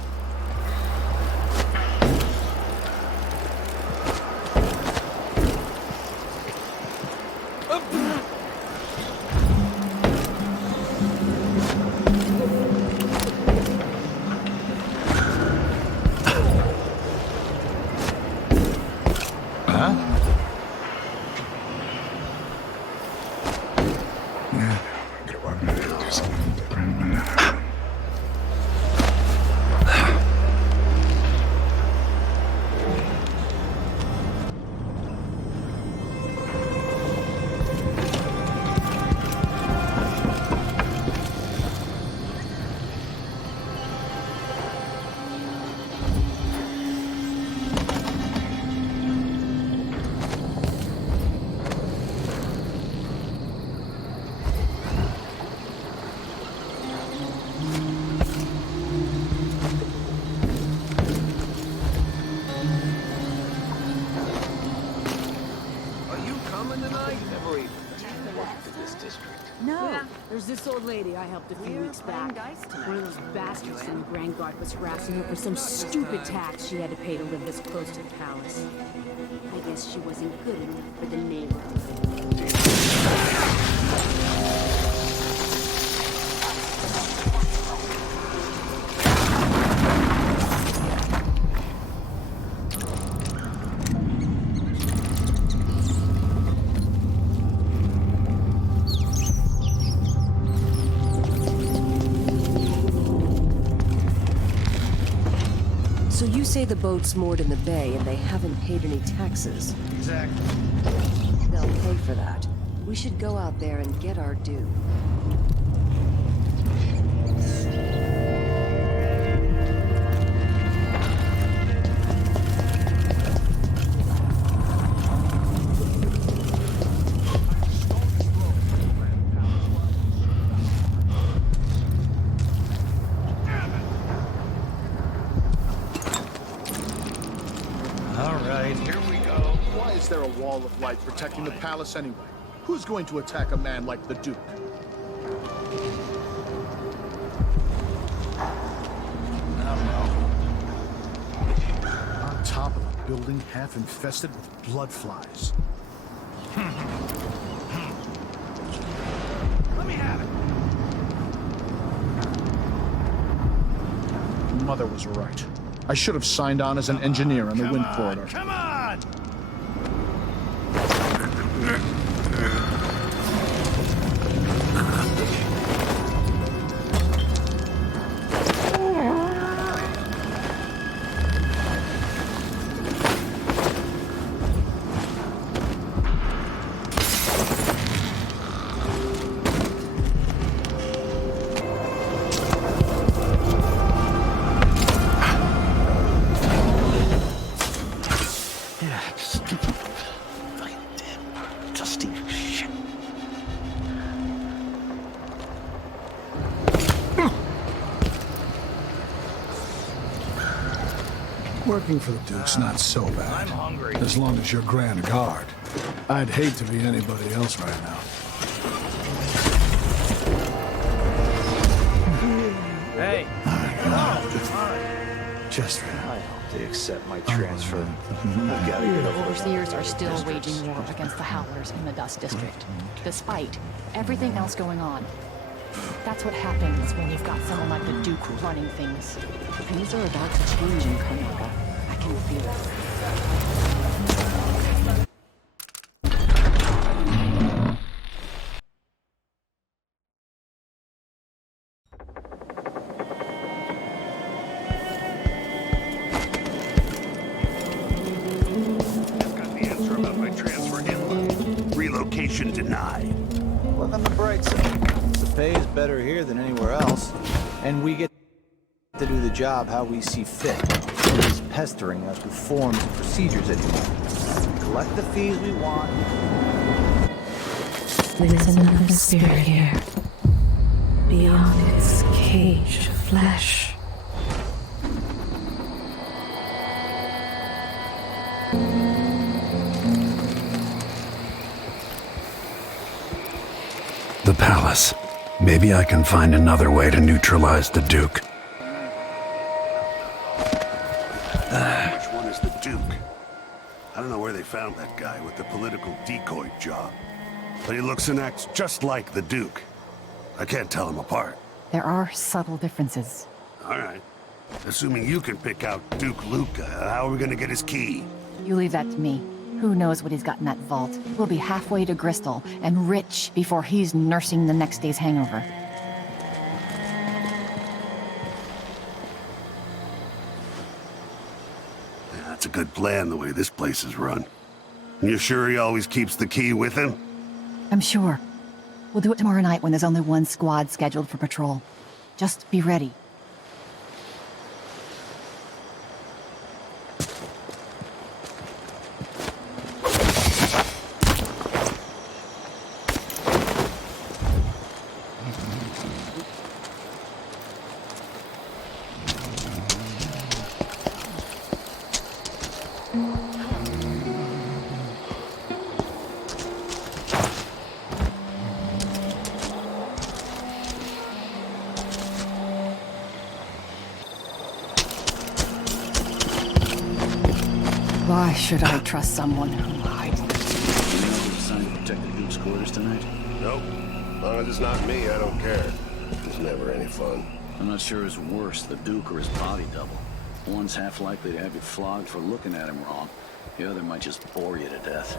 There's this old lady I helped a few weeks back. One of those bastards from the Grand Guard was harassing her for some stupid tax she had to pay to live this close to the palace. I guess she wasn't good enough for the neighborhood. So you say the boat's moored in the bay and they haven't paid any taxes? Exactly. They'll pay for that. We should go out there and get our due. Is there a wall of light protecting the palace anyway? Who's going to attack a man like the Duke? On top of a building half infested with blood flies. Let me have it. Mother was right. I should have signed on as an engineer in the wind corridor. Come on! Working for the Duke's not so bad. I'm hungry. As long as you're Grand Guard. I'd hate to be anybody else right now. Hey! Just I hope they accept my transfer. I've got to get The over overseers are still waging war against the Howlers in the Dust District, despite everything else going on. That's what happens when you've got someone like the Duke running things. Things are about to change in Karnaca. I can feel it. Tech transfer inland. Relocation denied. Look on the bright side. The pay is better here than anywhere else, and we get to do the job how we see fit. Nobody's pestering us with forms and procedures anymore. Collect the fees we want. There's another spirit here, beyond its cage of flesh. The palace. Maybe I can find another way to neutralize the Duke. Which one is the Duke? I don't know where they found that guy with the political decoy job, but he looks and acts just like the Duke. I can't tell them apart. There are subtle differences. All right. Assuming you can pick out Duke Luca, how are we gonna get his key? You leave that to me. Who knows what he's got in that vault? We'll be halfway to Bristol and rich before he's nursing the next day's hangover. Yeah, that's a good plan, the way this place is run. You sure he always keeps the key with him? I'm sure. We'll do it tomorrow night when there's only one squad scheduled for patrol. Just be ready. Why should I trust someone who hides? You know who's assigned to protect the Duke's quarters tonight? Nope. As long as it's not me, I don't care. It's never any fun. I'm not sure who's worse, the Duke or his body double. One's half likely to have you flogged for looking at him wrong. The other might just bore you to death.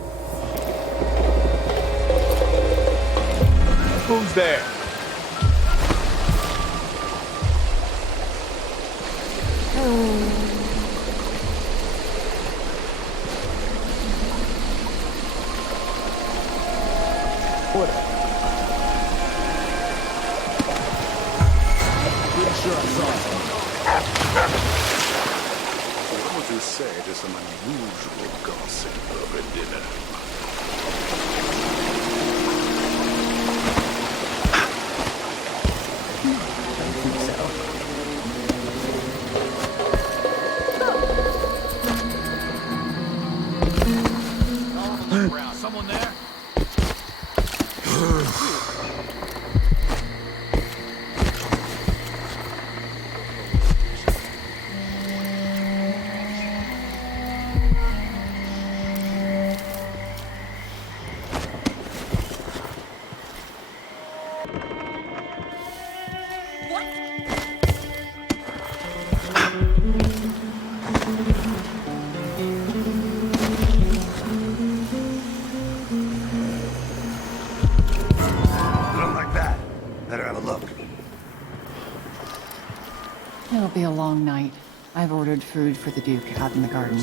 Who's there? What would you say to some unusual gossip over dinner? Someone there? It'll be a long night. I've ordered food for the Duke out in the garden.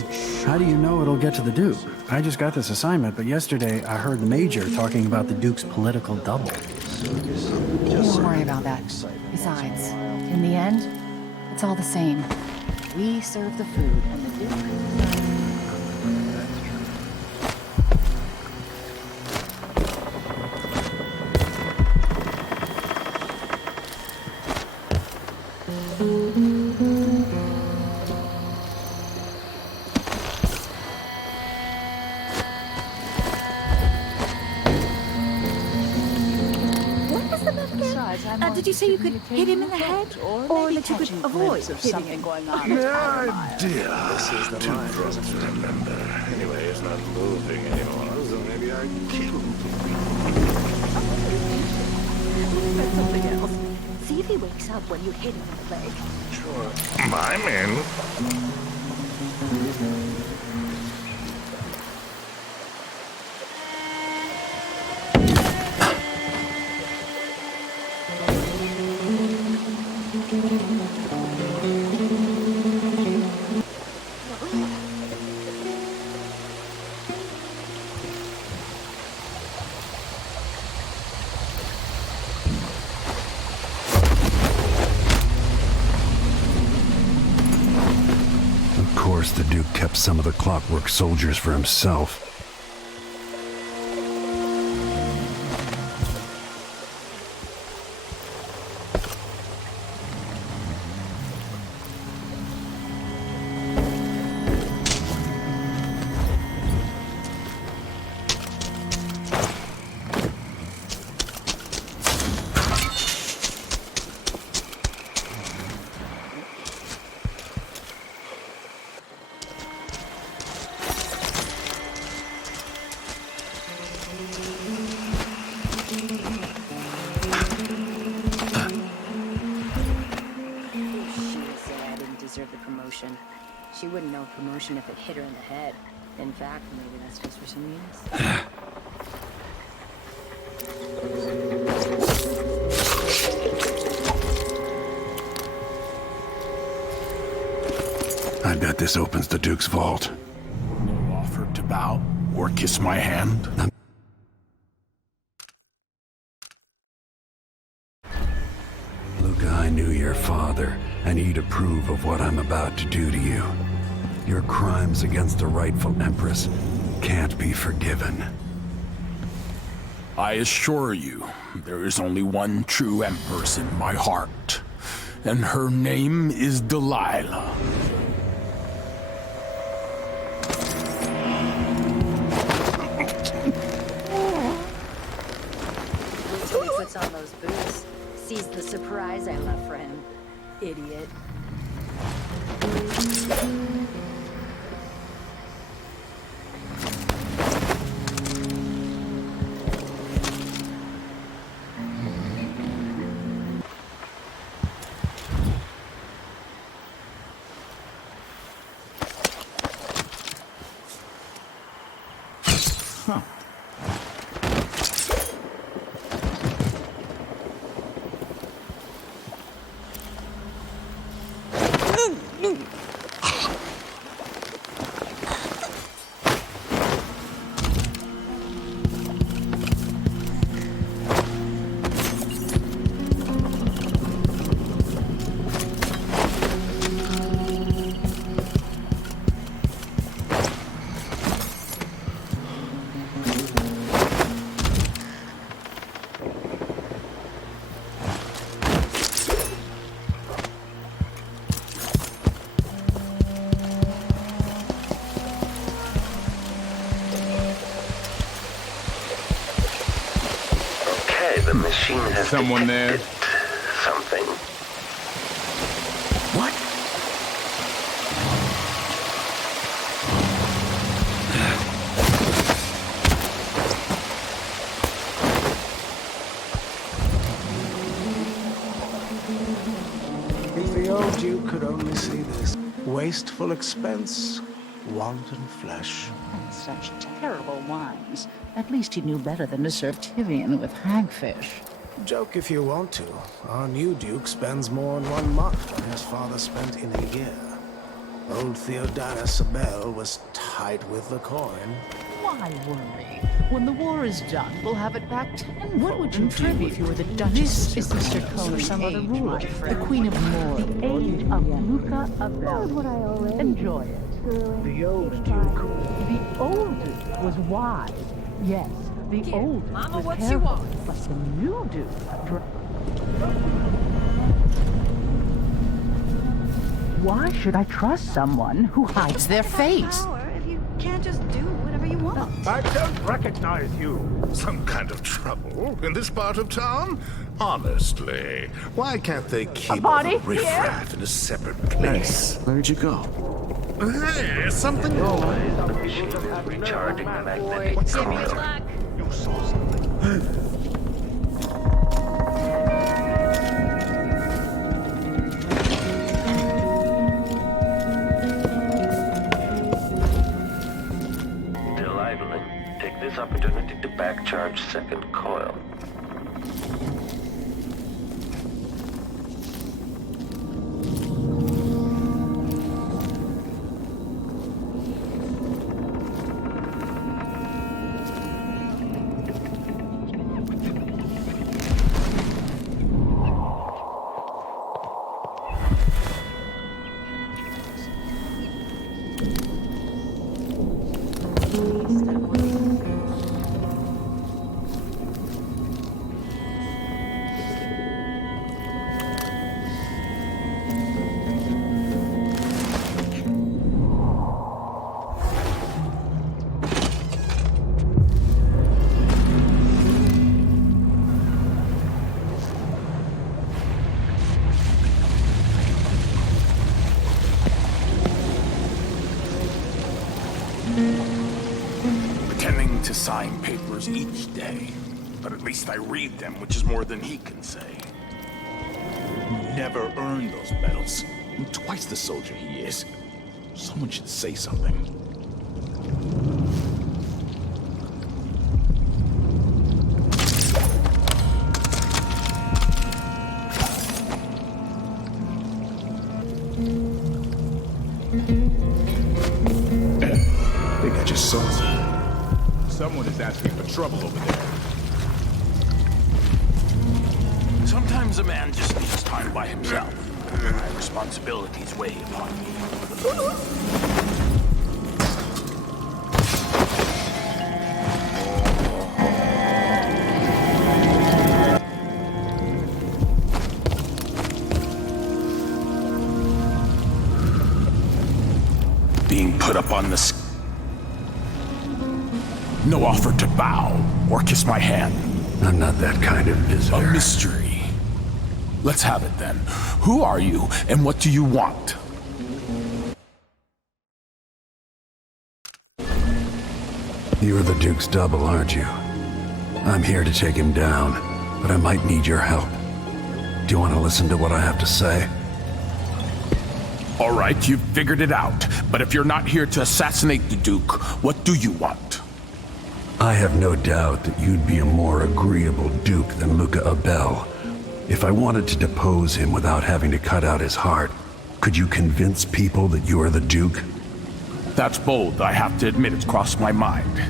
How do you know it'll get to the Duke? I just got this assignment, but yesterday I heard the Major talking about the Duke's political double. Don't worry about that. Besides, in the end, it's all the same. We serve the food, and the Duke... Did you say you could hit him in the head? Or that you could avoid hitting him? Yeah, this is the line. Too remember. Anyway, it's not moving anymore, so maybe I can kill him. Try something else. See if he wakes up when you hit him in the leg. Sure. My man. course, the Duke kept some of the clockwork soldiers for himself. She wouldn't know promotion if it hit her in the head. In fact, maybe that's just what she means. I bet this opens the Duke's vault. No offer to bow or kiss my hand? Luca, I knew your father, and he'd approve of what I'm about to do to you. Your crimes against the rightful Empress can't be forgiven. I assure you, there is only one true Empress in my heart, and her name is Delilah. Wait till he puts on those boots. Sees the surprise I left for him. Idiot. Huh. The machine has someone there. Something. What? If the old Duke could only see this. Wasteful expense, wanton flesh. Such terrible wines. At least he knew better than to serve Tyrion with hagfish. Joke if you want to. Our new Duke spends more in 1 month than his father spent in a year. Old Theodatus Sabel was tight with the coin. Why worry? When the war is done, we'll have it back tenfold. What would you do if you were the Duchess? This is Sister Cone or some other ruler, the Queen of Mord. The age of Luca of Enjoy it. The old Duke. The old Duke was wise. Yes, the old Duke Mama, was what careful, you want? but the new Duke... Why should I trust someone who hides their face? If you can't just do whatever you want. I don't recognize you. Some kind of trouble in this part of town? Honestly, why can't they keep all the riffraff in a separate place? Where'd you go? Hey, something wrong. The machine is recharging the magnetic coil. You saw something. Take this opportunity to back-charge second coil. sign papers each day. But at least I read them, which is more than he can say. You never earned those medals. I'm twice the soldier he is. Someone should say something. They got your sauce. Someone is asking for trouble over there. Sometimes a man just needs time by himself. My responsibilities weigh upon me. Being put up on the no offer to bow or kiss my hand. I'm not that kind of visitor. A mystery. Let's have it then. Who are you and what do you want? You're the Duke's double, aren't you? I'm here to take him down, but I might need your help. Do you want to listen to what I have to say? All right, you've figured it out. But if you're not here to assassinate the Duke, what do you want? I have no doubt that you'd be a more agreeable Duke than Luca Abel. If I wanted to depose him without having to cut out his heart, could you convince people that you are the Duke? That's bold. I have to admit it's crossed my mind.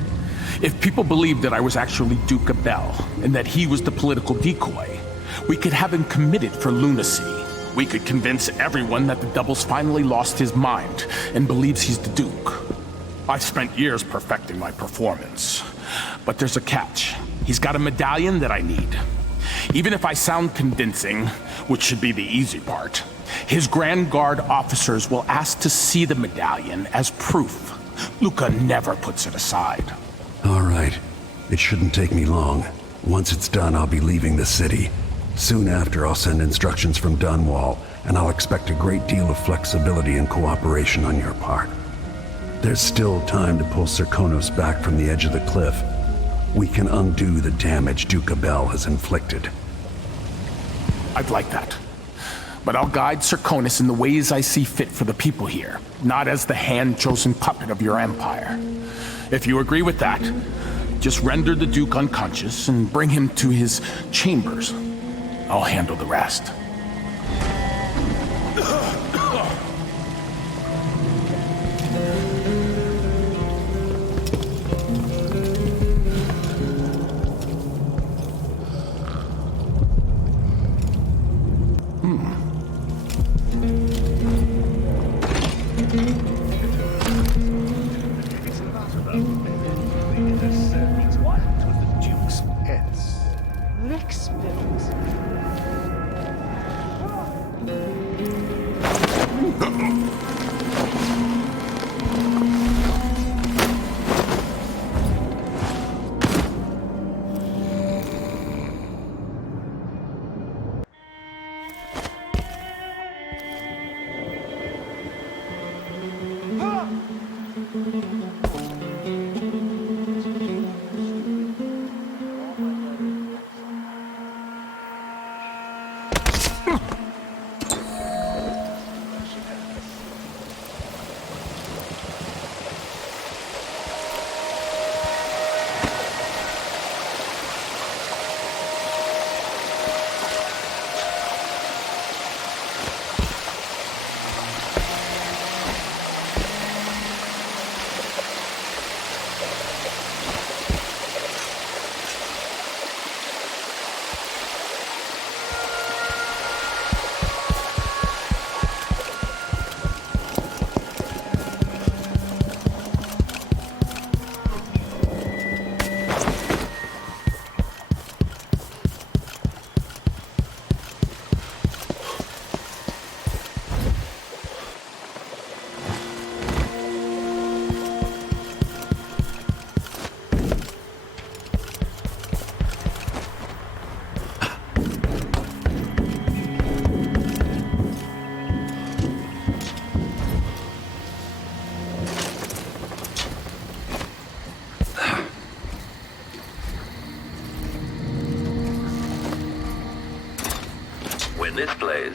If people believed that I was actually Duke Abel, and that he was the political decoy, we could have him committed for lunacy. We could convince everyone that the Double's finally lost his mind, and believes he's the Duke. I've spent years perfecting my performance. But there's a catch. He's got a medallion that I need. Even if I sound convincing, which should be the easy part, his Grand Guard officers will ask to see the medallion as proof. Luca never puts it aside. All right. It shouldn't take me long. Once it's done, I'll be leaving the city. Soon after, I'll send instructions from Dunwall, and I'll expect a great deal of flexibility and cooperation on your part. There's still time to pull Serkonos back from the edge of the cliff. We can undo the damage Duke Abel has inflicted. I'd like that. But I'll guide Serkonos in the ways I see fit for the people here, not as the hand-chosen puppet of your empire. If you agree with that, just render the Duke unconscious and bring him to his chambers. I'll handle the rest.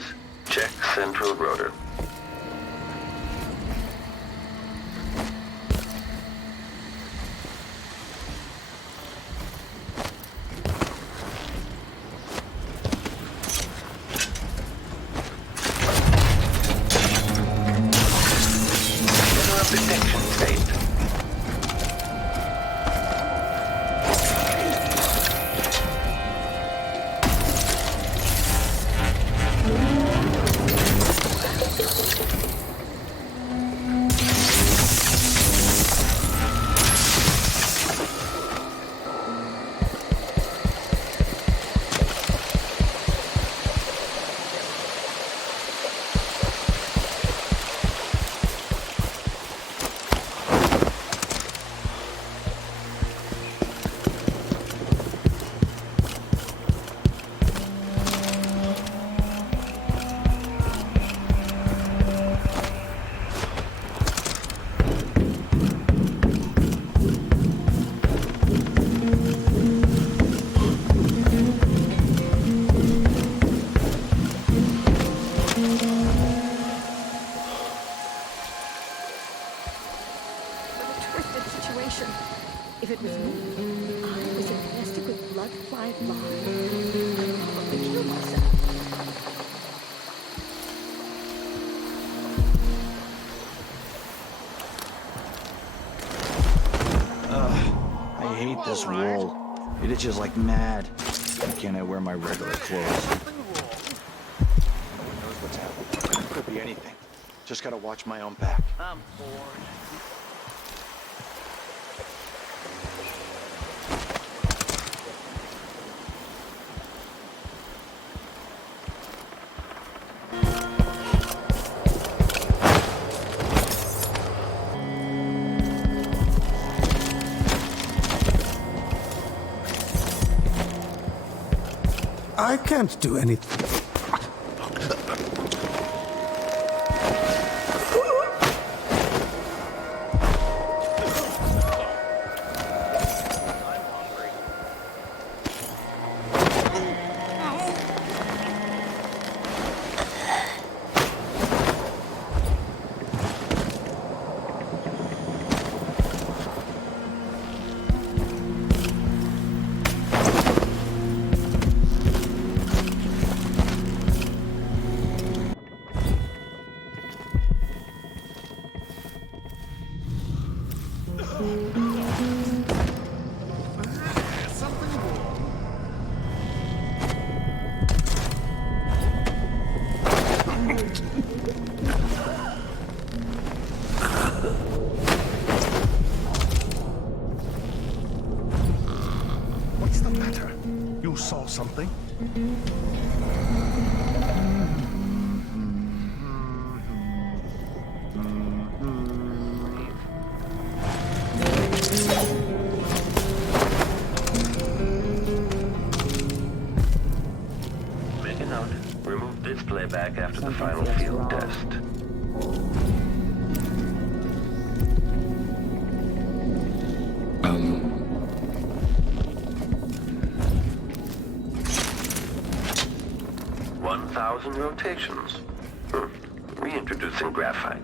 supplies. Check central rotor. Detection state. If it was me, I was infested with blood-fly larvae. I'd probably kill myself. I hate this wool. It itches like mad. Why can't I wear my regular clothes? Who knows what's happening? It could be anything. Just gotta watch my own back. I'm bored. I can't do anything. What's the matter? You saw something? Make a note. Remove this playback after the final field test. Um. 1,000 rotations. Reintroducing graphite.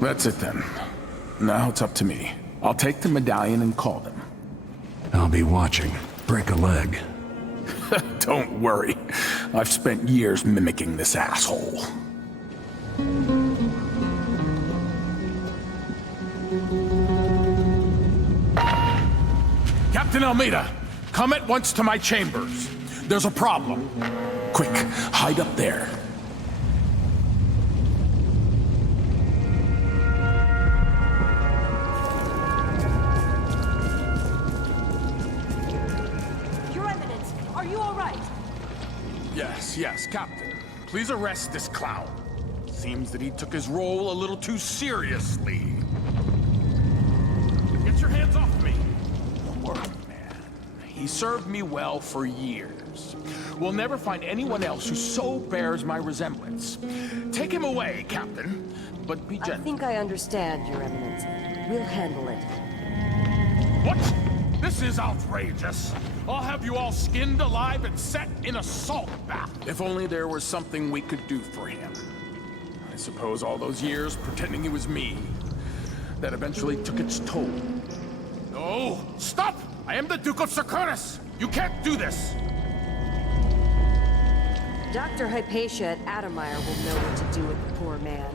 That's it then. Now it's up to me. I'll take the medallion and call them. I'll be watching. Break a leg. Don't worry. I've spent years mimicking this asshole. Captain Almeida, come at once to my chambers. There's a problem. Quick, hide up there. Your Eminence, are you all right? Yes, Captain. Please arrest this clown. Seems that he took his role a little too seriously. Get your hands off me! Don't worry, man. He served me well for years. We'll never find anyone else who so bears my resemblance. Take him away, Captain. But be gentle. I think I understand, Your Eminence. We'll handle it. What? This is outrageous. I'll have you all skinned alive and set in a salt bath. If only there was something we could do for him. I suppose all those years pretending he was me, that eventually took its toll. No! Stop! I am the Duke of Securus! You can't do this! Dr. Hypatia at Adamire will know what to do with the poor man.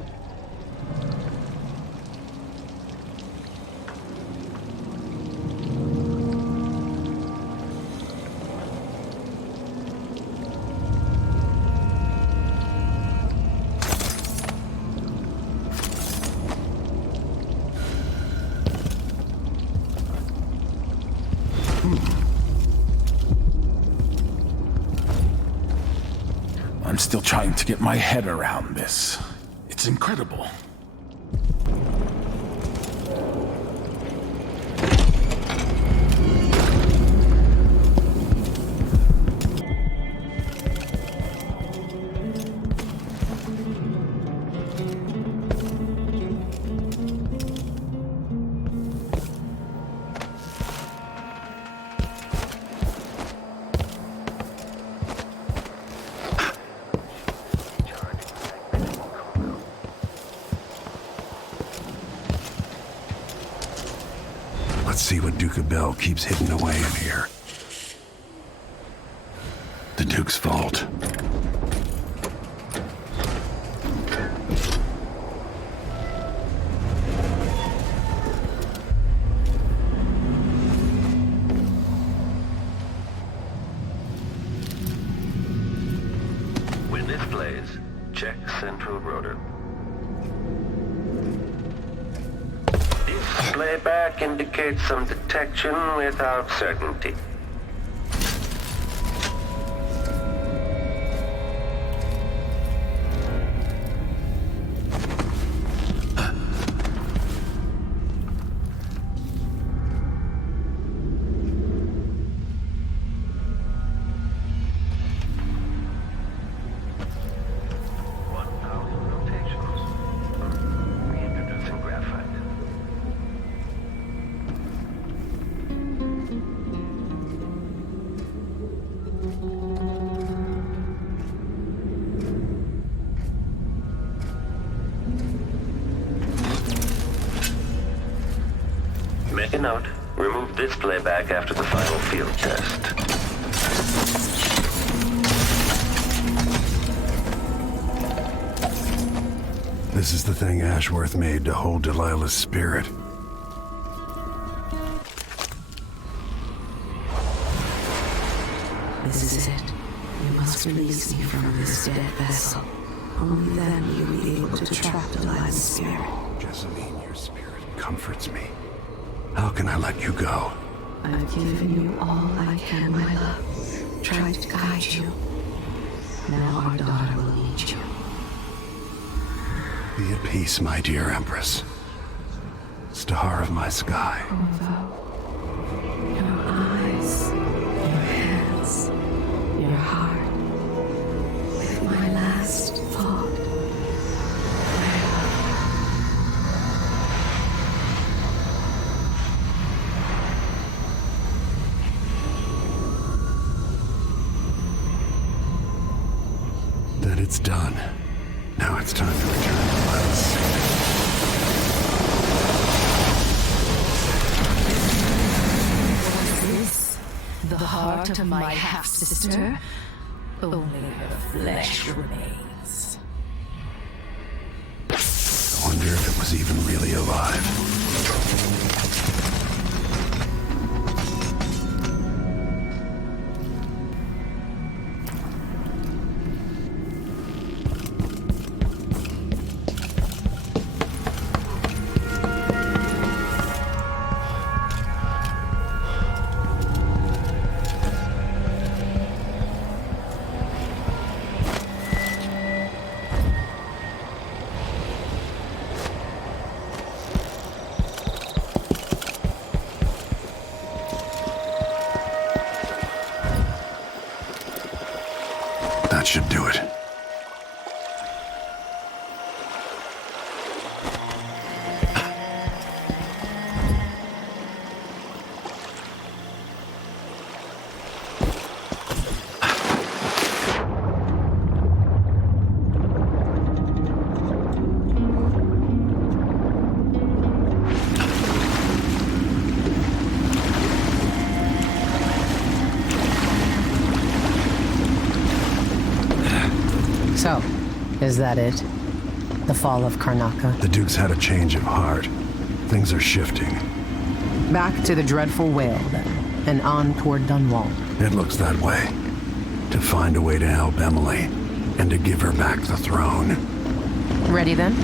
I'm still trying to get my head around this. It's incredible. Let's see what Duke of Bell keeps hidden away in here. The Duke's vault. When this plays, check central rotor. Playback indicates some detection without certainty. Make a note. Remove this playback after the final field test. This is the thing Ashworth made to hold Delilah's spirit. This is it. You must release me from this dead vessel. Only then will you be able to trap Delilah's spirit. Jessamine, your spirit comforts me. How can I let you go? I've given you all I can, my love. Tried to guide you. Now our daughter will need you. Be at peace, my dear Empress. Star of my sky. Corvo. Your eyes, your hands, your heart. With my last thought. Then it's done. Now it's time to return to Delilah's. Was this the heart of my half-sister? Only her flesh remains. I wonder if it was even really alive. That should do it. So, is that it? The fall of Karnaca? The Duke's had a change of heart. Things are shifting. Back to the dreadful whale, then, and on toward Dunwall. It looks that way. To find a way to help Emily, and to give her back the throne. Ready then?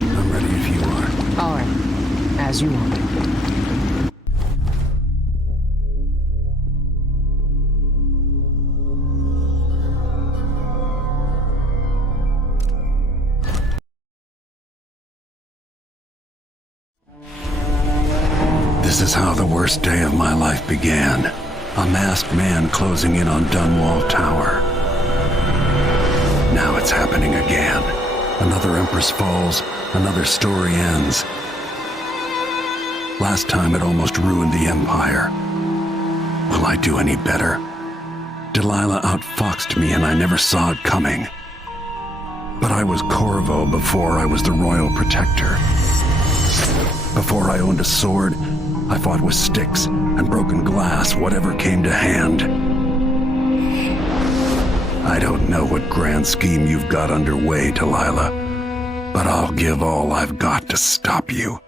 I'm ready if you are. All right. As you want. This is how the worst day of my life began. A masked man closing in on Dunwall Tower. Now it's happening again. Another Empress falls, another story ends. Last time it almost ruined the Empire. Will I do any better? Delilah outfoxed me and I never saw it coming. But I was Corvo before I was the Royal Protector. Before I owned a sword, I fought with sticks and broken glass, whatever came to hand. I don't know what grand scheme you've got underway, Delilah, but I'll give all I've got to stop you.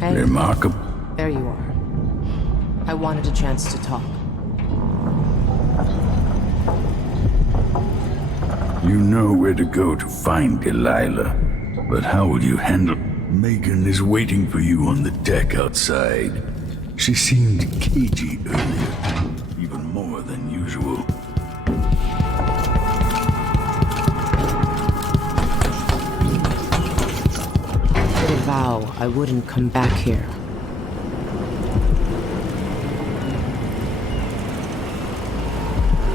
Hey. Remarkable. There you are. I wanted a chance to talk. You know where to go to find Delilah, but how will you handle... Megan is waiting for you on the deck outside. She seemed cagey earlier, even more than usual. I did vow I wouldn't come back here.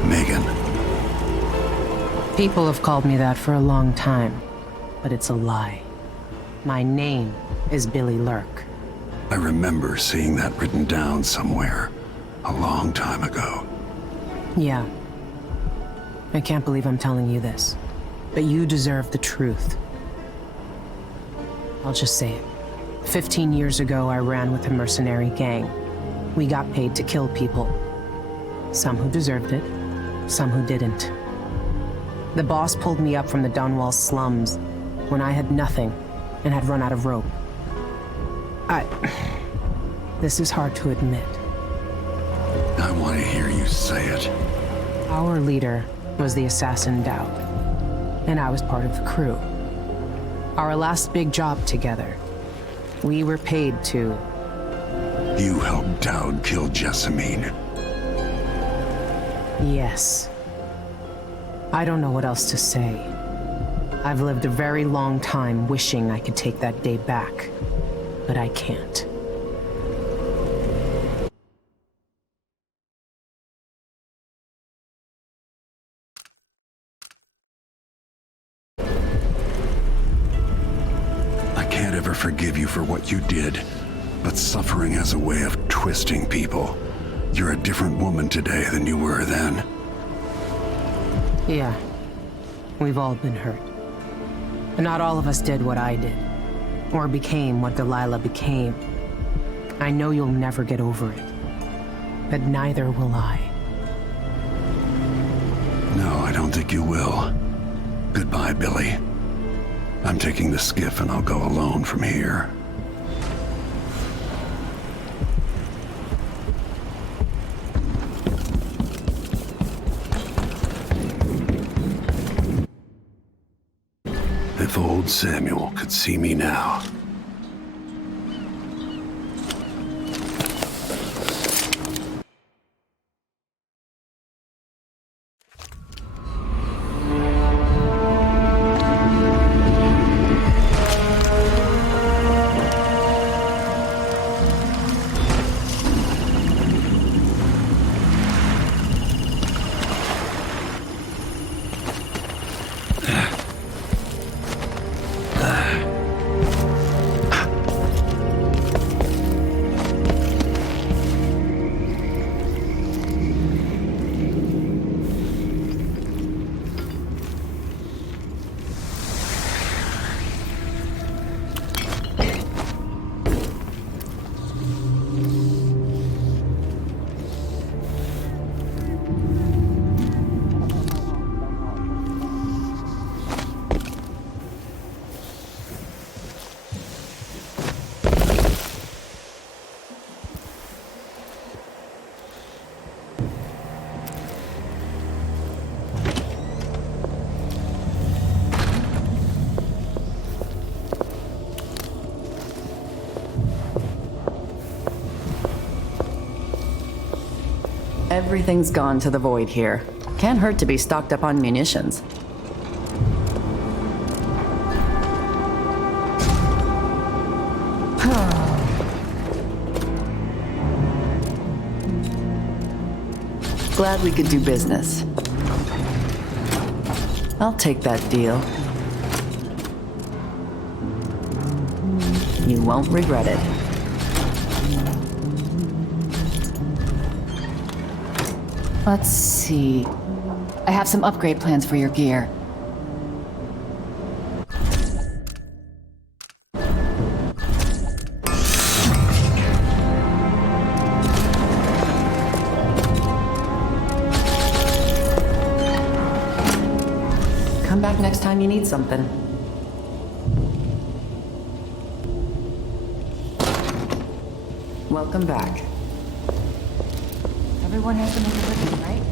Megan. People have called me that for a long time, but it's a lie. My name is Billy Lurk. I remember seeing that written down somewhere a long time ago. Yeah. I can't believe I'm telling you this, but you deserve the truth. I'll just say it. 15 years ago, I ran with a mercenary gang. We got paid to kill people. Some who deserved it, some who didn't. The boss pulled me up from the Dunwall slums when I had nothing and had run out of rope. This is hard to admit. I want to hear you say it. Our leader was the assassin Dowd, and I was part of the crew. Our last big job together, we were paid to... You helped Dowd kill Jessamine. Yes. I don't know what else to say. I've lived a very long time wishing I could take that day back, but I can't. I can't ever forgive you for what you did, but suffering has a way of twisting people. You're a different woman today than you were then. Yeah. We've all been hurt. But not all of us did what I did, or became what Delilah became. I know you'll never get over it, but neither will I. No, I don't think you will. Goodbye, Billy. I'm taking the skiff and I'll go alone from here. If old Samuel could see me now. Everything's gone to the void here. Can't hurt to be stocked up on munitions. Glad we could do business. I'll take that deal. You won't regret it. Let's see. I have some upgrade plans for your gear. Come back next time you need something. Welcome back. Everyone has to make a living, right?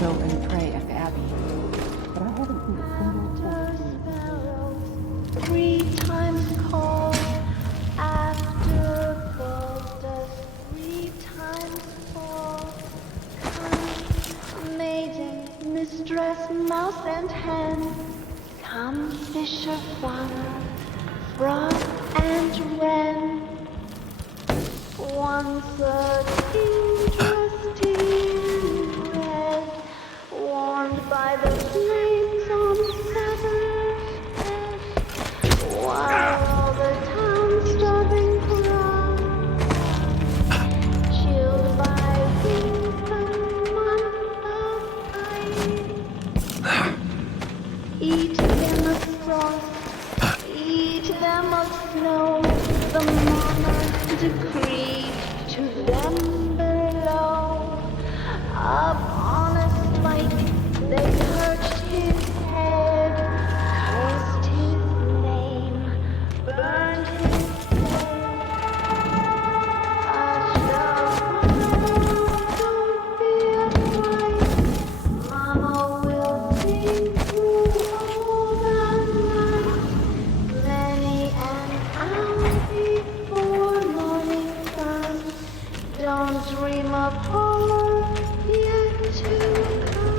Go and pray at the Abbey. But I haven't seen a single tourist. 3 times call after gold dust, 3 times fall. Come, maiden, mistress, mouse and hen. Come, fisher, farmer, frog and wren. Once a trusty red, warmed by the flames on Sever's Edge, while all the town's starving crowd, chilled by the month of ice, eat them of frost, eat them of snow. The monarch decreed to them below. Upon a spike they perched his head, cursed his name, burned his bed. Don't be afraid, Mama will see through all the night. Many an hour before morning sun, don't dream of horror yet to come.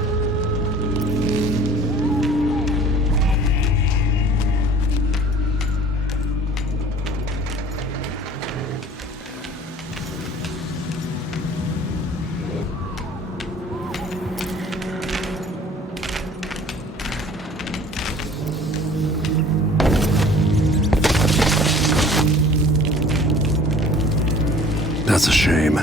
That's a shame.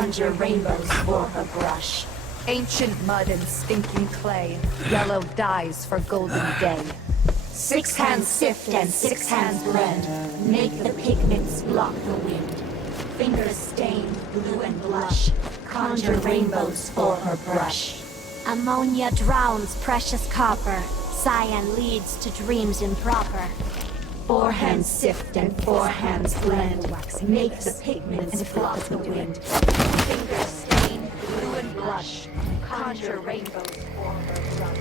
conjure rainbows for her brush. Ancient mud and stinking clay, yellow dyes for golden day. 6 hands sift and 6 hands blend, make the pigments block the wind. Fingers stain blue and blush, conjure rainbows for her brush. Ammonia drowns precious copper. Cyan leads to dreams improper. 4 hands sift and 4 hands blend, make the pigments block the wind. Fingers stain blue and blush, conjure rainbows for her brush.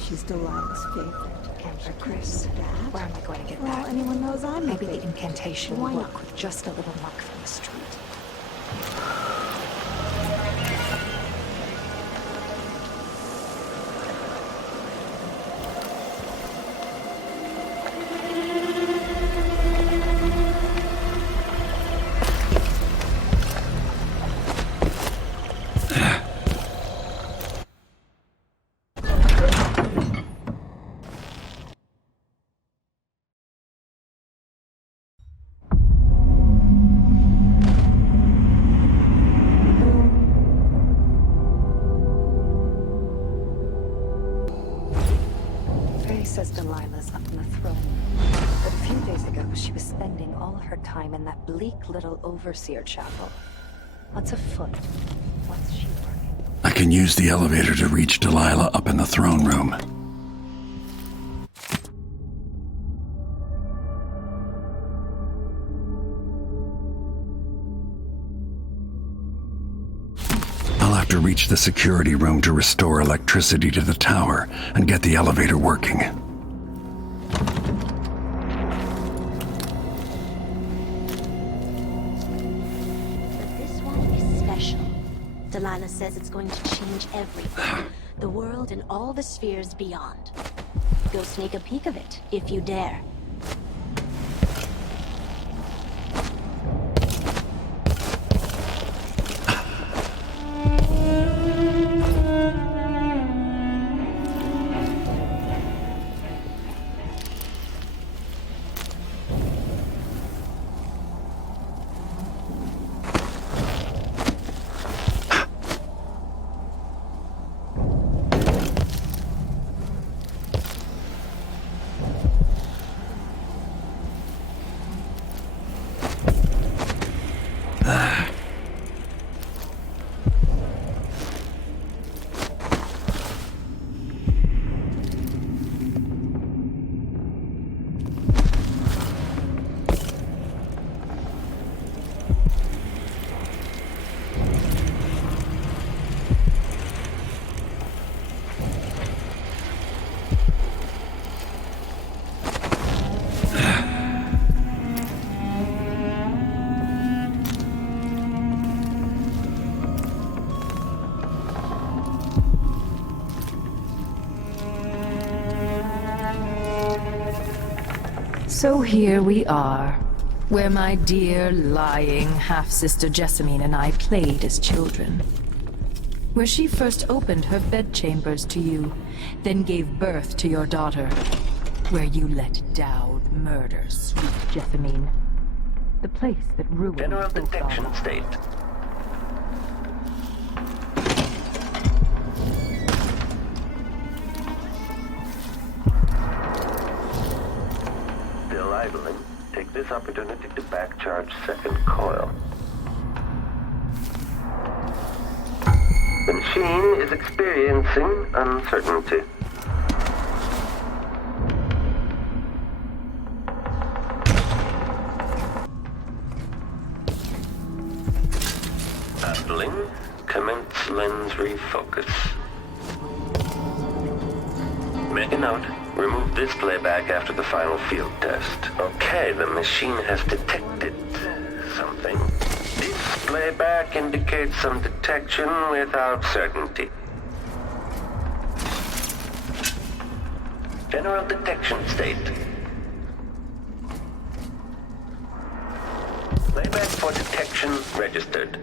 She's Delilah's favorite. Cancer Chris. Where am I going to get that? Well, anyone knows I'm Maybe the the incantation will Why work not? with just a little luck from the street. Says Delilah's up in the throne. But a few days ago, she was spending all her time in that bleak little overseer chapel. What's afoot? What's she working? I can use the elevator to reach Delilah up in the throne room. I'll have to reach the security room to restore electricity to the tower and get the elevator working. This one is special. Delilah says it's going to change everything. The world and all the spheres beyond. Go sneak a peek of it, if you dare. So here we are, where my dear, lying half-sister Jessamine and I played as children. Where she first opened her bedchambers to you, then gave birth to your daughter. Where you let Dowd murder sweet Jessamine. The place that ruined General both detection our state. Still idling. Take this opportunity to back-charge second coil. The machine is experiencing uncertainty. Idling. Commence lens refocus. Make a note. Remove this playback after the final field test. Okay, the machine has detected something. This playback indicates some detection without certainty. General detection state. Playback for detection registered.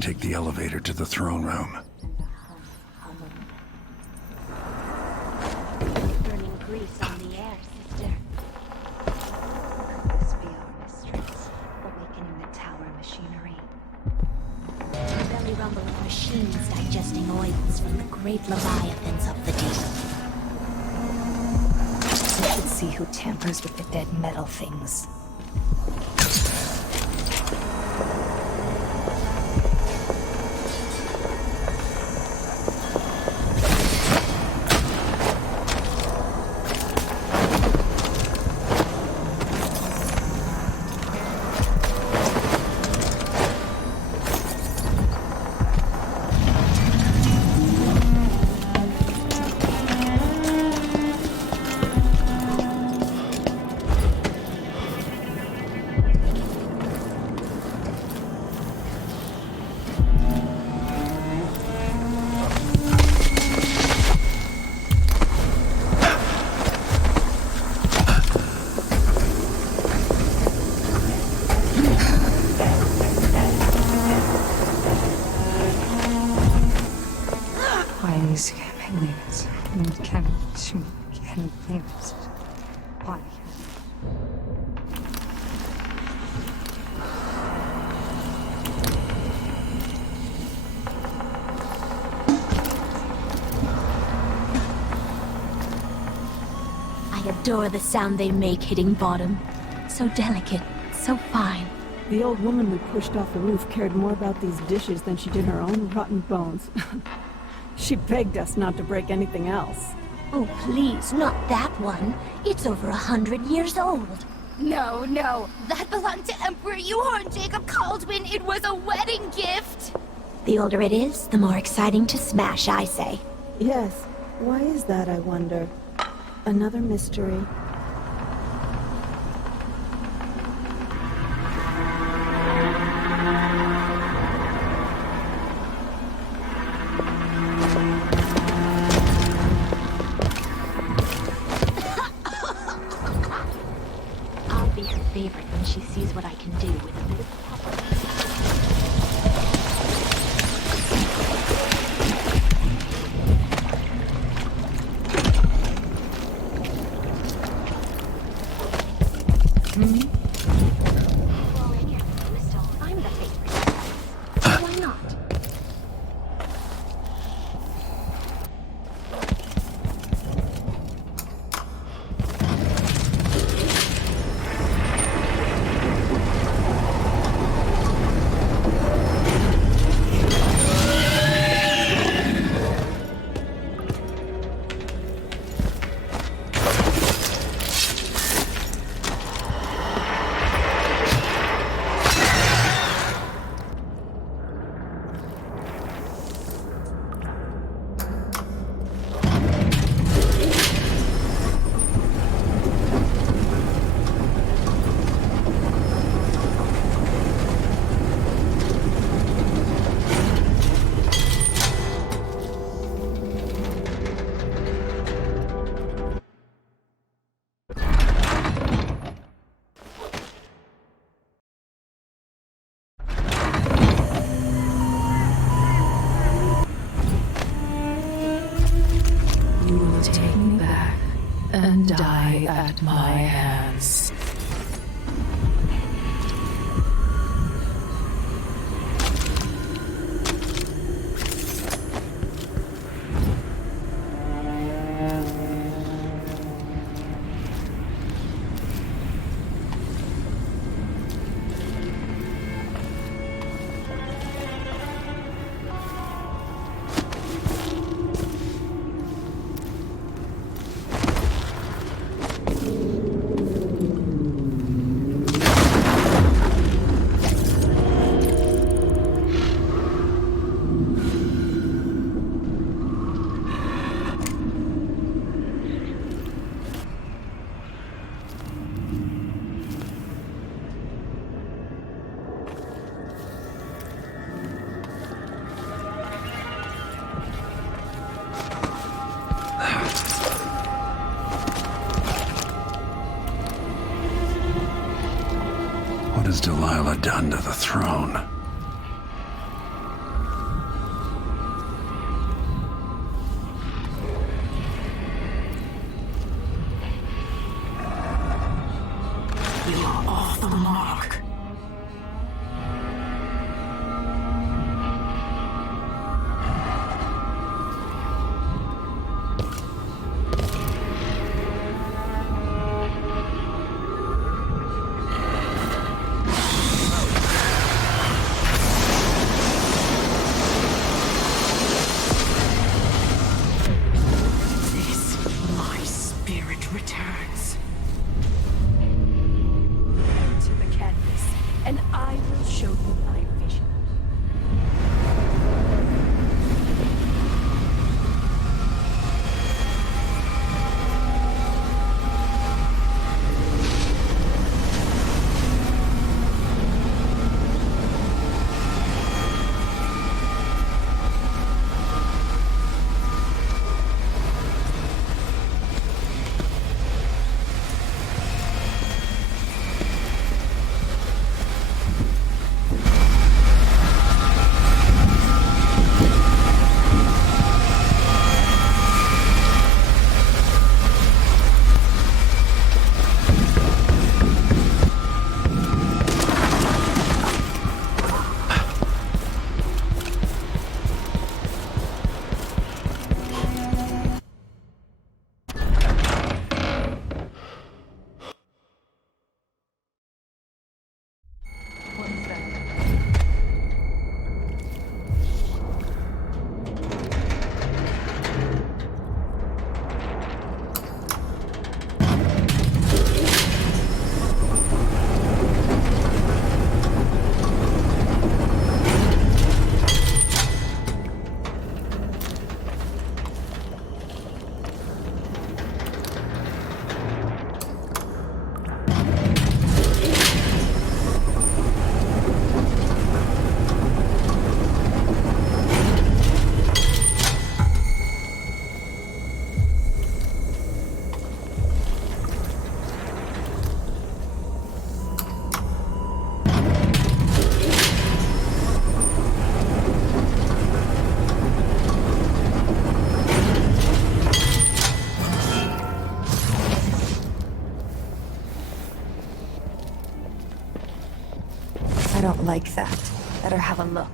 Take the elevator to the throne room. Burning grease on the air, sister. This be our mistress, awakening the tower machinery. The belly rumble of machines digesting oils from the great leviathans of the deep. We should see who tampers with the dead metal things. I adore the sound they make hitting bottom. So delicate, so fine. The old woman we pushed off the roof cared more about these dishes than she did her own rotten bones. She begged us not to break anything else. Oh, please, not that one. It's over 100 years old. No, no. That belonged to Emperor Yuhorn Jacob Caldwin. It was a wedding gift. The older it is, the more exciting to smash, I say. Yes. Why is that, I wonder? Another mystery. I'll be her favorite when she sees what I can do with a bit of pepper. take me back and die at my hands. What has Delilah done to the throne? You are off the mark. My spirit returns. To the canvas, and I will show you my vision. I don't like that. Better have a look.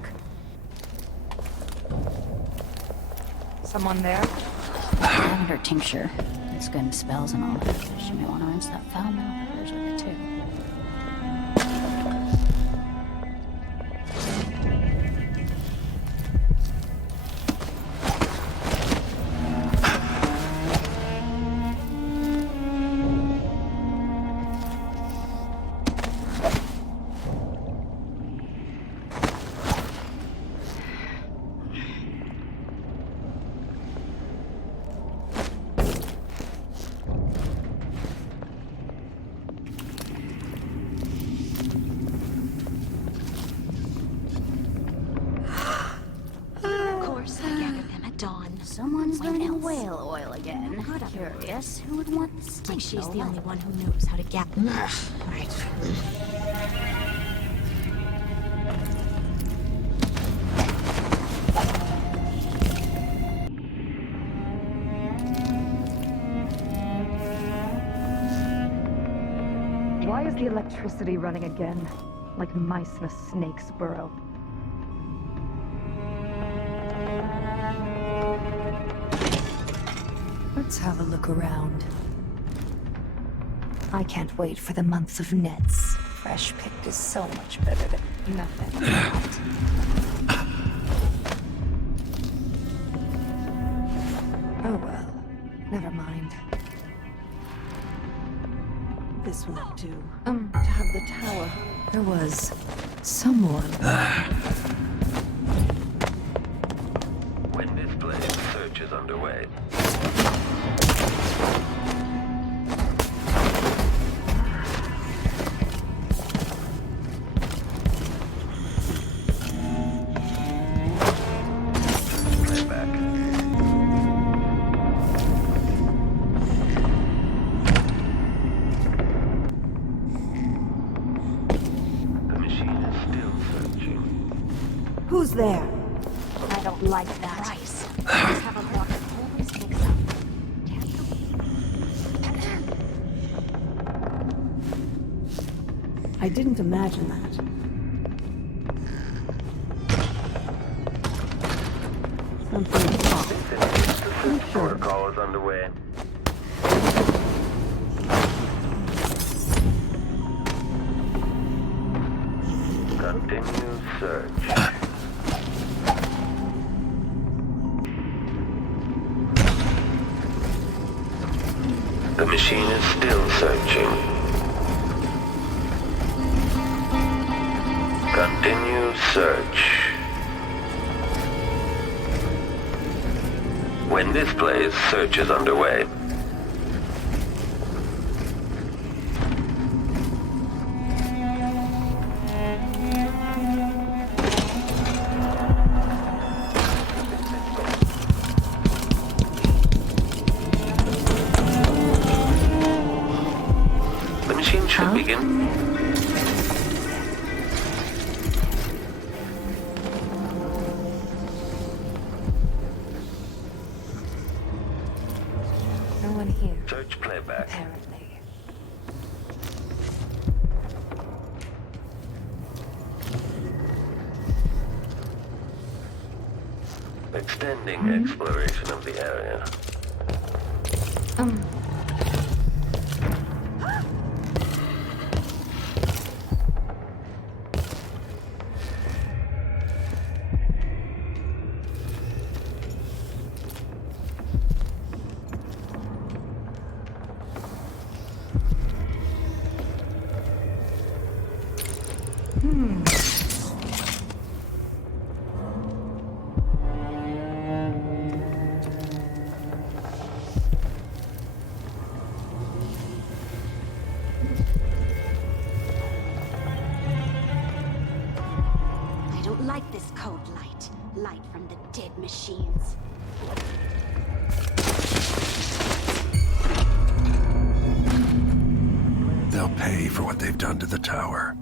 Someone there? Lavender tincture. It's good in spells and all. She may want to rinse that foul mouth of hers with it too. Someone's learning whale oil again. Curious, who would want this? Like she's the only one who knows how to get. Right. the electricity running again, like mice in a snake's burrow. Let's have a look around. I can't wait for the month of nets. Fresh picked is so much better than nothing. Oh well, never mind. This won't do. To have the tower. There was someone. When this place search is underway. Who's there? I don't like that. Price. Let's have a look. Always mix up. I didn't imagine that. Something's off. The protocol is underway. Continue search. The machine is still searching. Continue search. When this plays, search is underway. The machine should begin. No one here. Search playback. Apparently. Extending exploration of the area. I don't like this code light. Light from the dead machines. They'll pay for what they've done to the tower.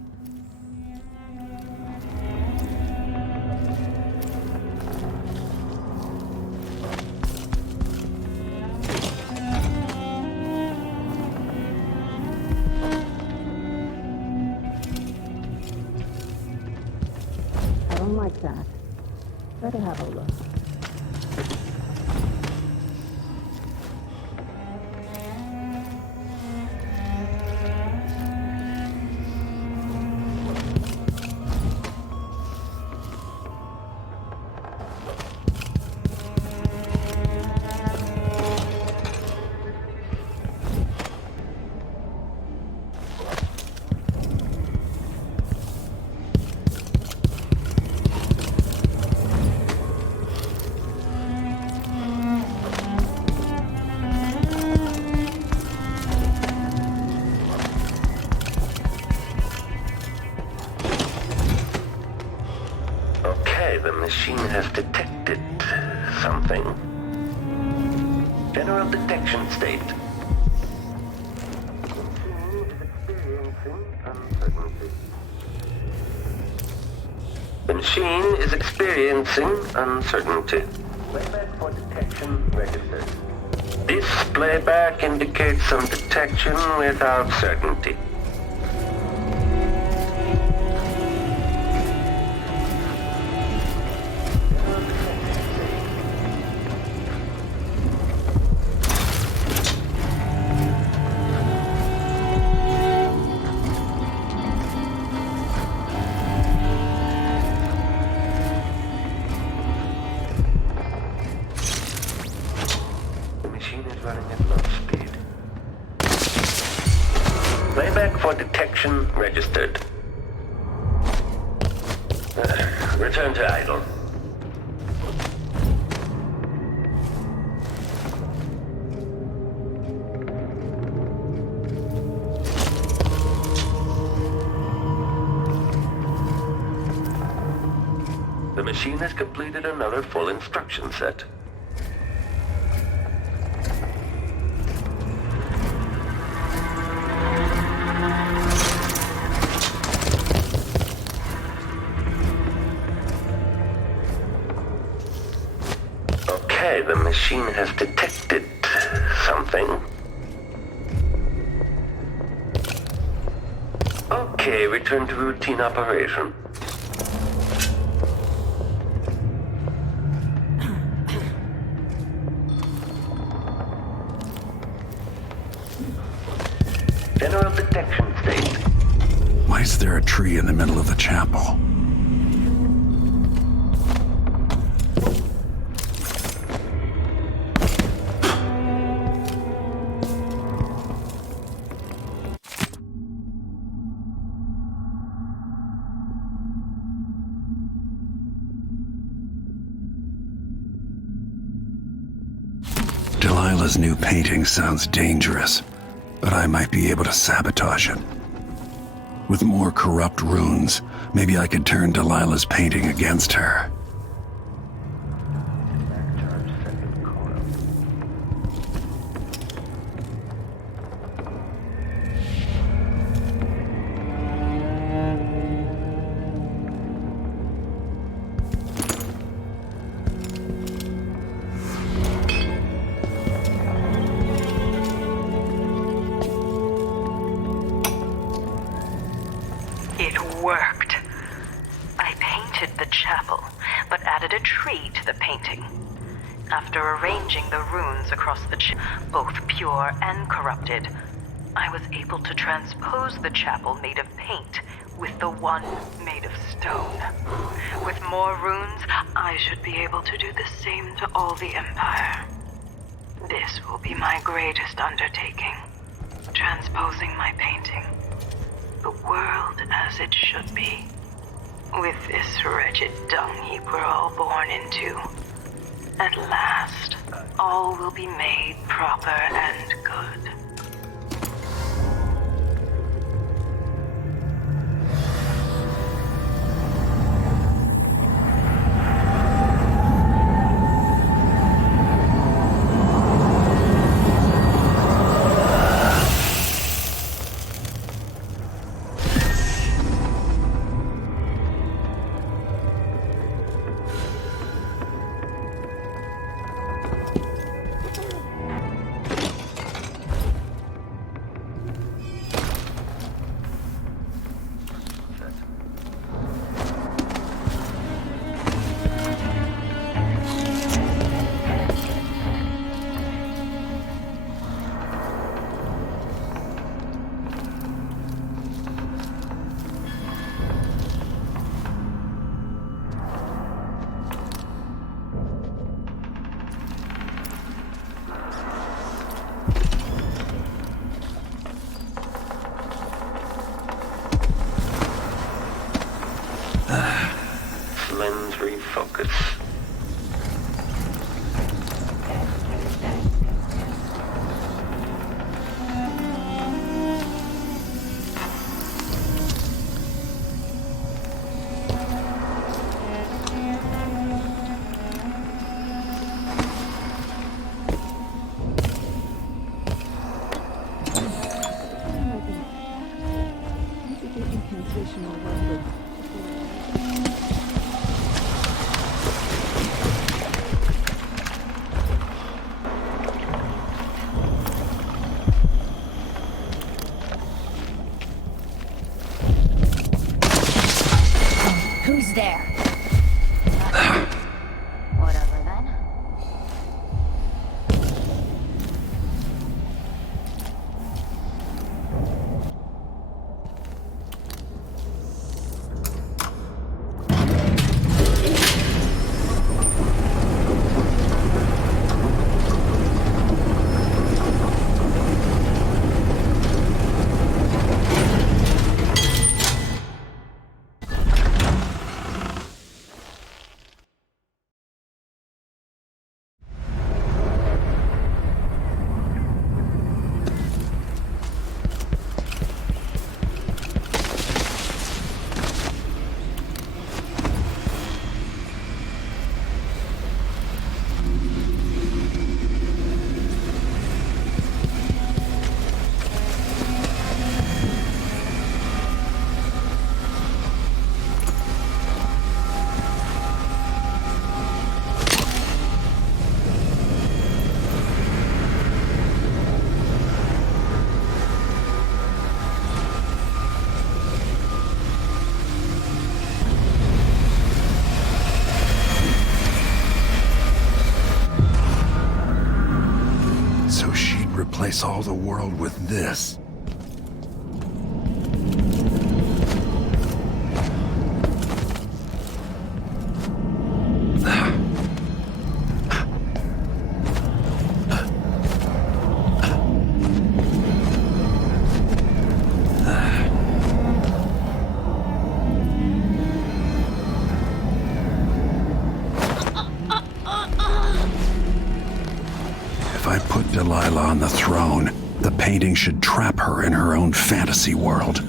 I don't like that. Better have a look. Okay, the machine has detected something. General detection state. The machine is experiencing uncertainty. Playback for detection registered. This playback indicates some detection without certainty. running at low speed. Playback for detection registered. Return to idle. The machine has completed another full instruction set. Okay, the machine has detected something. Okay, return to routine operation. General detection state. Why is there a tree in the middle of the chapel? Delilah's new painting sounds dangerous, but I might be able to sabotage it. With more corrupt runes, maybe I could turn Delilah's painting against her. It worked. I painted the chapel, but added a tree to the painting. After arranging the runes across the both pure and corrupted, I was able to transpose the chapel made of paint with the one made of stone. With more runes, I should be able to do the same to all the Empire. This will be my greatest undertaking, transposing my painting. The world as it should be. With this wretched dung heap we're all born into. At last, all will be made proper and good. Lens refocus. So she'd replace all the world with this. If I put Delilah on the throne, the painting should trap her in her own fantasy world.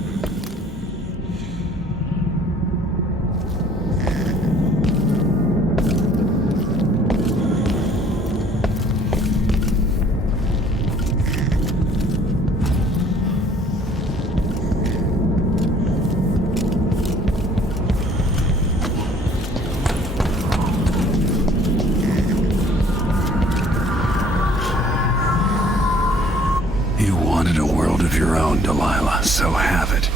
You wanted a world of your own, Delilah, so have it.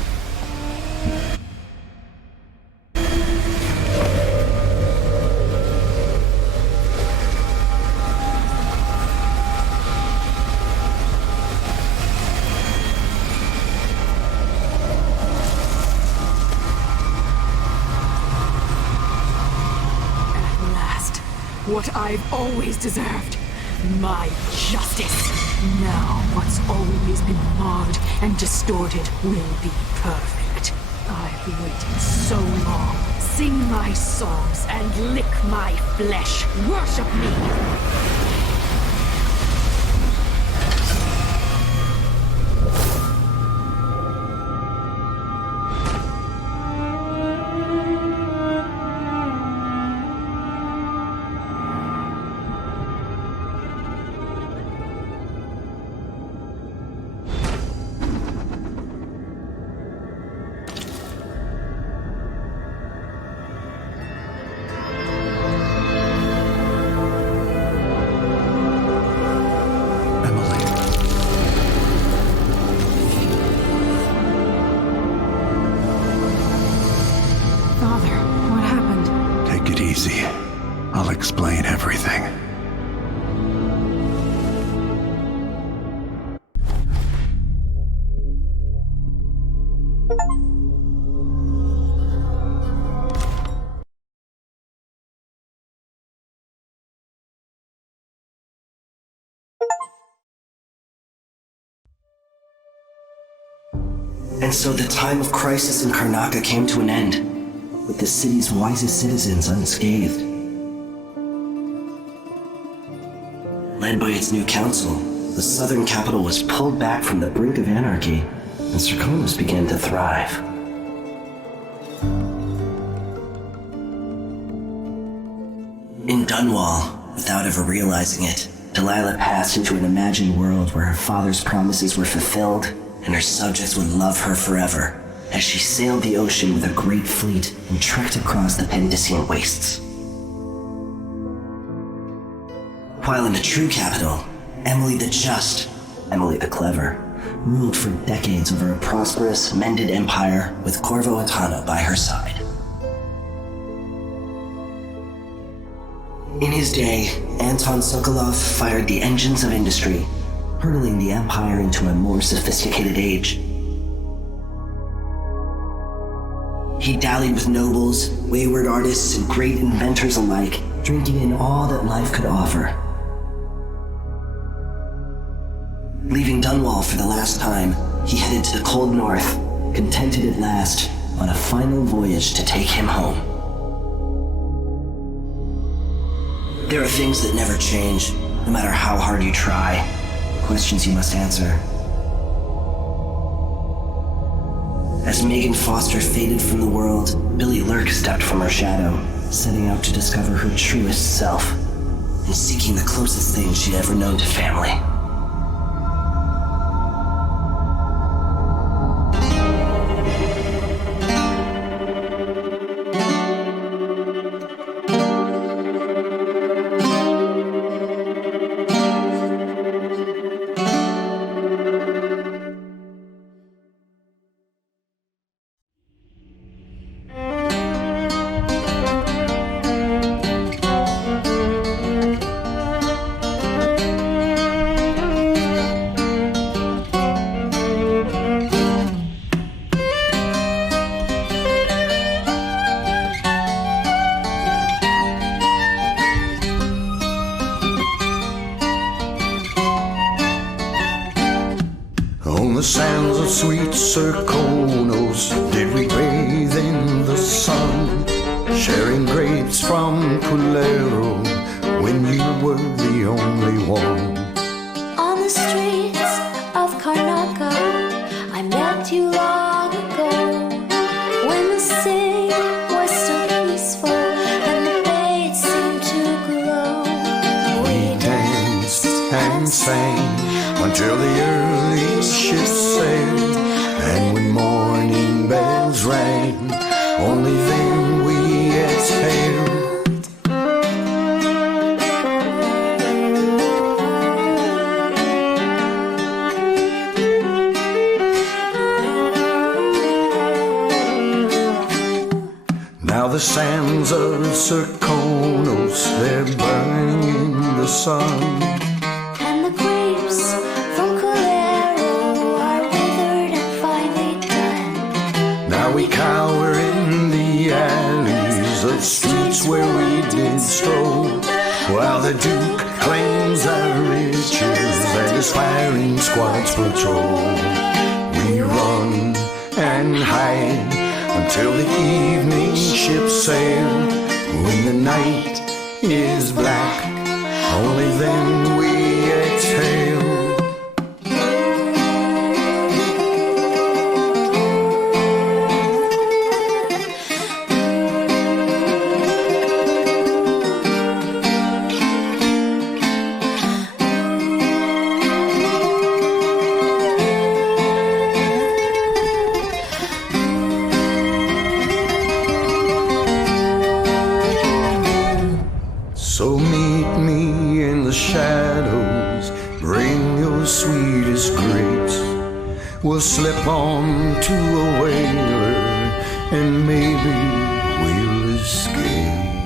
At last, what I've always deserved. My justice. Now what's always been marred and distorted will be perfect. I've waited so long. Sing my songs and lick my flesh. Worship me. Easy. I'll explain everything. And so the time of crisis in Karnaca came to an end, with the city's wisest citizens unscathed. Led by its new council, the southern capital was pulled back from the brink of anarchy, and Serkonos began to thrive. In Dunwall, without ever realizing it, Delilah passed into an imagined world where her father's promises were fulfilled and her subjects would love her forever, as she sailed the ocean with a great fleet and trekked across the Pendician wastes. While in the true capital, Emily the Just, Emily the Clever, ruled for decades over a prosperous, mended empire with Corvo Attano by her side. In his day, Anton Sokolov fired the engines of industry, hurtling the empire into a more sophisticated age. He dallied with nobles, wayward artists, and great inventors alike, drinking in all that life could offer. Leaving Dunwall for the last time, he headed to the cold north, contented at last, on a final voyage to take him home. There are things that never change, no matter how hard you try. Questions you must answer. As Megan Foster faded from the world, Billy Lurk stepped from her shadow, setting out to discover her truest self, and seeking the closest thing she'd ever known to family. the sands of sweet Serkonos did we bathe in the sun, sharing grapes from Culero when you were the only one. On the streets of Karnaca, I met you long ago, when the sea was so peaceful and the bay seemed to glow. We danced and sang until the early ships sailed, and when morning bells rang, only then we exhaled. Now the sands of Serkonos, they're burning in the sun, And the grapes from Culero are withered and finely done. now we cower in the alleys of streets where we did stroll, while the Duke claims our riches and his firing squads patrol. We run and hide until the evening ships sail. When the night is black, only then we exhale. So meet me in the shadows, bring your sweetest grapes. We'll slip on to a whaler, and maybe we'll escape.